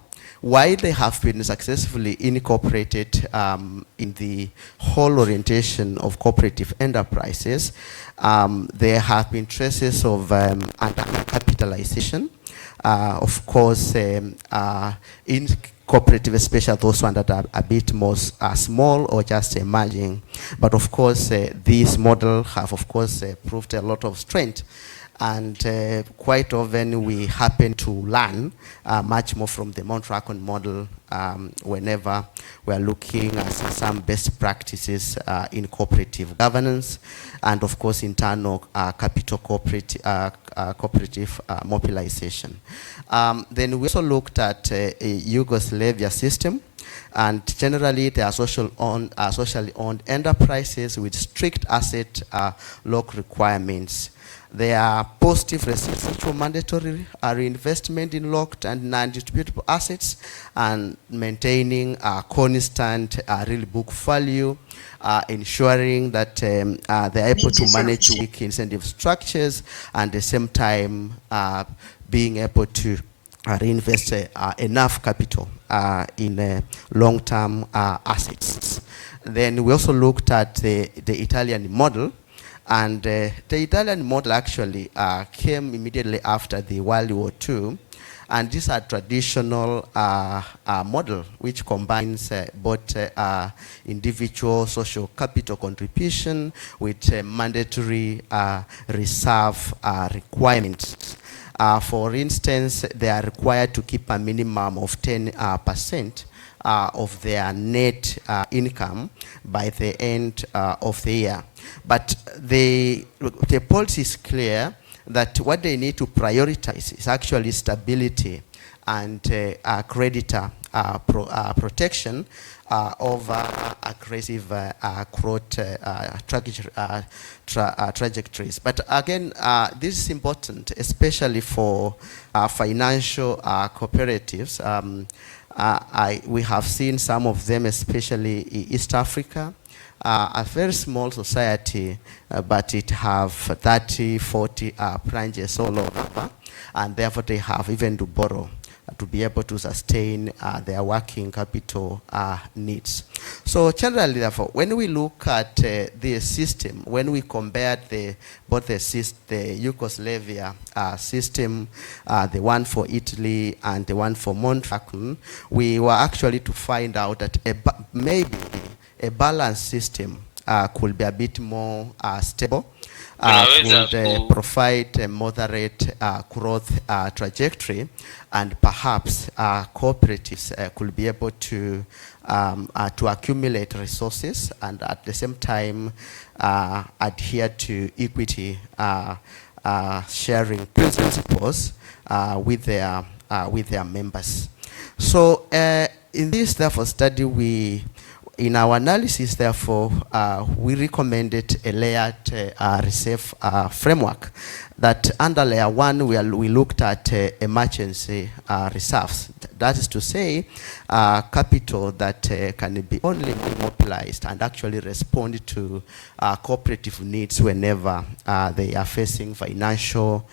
While they have been successfully incorporated in the whole orientation of cooperative enterprises, there have been traces of undercapitalization. Of course, in cooperative, especially those ones that are a bit more small or just emerging. But of course, these models have, of course, proved a lot of strength. And quite often we happen to learn much more from the Mount Racon model whenever we're looking at some best practices in cooperative governance and of course internal capital cooperative mobilization. Then we also looked at a Yugoslavia system, and generally they are socially owned enterprises with strict asset lock requirements. There are positive residual mandatory reinvestment in locked and non-distributable assets and maintaining a constant real book value, ensuring that they're able to manage weak incentive structures and at the same time being able to reinvest enough capital in long-term assets. Then we also looked at the Italian model. And the Italian model actually came immediately after the World War II. And this is a traditional model which combines both individual social capital contribution with mandatory reserve requirements. For instance, they are required to keep a minimum of 10% of their net income by the end of the year. But the policy is clear that what they need to prioritize is actually stability and creditor protection over aggressive growth trajectories. But again, this is important, especially for financial cooperatives. We have seen some of them, especially in East Africa, a very small society, but it have 30, 40 branches all over, and therefore they have even to borrow to be able to sustain their working capital needs. So generally, therefore, when we look at the system, when we compare both the Yugoslavia system, the one for Italy and the one for Mount Racon, we were actually to find out that maybe a balanced system could be a bit more stable, could provide a moderate growth trajectory, and perhaps cooperatives could be able to accumulate resources and at the same time adhere to equity sharing principles with their members. So in this therefore study, in our analysis, therefore, we recommended a layered reserve framework that under layer one, we looked at emergency reserves. That is to say, capital that can be only mobilized and actually respond to cooperative needs whenever they are facing financial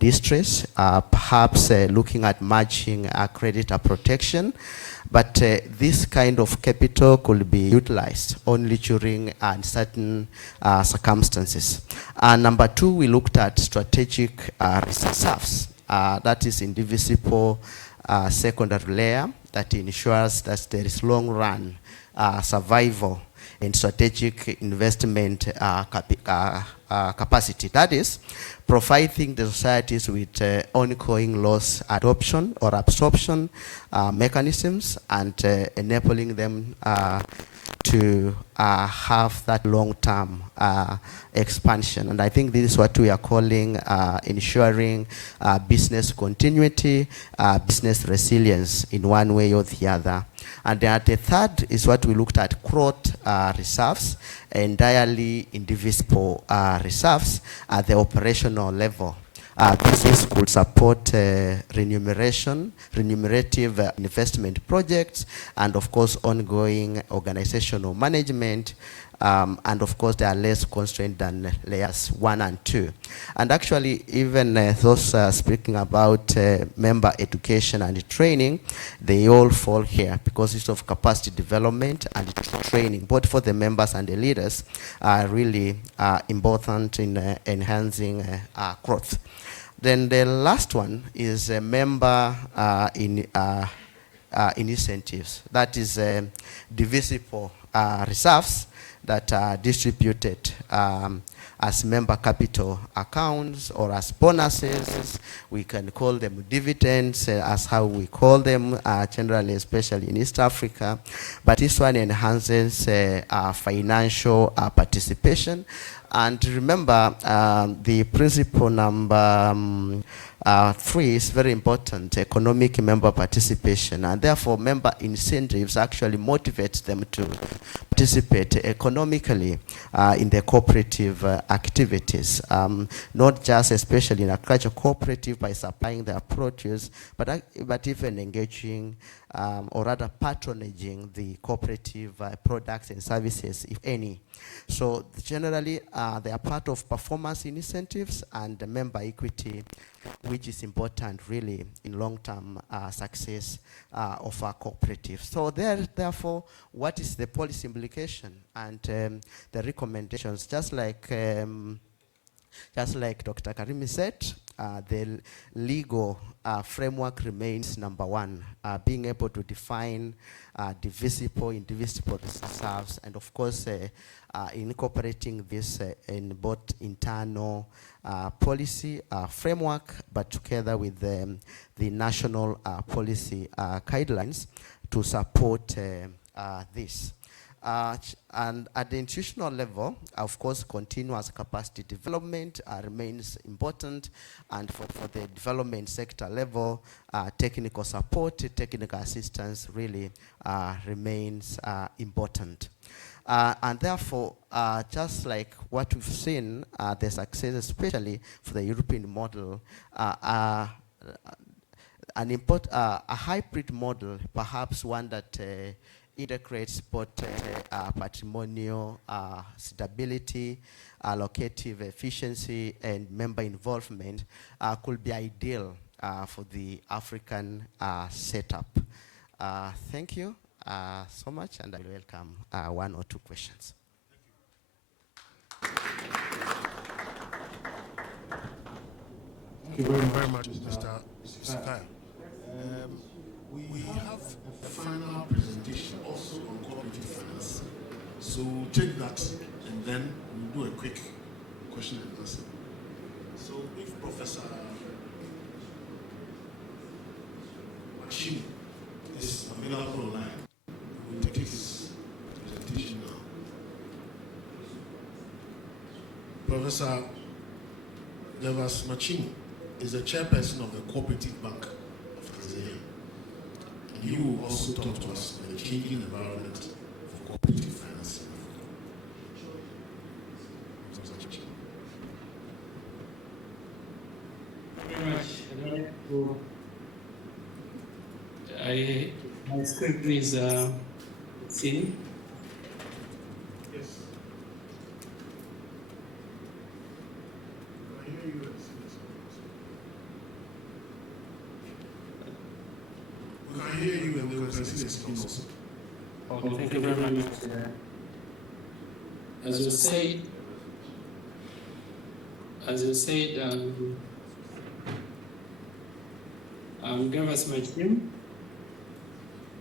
distress, perhaps looking at matching creditor protection. But this kind of capital could be utilized only during certain circumstances. Number two, we looked at strategic reserves. That is indivisible secondary layer that ensures that there is long-run survival and strategic investment capacity. That is, providing the societies with ongoing loss adoption or absorption mechanisms and enabling them to have that long-term expansion. And I think this is what we are calling ensuring business continuity, business resilience in one way or the other. And then the third is what we looked at, growth reserves, entirely indivisible reserves at the operational level. This could support remunerative investment projects, and of course ongoing organizational management And of course, they are less constrained than layers 1 and 2. And actually, even those speaking about member education and training, they all fall here because it's of capacity development and training, both for the members and the leaders, are really important in enhancing growth. Then the last one is member incentives. That is divisible reserves that are distributed as member capital accounts or as bonuses. We can call them dividends, as how we call them generally, especially in East Africa. But this one enhances financial participation. And remember, the principle number 3 is very important, economic member participation, and therefore member incentives actually motivate them to participate economically in the cooperative activities, not just especially in agriculture cooperative by supplying their produce, but even engaging or rather patronaging the cooperative products and services, if any. So generally, they are part of performance incentives and the member equity, which is important really in long-term success of our cooperative. So therefore, what is the policy implication and the recommendations? Just like Dr. Karimi said, the legal framework remains number 1, being able to define divisible, indivisible reserves, and of course, incorporating this in both internal policy framework, but together with the national policy guidelines to support this. And at the institutional level, of course, continuous capacity development remains important, and for the development sector level, technical support, technical assistance really remains important. And therefore, just like what we've seen, the success, especially for the European model, a hybrid model, perhaps one that integrates both patrimonial stability, allocative efficiency, and member involvement, could be ideal for the African setup. Thank you so much, and I welcome 1 or 2 questions. Thank you very much, Mr. Sakaya. We have a final presentation also on cooperative finance. So take that, and then we'll do a quick question and answer. So if Professor Machine is available online, we'll take his presentation now. Professor Gervas Machine is the chairperson of the Cooperative Bank of Tanzania. And he will also talk to us on the changing environment for cooperative finance. Thank you very much. My screen is seen. Yes. I hear you. We can hear you, and we can see the screen also. Okay, thank you very much. As you said, I'm Gervas Machine.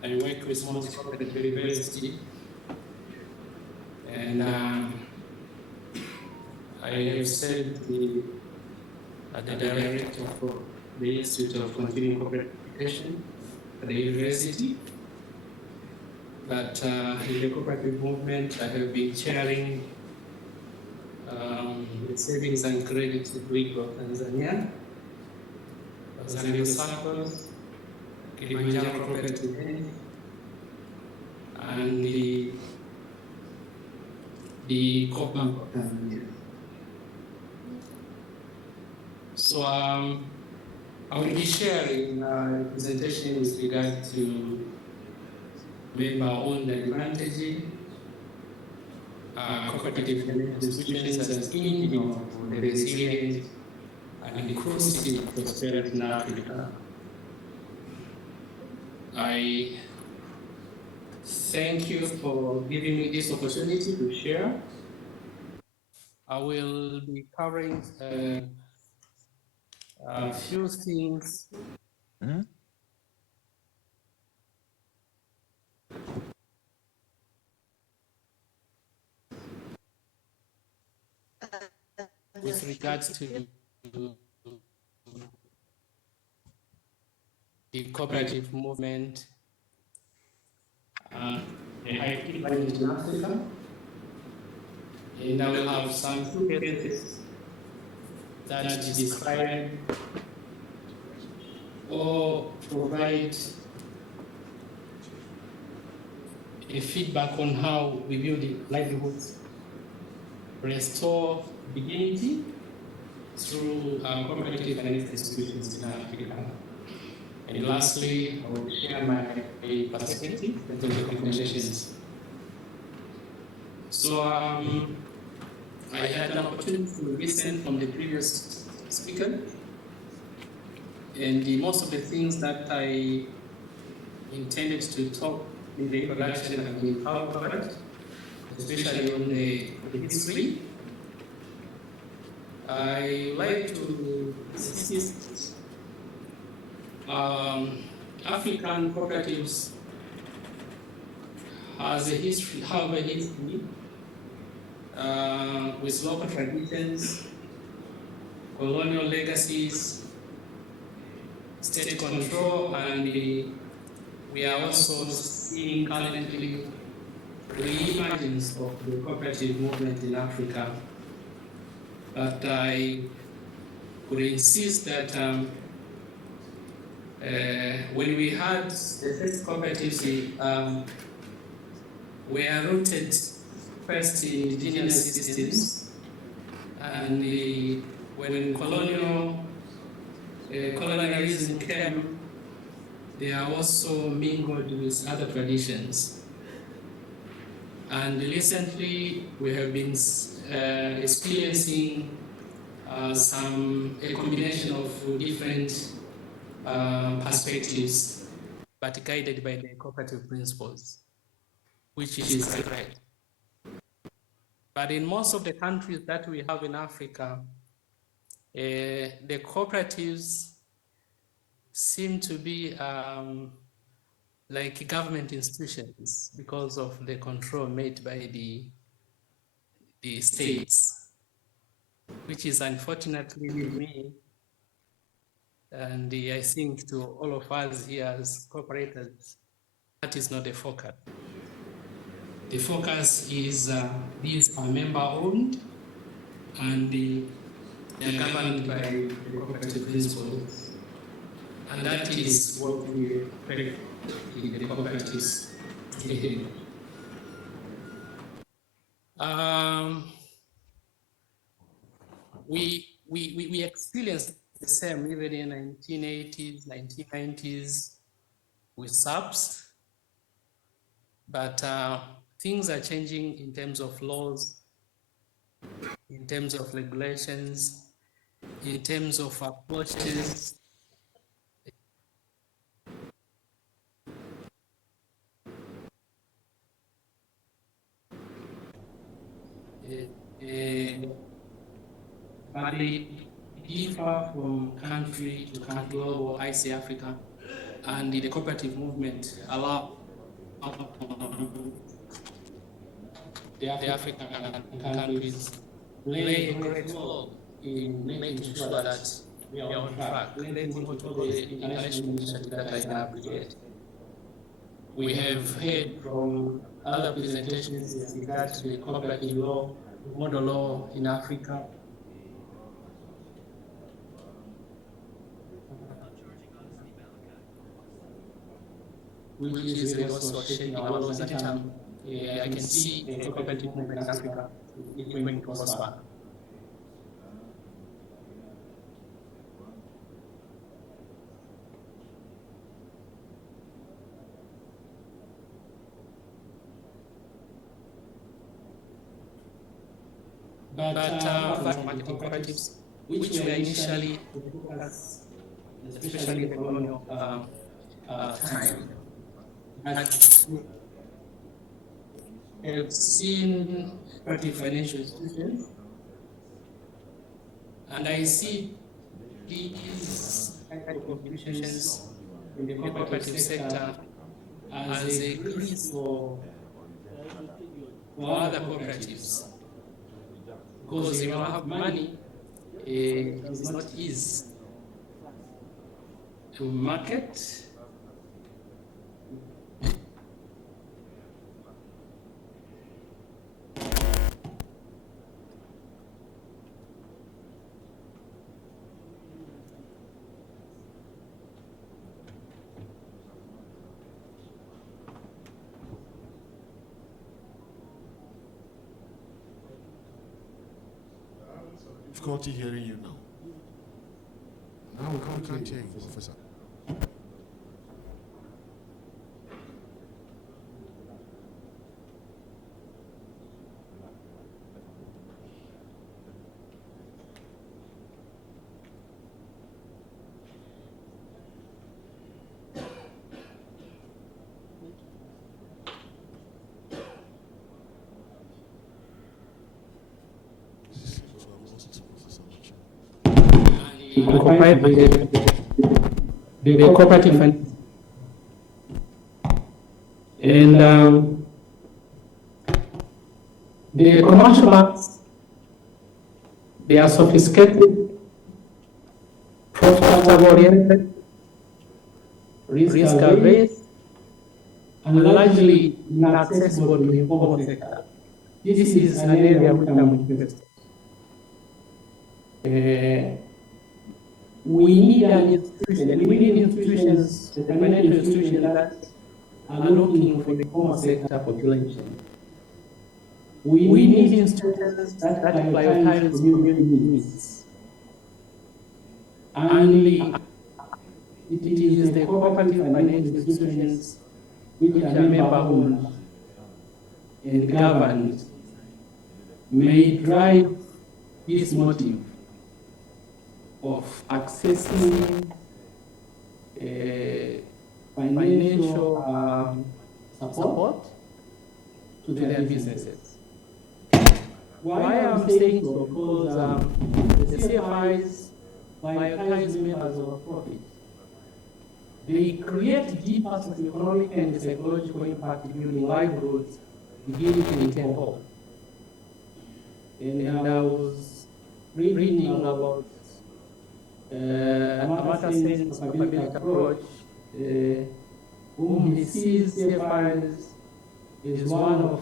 I work with Multi-Cooperative University, and I have served the director for the Institute of Continuing Cooperative Education at the university. But in the cooperative movement, I have been chairing the Savings and Credit League of Tanzania, Tanzania Circles, Kilimanjaro Cooperative Bank, and the Coop Bank of Tanzania. So I will be sharing a presentation with regard to member-owned advantage, cooperative institutions as engine of the resilient and inclusive prosperity in Africa. I thank you for giving me this opportunity to share. I will be covering a few things. With regards to the cooperative movement, the high environment in Africa, and I will have some few cases that describe or provide a feedback on how we build livelihoods, restore dignity through cooperative finance institutions in Africa. And lastly, I will share my perspective and the recommendations. So I had an opportunity to listen from the previous speaker, and most of the things that I intended to talk in the introduction have been covered, especially on the history. I like to insist African cooperatives have a history with local traditions, colonial legacies, state control, and we are also seeing currently re-emergence of the cooperative movement in Africa. But I would insist that when we had the first cooperatives, we are rooted first in indigenous systems, and when colonialism came, they are also mingled with other traditions. And recently, we have been experiencing a combination of different perspectives, but guided by the cooperative principles, which is correct. But in most of the countries that we have in Africa, the cooperatives seem to be like government institutions because of the control made by the states, which is unfortunately with me, and I think to all of us here as cooperators, that is not the focus. The focus is these are member-owned and they are governed by the cooperative principles, and that is what we expect in the cooperatives. We experienced the same even in 1980s, 1990s with SAPS, but things are changing in terms of laws, in terms of regulations, in terms of approaches. But they differ from country to country, global, IC Africa, and the cooperative movement allow the African countries play a great role in making sure that we are on track, relating to the international initiative that I have created. We have heard from other presentations with regard to the cooperative law, model law in Africa. Which is also shaping our laws that I can see the cooperative movement in Africa is going to prosper. but marketing cooperatives, which were initially focused, especially in the colonial time. I've seen cooperative financial institutions, and I see these type of contributions in the cooperative sector as a grease for other cooperatives. Because if you don't have money, it's not easy to market. Difficulty hearing you now. Now we can't hear you, Professor. The cooperative and the commercial banks, they are sophisticated, profit-oriented, risk-averse, and largely inaccessible to the informal sector. This is an area which I'm interested. We need an institution, we need institutions, the financial institutions that are looking for the informal sector population. We need institutions that prioritize community needs. And it is the cooperative financial institutions which are member-owned and governed may drive this motive of accessing financial support to their businesses. Why I'm saying so? Because the CFIs prioritize members of profit. They create deep economic and psychological impact building livelihoods beginning in tenfold. And I was reading about Amartya Sen's capability approach, whom he sees CFIs is one of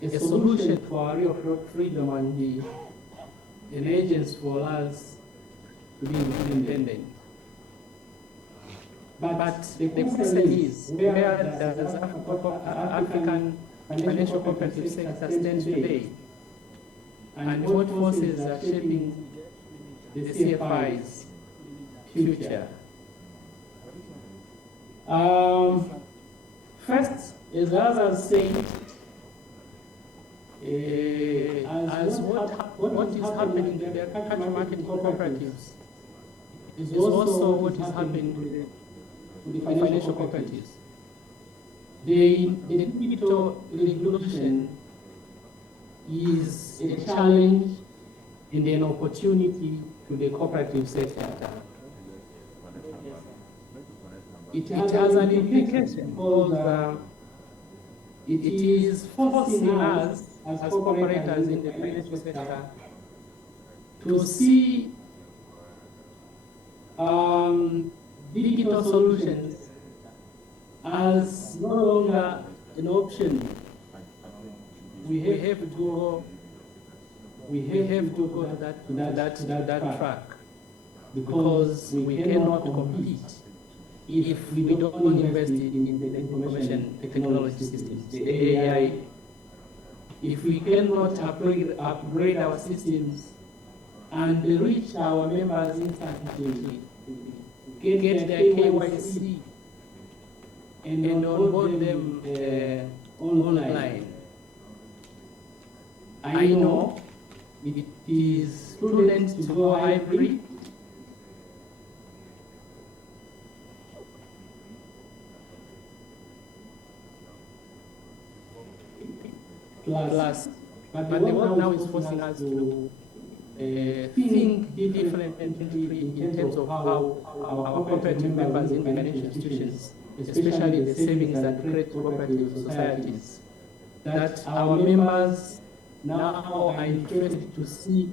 a solution for our real freedom and an agents for us to be independent. But the question is, where does African financial cooperative sector stand today? And what forces are shaping the CFI's future? First, as others said, as what is happening to the cash market cooperatives is also what is happening to the financial cooperatives. The digital revolution is a challenge and an opportunity to the cooperative sector. It has an implication because it is forcing us as cooperators in the financial sector to see digital solutions as no longer an option. We have to go to that track because we cannot compete if we don't invest in the information technology systems, the AI. If we cannot upgrade our systems and reach our members instantly, get their KYC and onboard them online. I know it is students to go hybrid. Plus, but the world now is forcing us to think differently in terms of how our cooperative members in financial institutions, especially the savings and credit cooperative societies, that our members now are interested to see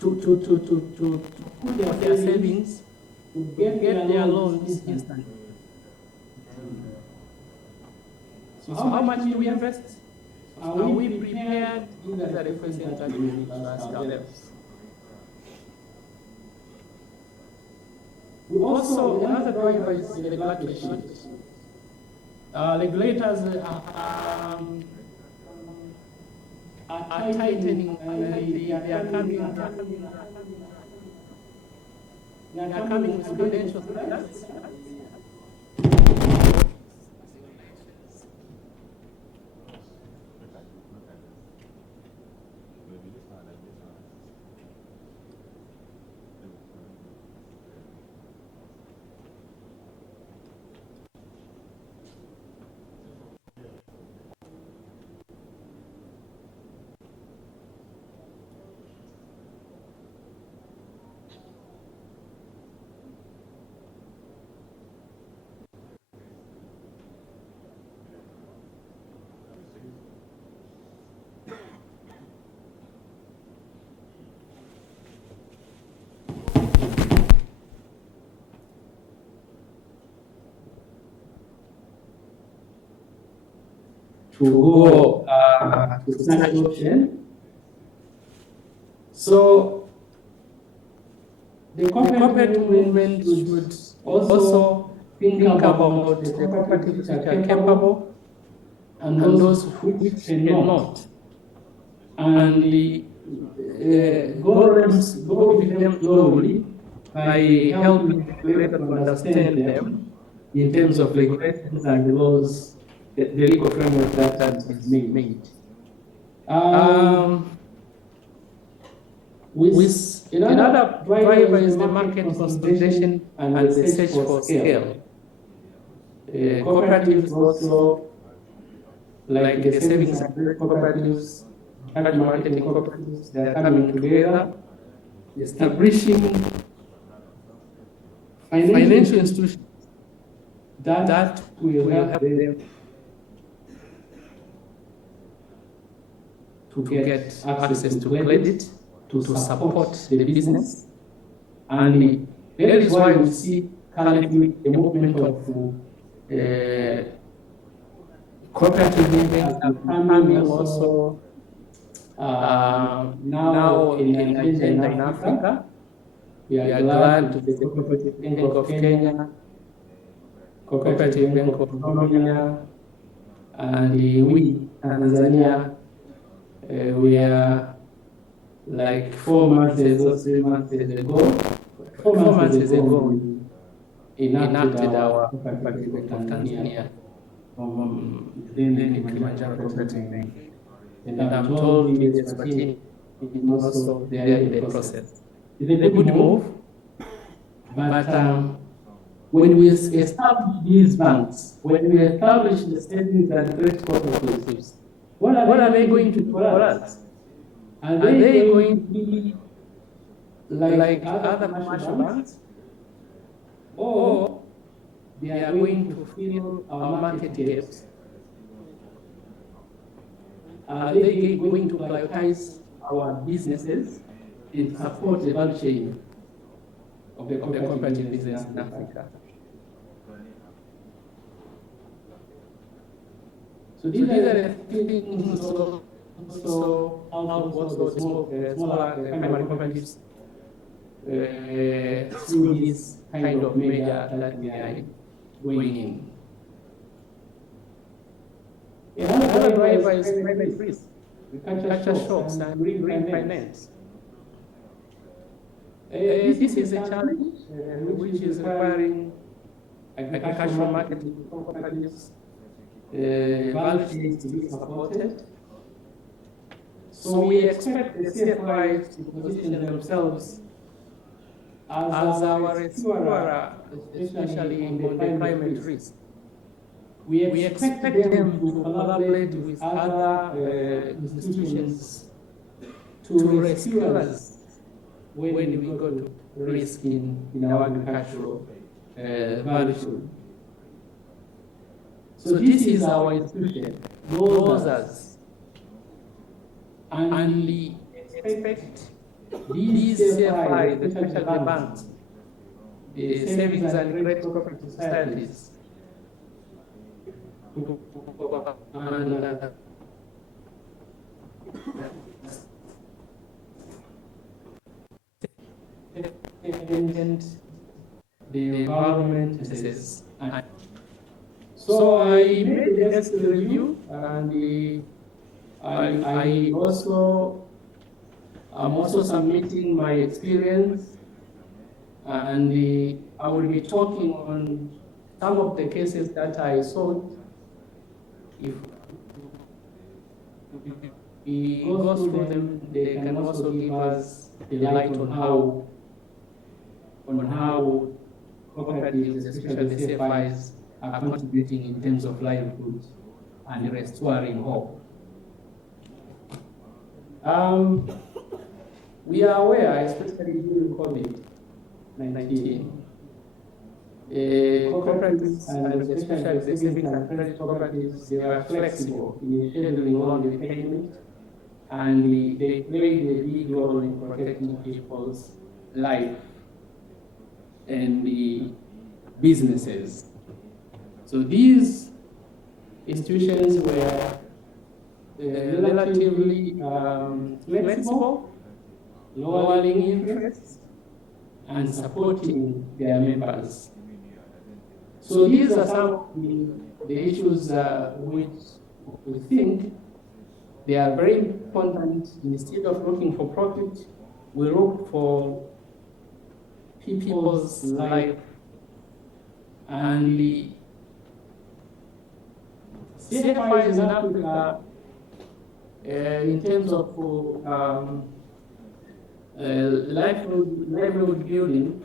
to put their savings to get their loans instantly. So how much do we invest? Are we prepared? These are the questions that we need to ask ourselves. We also, another driver is the regulatory shift. Regulators are tightening, they are coming with credentials. To go to such option. So the cooperative movement should also think about the cooperatives which are capable and those which cannot. And the governments go with them slowly by helping the regulator to understand them in terms of regulations and the laws, the legal framework that is made. With another driver is the market consolidation and the search for scale. Cooperatives also, like the savings and credit cooperatives, cash marketing cooperatives, they are coming together, establishing financial institutions that will help them to get access to credit, to support the business. And that is why we see currently the movement of cooperative living coming also now in Nigeria and Africa. We are glad to be the Cooperative Bank of Kenya, Cooperative Bank of Tanzania, and we, Tanzania, we are like 4 months or 3 months ago, 4 months ago, we enacted our Cooperative Bank of Tanzania within the Kilimanjaro Cooperative Bank. And I'm told Ms. Martin is also there in the process. It's a good move, but when we establish these banks, when we establish the savings and credit cooperatives, what are they going to do for us? Are they going to be like other commercial banks? Or they are going to fill our market gaps? Are they going to prioritize our businesses and support the value chain of the cooperative business in Africa? So these are the things also how also smaller primary cooperatives through this kind of measure that we are going in. Another driver is private risk, culture shocks and green finance. This is a challenge which is requiring agricultural marketing cooperatives, value chains to be supported. So we expect the CFIs to position themselves as our rescuer, especially on the climate risk. We expect them to collaborate with other institutions to rescue us when we go to risk in our agricultural value chain. So this is our institution, knows us, and we expect these CFI, the special banks, the savings and credit cooperative societies, and the environment says. So I made the next review, and I'm also submitting my experience, and I will be talking on some of the cases that I solved. If we go through them, they can also give us the light on how cooperatives, especially the CFIs, are contributing in terms of livelihood and restoring hope. We are aware, especially during COVID-19, cooperatives, and especially the savings and credit cooperatives, they were flexible in scheduling loan repayment, and they played a big role in protecting people's life and the businesses. So these institutions were relatively flexible, lowering interests, and supporting their members. So these are some of the issues which we think they are very important. Instead of looking for profit, we look for people's life, and the CFIs in Africa, in terms of livelihood building,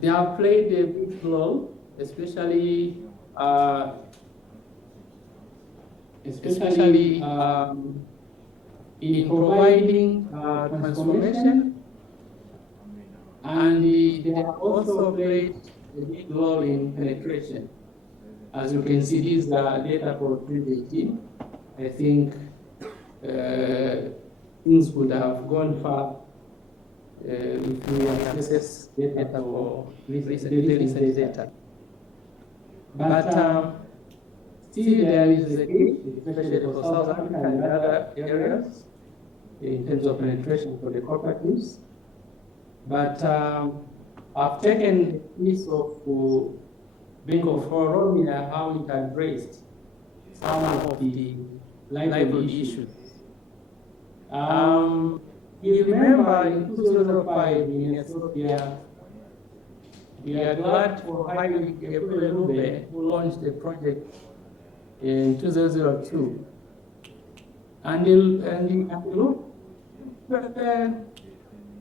they have played a big role, especially in providing transformation, and they have also played a big role in penetration. As you can see, these are data for 2018. I think things would have gone far if we access data for recent data. But still there is a gap, especially for South Africa and other areas, in terms of penetration for the cooperatives. But I've taken a piece of Bank of Oromia, how it addressed some of the livelihood issues. You remember in 2005 in Ethiopia, we are glad for Haile Gebrselassie, who launched the project in 2002. And he looked at the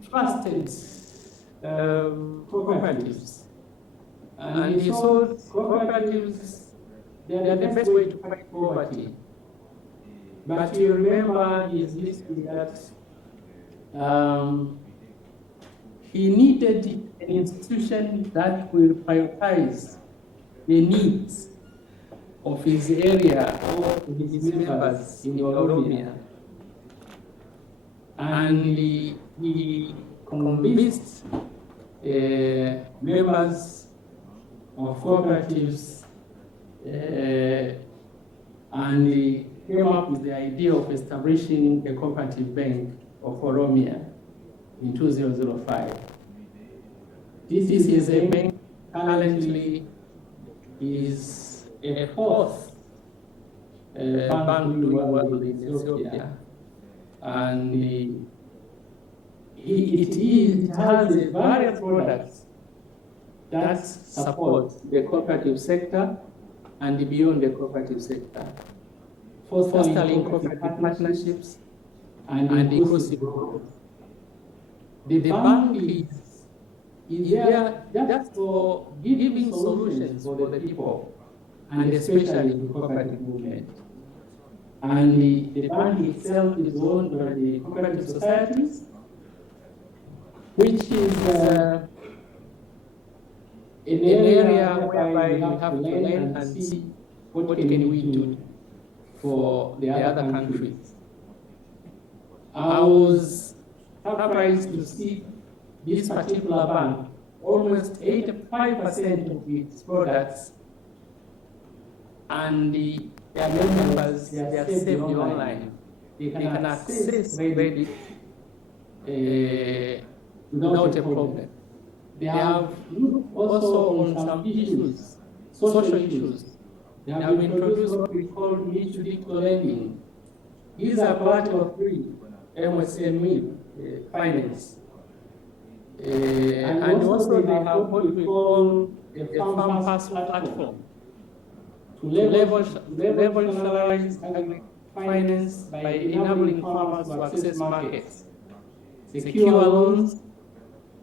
trusted cooperatives. And he saw cooperatives, they are the best way to fight poverty. But you remember his history that he needed an institution that will prioritize the needs of his area or his members in Oromia. And he convinced members of cooperatives and he came up with the idea of establishing a cooperative bank of Oromia in 2005. This is a bank currently is a fourth bank doing well in Ethiopia, and it has various products that support the cooperative sector and beyond the cooperative sector, fostering cooperative partnerships, and inclusive growth. The bank is there just for giving solutions for the people, and especially the cooperative movement. And the bank itself is owned by the cooperative societies, which is an area whereby we have to learn and see what can we do for the other countries. I was surprised to see this particular bank, almost 85% of its products and their members, they are saved online. They can access credit without a problem. They have also on some issues, social issues. They have introduced what we call mutual lending. These are part of free MSME finance. And also they have what we call a farm pass platform to revolutionize agri-finance by enabling farmers to access markets, secure loans,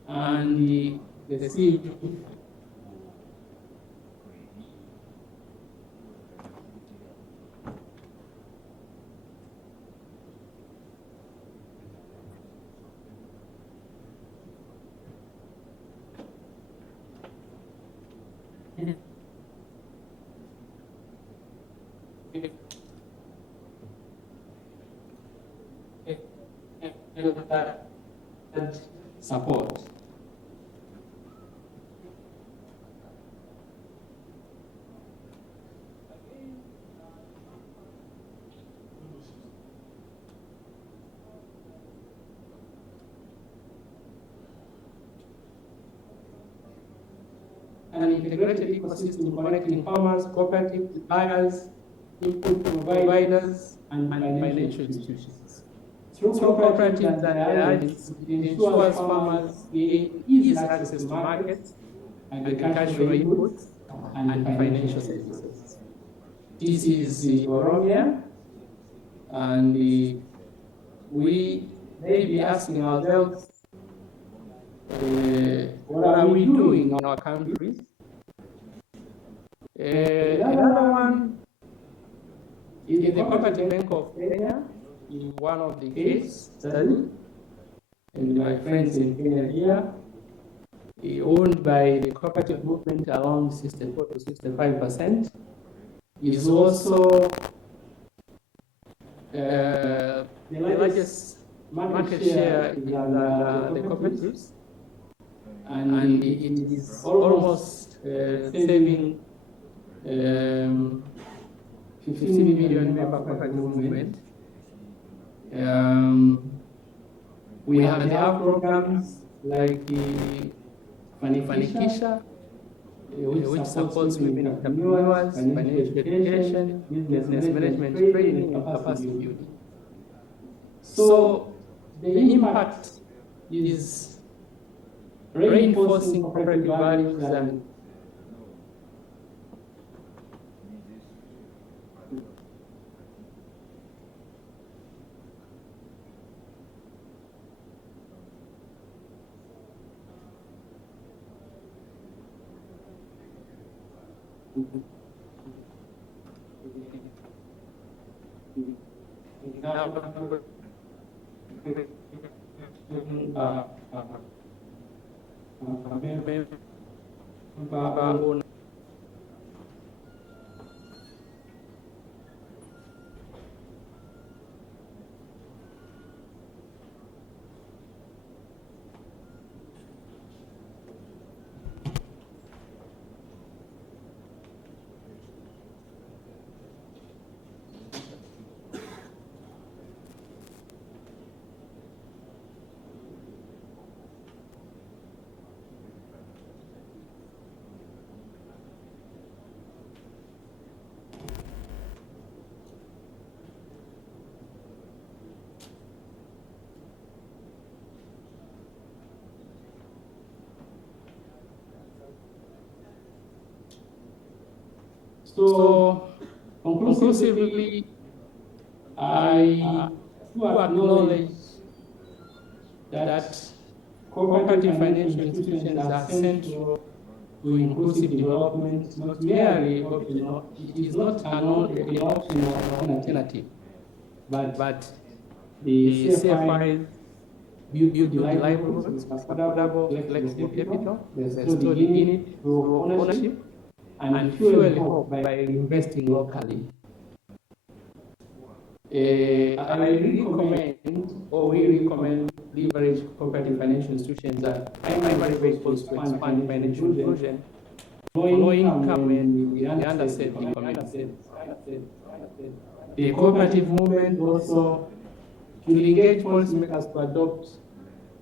and receive support. An integrated ecosystem connecting farmers, cooperatives, buyers, input providers, and financial institutions. Through cooperatives and their agents, it ensures farmers gain easy access to markets, agricultural inputs, and financial services. This is Oromia, and we may be asking ourselves, what are we doing in our countries? Another one is the Cooperative Bank of Kenya, in one of the case studies, and my friends in Kenya here, owned by the cooperative movement around 64 to 65%, is also the largest market share in the cooperatives, and it is almost saving 15 million member cooperative movement. We have programs like the Fanikisha, which supports women entrepreneurs, financial education, business management training, and capacity building. So the impact is reinforcing cooperative values and so conclusively, I to acknowledge that cooperative financial institutions are central to inclusive development, not merely optional. It is not an optional alternative, but the CFI build the livelihoods with affordable, flexible capital. There's a solid unit through ownership and fuel hope by investing locally. I recommend, or we recommend, leverage cooperative financial institutions that primary vehicles to expand financial inclusion, low income and the underserved communities. The cooperative movement also should engage policymakers to adopt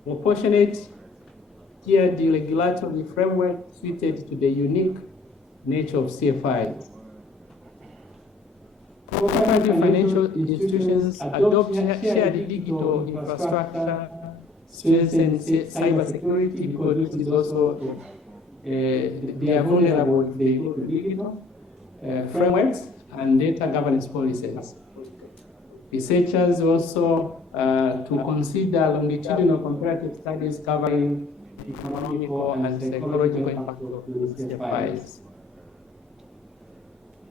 proportionate tiered regulatory framework suited to the unique nature of CFIs. Cooperative financial institutions adopt shared digital infrastructure, strengthen cybersecurity, because this is also they are vulnerable to the digital frameworks and data governance policies. Researchers also to consider longitudinal comparative studies covering economical and psychological impact of the CFIs.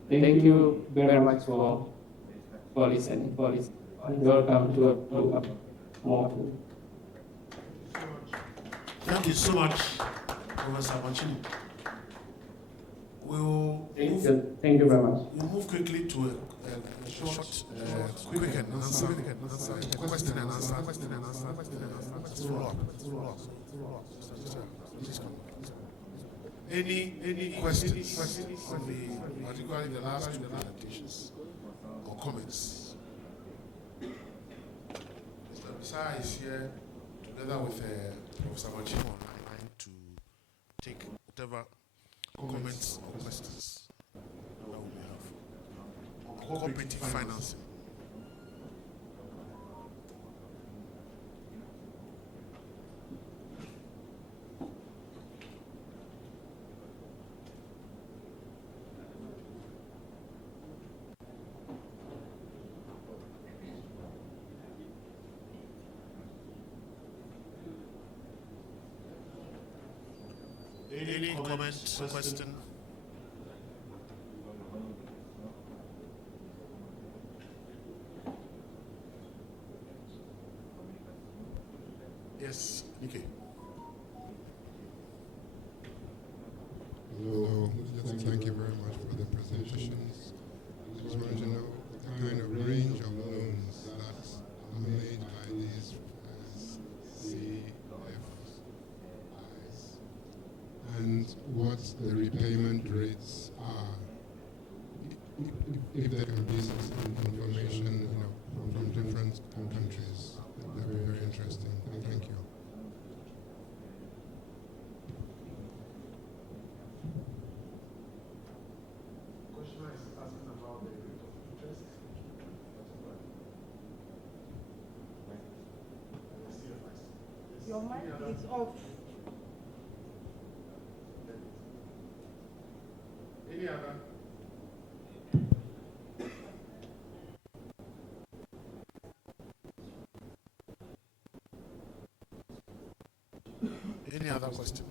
Thank you very much for listening. Welcome to more. Thank you so much, Professor Machini. Thank you very much. We'll move quickly to a short, quick and answer, question and answer. Let's follow up. Please come. Any questions on the, particularly the last two presentations or comments? Mr. Bisa is here together with Professor Machimo online to take whatever comments or questions that we may have on cooperative financing. Any comments, question? Yes, okay. Hello, thank you very much for the presentations. I just wanted to know the kind of range of loans that are made by these CFIs and what the repayment rates are. If there can be some information, from different countries, that would be very interesting. Thank you. Your mic is off. Any other? Any other question?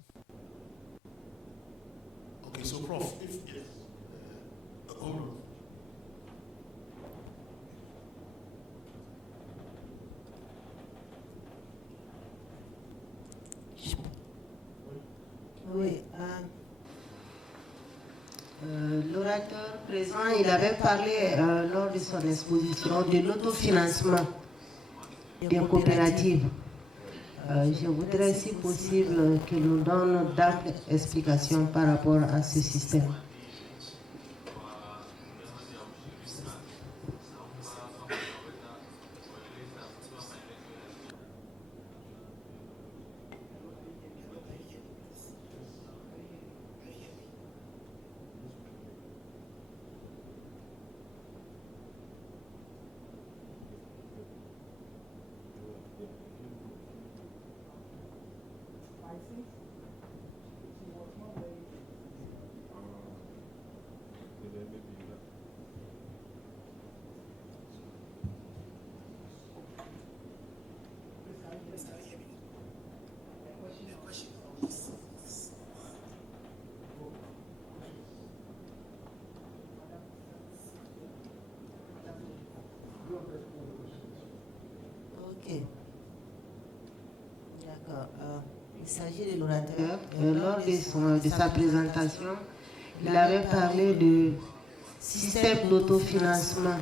Okay, so Prof, if yes, hold on. Oui. L'orateur présent, il avait parlé lors de son exposition de l'autofinancement des coopératives. Je voudrais, si possible, qu'il nous donne d'amples explications par rapport à ce système. Ok. D'accord. Il s'agit de l'orateur. Lors de sa présentation, il avait parlé de système d'autofinancement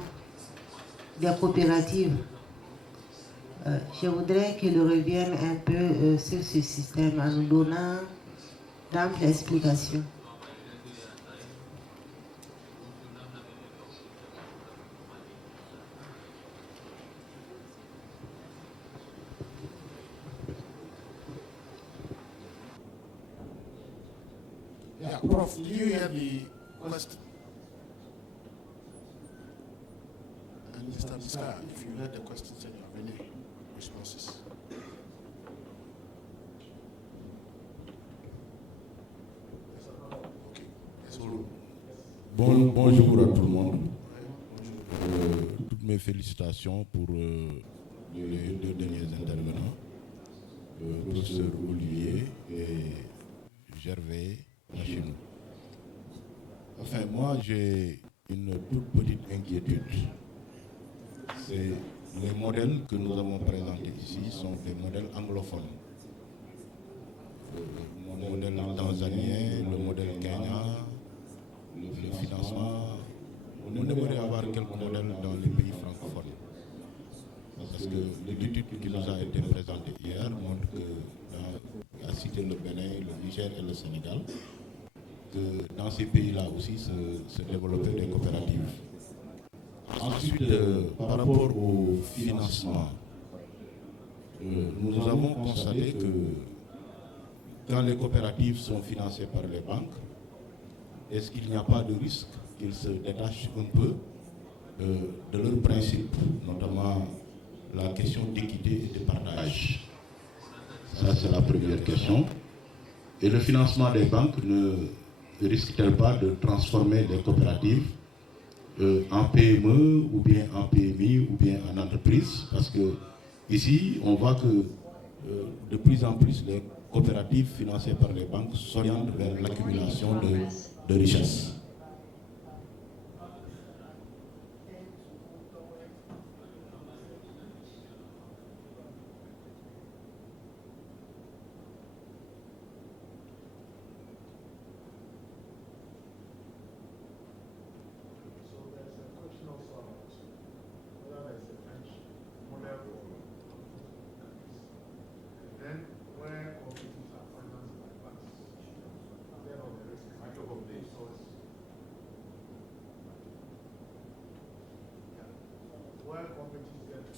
des coopératives. Je voudrais qu'il revienne un peu sur ce système en nous donnant d'amples explications. Yeah, Prof, did you hear the question? And Mr. Miska, if you heard the questions and you have any responses. Okay. Bonjour à tout le monde. Toutes mes félicitations pour les deux derniers intervenants, professeur Olivier et Gervais Machinou. Enfin, moi, j'ai une toute petite inquiétude. C'est les modèles que nous avons présentés ici sont des modèles anglophones. Le modèle tanzanien, le modèle Kenya, le financement. On aimerait avoir quelques modèles dans les pays francophones. Parce que l'étude qui nous a été présentée hier montre que, à citer le Bénin, le Niger et le Sénégal, que dans ces pays-là aussi se développaient des coopératives. Ensuite, par rapport au financement, nous avons constaté que quand les coopératives sont financées par les banques, est-ce qu'il n'y a pas de risque qu'ils se détachent un peu de leurs principes, notamment la question d'équité et de partage? Ça, c'est la première question. Et le financement des banques ne risque-t-elle pas de transformer les coopératives en PME ou bien en PMI ou bien en entreprise? Parce que ici, on voit que de plus en plus les coopératives financées par les banques s'orientent vers l'accumulation de richesses.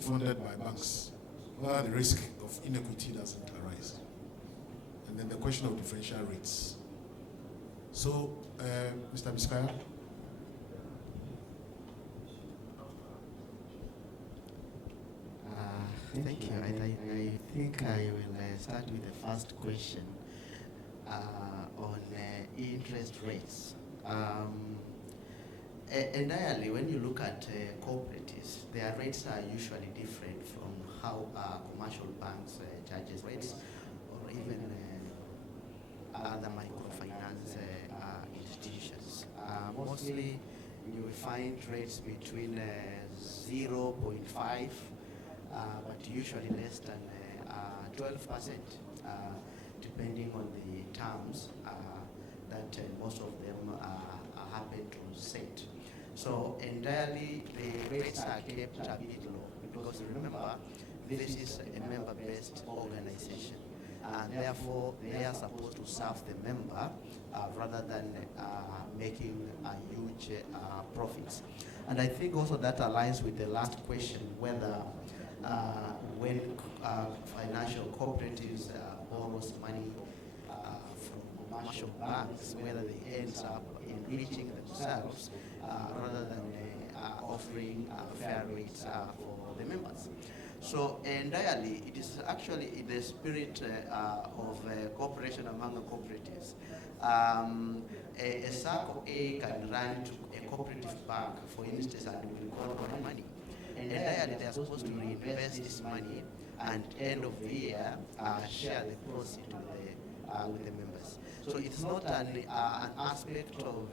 Funded by banks, where the risk of inequity doesn't arise. And then the question of differential rates. So, Mr. Miskaya? Thank you. I think I will start with the first question on interest rates. Entirely, when you look at cooperatives, their rates are usually different from how commercial banks charges rates, or even other microfinance institutions. Mostly, you will find rates between 0.5, but usually less than 12%, depending on the terms that most of them happen to set. So entirely the rates are kept a bit low because remember this is a member-based organization and therefore they are supposed to serve the member rather than making huge profits. And I think also that aligns with the last question whether when financial cooperatives borrows money from commercial banks, whether they end up enriching themselves rather than offering fair rates for the members. So entirely, it is actually in the spirit of cooperation among the cooperatives. A SACCO A can run to a cooperative bank, for instance, and will borrow money. Entirely, they are supposed to reinvest this money and end of the year share the proceeds with with the members. So it's not an aspect of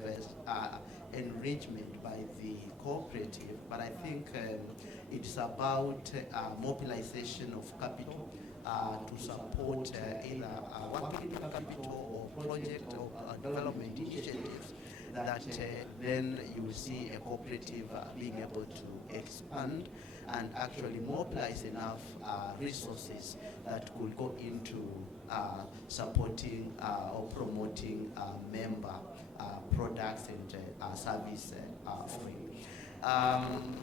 enrichment by the cooperative, but I think it's about mobilization of capital to support either working capital or project or development initiatives that then you will see a cooperative being able to expand and actually mobilize enough resources that could go into supporting or promoting member products and service offering.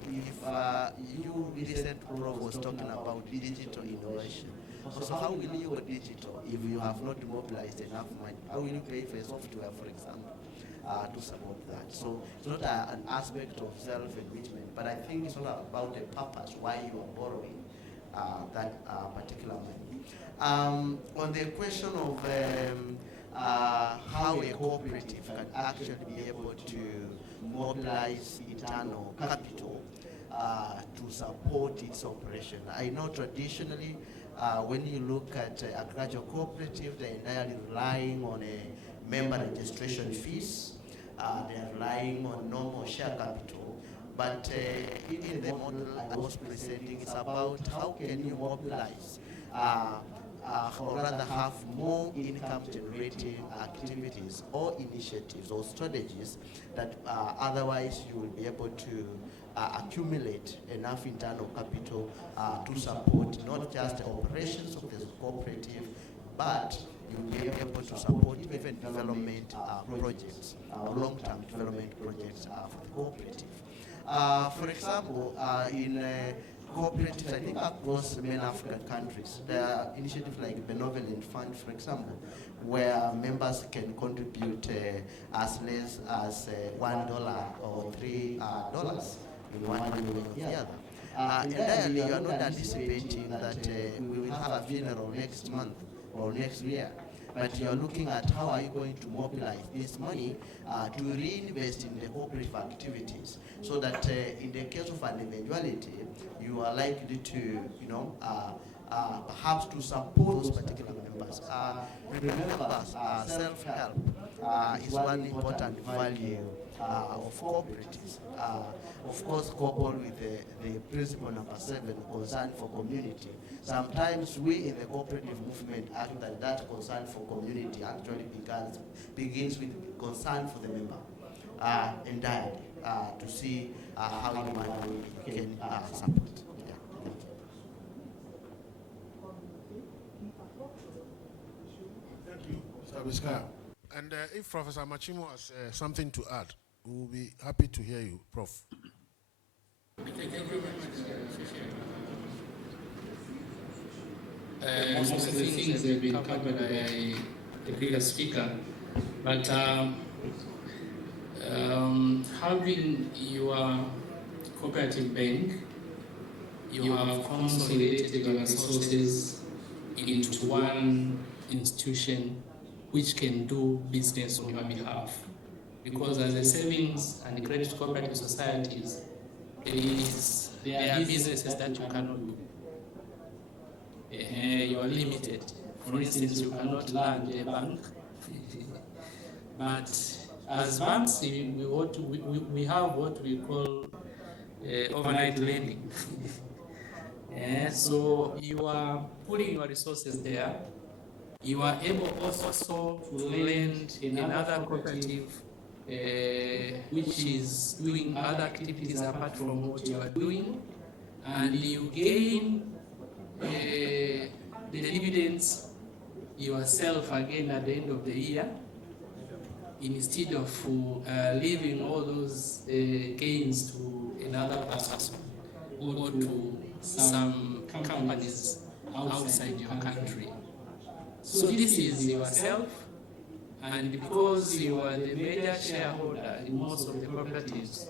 If you recent Prof was talking about digital innovation, so how will you go digital if you have not mobilized enough money? How will you pay for software, for example, to support that? So it's not an aspect of self-enrichment, but I think it's all about the purpose why you are borrowing that particular money. On the question of how a cooperative can actually be able to mobilize internal capital to support its operation. I know traditionally, when you look at agricultural cooperative, they're entirely relying on a member registration fees. They're relying on normal share capital. But in the model I was presenting, it's about how can you mobilize or rather have more income generating activities or initiatives or strategies that otherwise you will be able to accumulate enough internal capital to support not just the operations of the cooperative, but you'll be able to support even development projects, long-term development projects for the cooperative. For example, in cooperatives, I think across many African countries, there are initiatives like Benevolent Fund, for example, where members can contribute as less as $1 or $3 in one way or the other. Entirely, you are not anticipating that we will have a funeral next month or next year, but you are looking at how are you going to mobilize this money to reinvest in the cooperative activities, so that in the case of an eventuality, you are likely to, perhaps to support those particular members. Remember, self-help is one important value of cooperatives. Of course, coupled with the principle number 7, concern for community. Sometimes we in the cooperative movement argue that concern for community actually begins with concern for the member entirely, to see how humanity can support. Thank you, Mr. Biscaya. And if Professor Machimo has something to add, we will be happy to hear you, Prof. Thank you very much. Most of the things have been covered by the previous speaker, but having your cooperative bank, you have consolidated your resources into one institution which can do business on your behalf. Because as a savings and credit cooperative societies, there are businesses that you cannot do. You are limited. For instance, you cannot lend a bank. But as banks, we have what we call overnight lending. So you are putting your resources there. You are able also to lend in another cooperative which is doing other activities apart from what you are doing, and you gain the dividends yourself again at the end of the year, instead of leaving all those gains to another person or to some companies outside your country. So this is yourself, and because you are the major shareholder in most of the cooperatives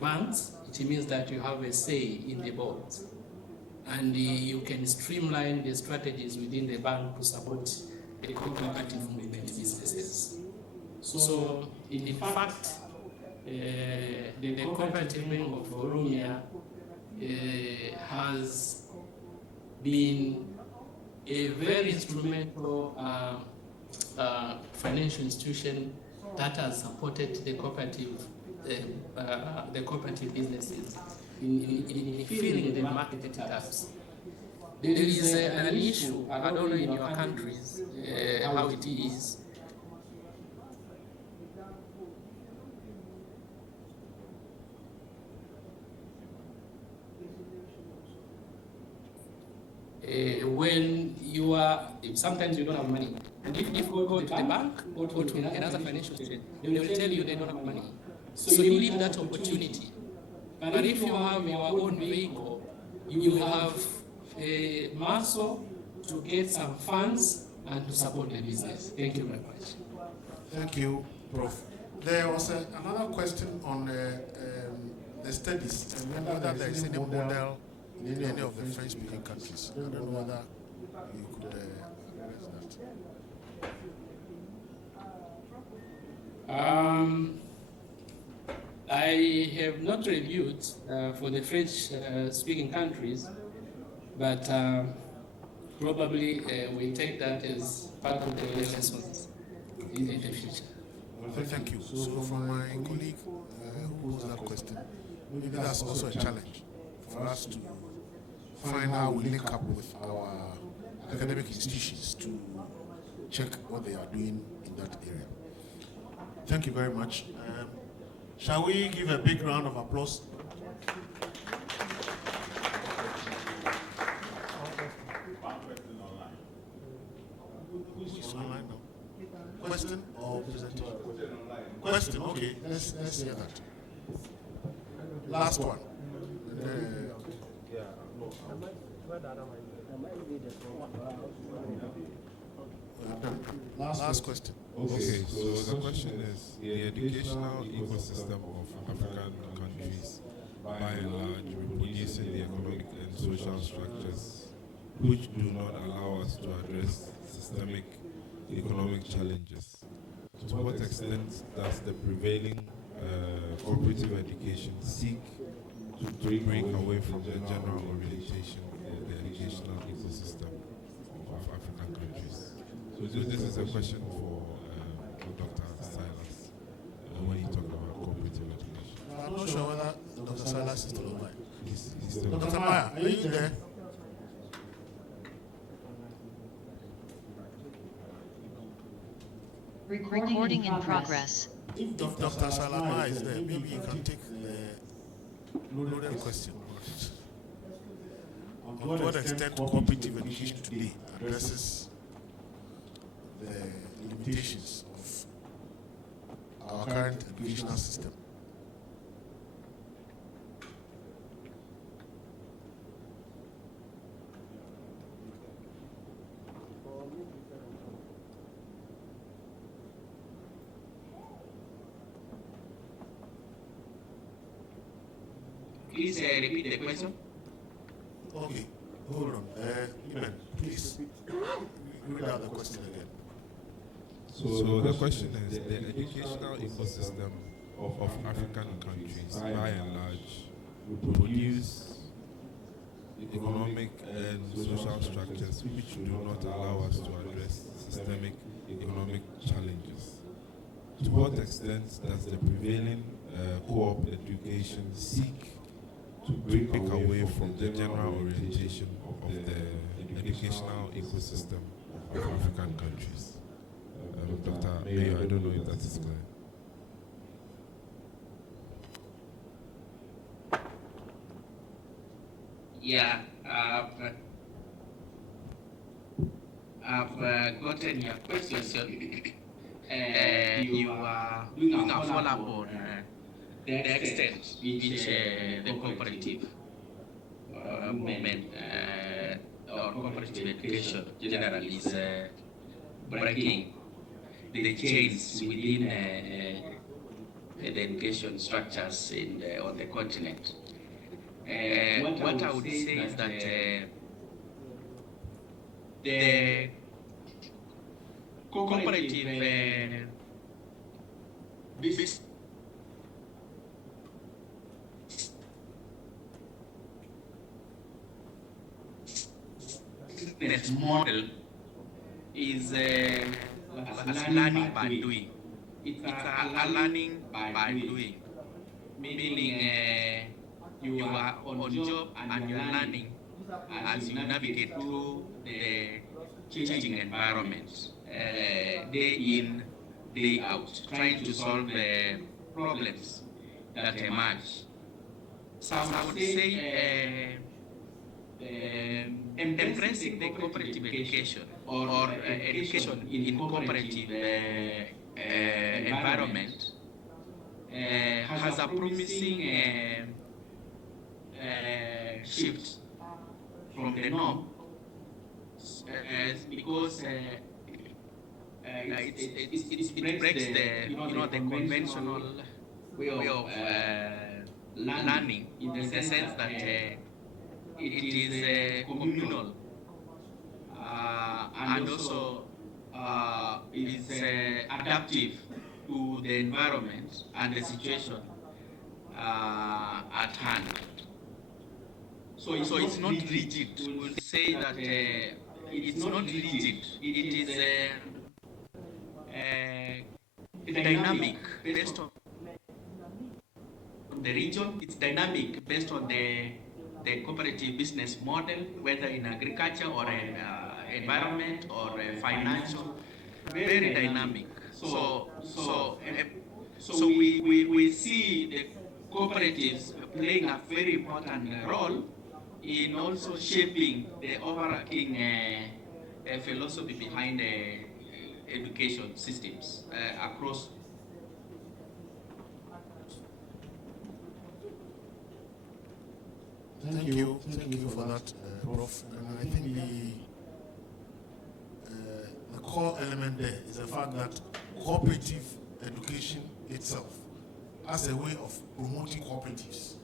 banks, it means that you have a say in the board, and you can streamline the strategies within the bank to support the cooperative movement businesses. So in fact, the Cooperative Bank of Oromia has been a very instrumental financial institution that has supported the cooperative businesses in filling the market gaps. There is an issue, I don't know in your countries how it is. When you are, sometimes you don't have money. And if you go to the bank or go to another financial institution, they will tell you they don't have money. So you leave that opportunity. But if you have your own vehicle, you have a muscle to get some funds and to support the business. Thank you very much. Thank you, Prof. There was another question on the studies and whether there is any model in any of the French-speaking countries. I don't know whether you could address that. I have not reviewed for the French-speaking countries, but probably we take that as part of the lessons in the future. Well, thank you. So from my colleague who posed that question, maybe that's also a challenge for us to find how we link up with our academic institutions to check what they are doing in that area. Thank you very much. Shall we give a big round of applause? Who's online now? Question or presentation? Question, okay, let's hear that. Last one. Last question. Okay, so the question is, the educational ecosystem of African countries, by and large, reproducing the economic and social structures which do not allow us to address systemic economic challenges. To what extent does the prevailing cooperative education seek to break away from the general orientation of the educational ecosystem of African countries? So this is a question for Dr. Silas when he talked about cooperative education. I'm not sure whether Dr. Silas is still online. He's still Dr. Maya, are you there? Recording in progress. If Dr. Salama is there, maybe you can take the loaded question. To what extent cooperative education today addresses the limitations of our current educational system? Please repeat the question. Okay, hold on. Iman, please read out the question again. So the question is, the educational ecosystem of African countries, by and large, produce economic and social structures which do not allow us to address systemic economic challenges. To what extent does the prevailing co-op education seek to break away from the general orientation of the educational ecosystem of African countries? Dr. Mayo, I don't know if that is clear. Yeah, I've gotten your question. You are doing a follow-up on the extent which the cooperative movement or cooperative education generally is breaking the chains within the education structures on the continent. What I would say is that the cooperative business model is as learning by doing. It's a learning by doing, meaning you are on job and you are learning as you navigate through the changing environment, day in, day out, trying to solve the problems that emerge. So I would say embracing the cooperative education or education in cooperative environment has a promising shift from the norm, because it breaks the conventional way of learning, in the sense that it is communal, and also is adaptive to the environment and the situation at hand. So it's not rigid. We'll say that it's not rigid. It is dynamic based on the region. It's dynamic based on the cooperative business model, whether in agriculture or environment or financial, very dynamic. So we see the cooperatives playing a very important role in also shaping the overarching philosophy behind the education systems across. Thank you for that, Prof. And I think the core element there is the fact that cooperative education itself as a way of promoting cooperatives.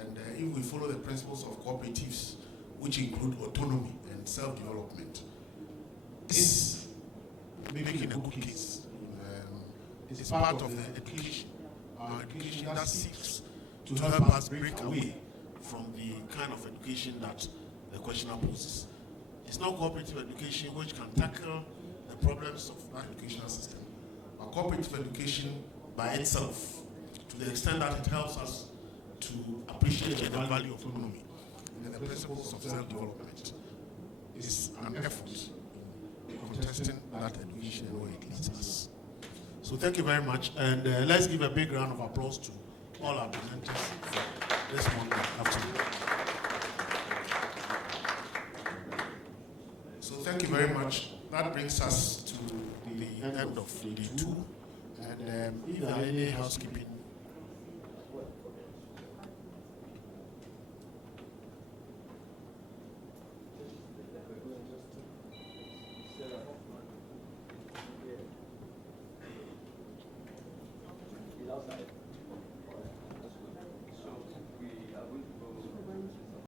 And if we follow the principles of cooperatives, which include autonomy and self-development, is making a good case. It's part of the education, our education that seeks to help us break away from the kind of education that the questioner poses. It's not cooperative education which can tackle the problems of that educational system. But cooperative education by itself, to the extent that it helps us to appreciate the value of autonomy and the principles of self-development, is an effort in contesting that education and where it leads us. So thank you very much, and let's give a big round of applause to all our presenters for this Monday afternoon. So thank you very much. That brings us to the end of day 2, and if there are any housekeeping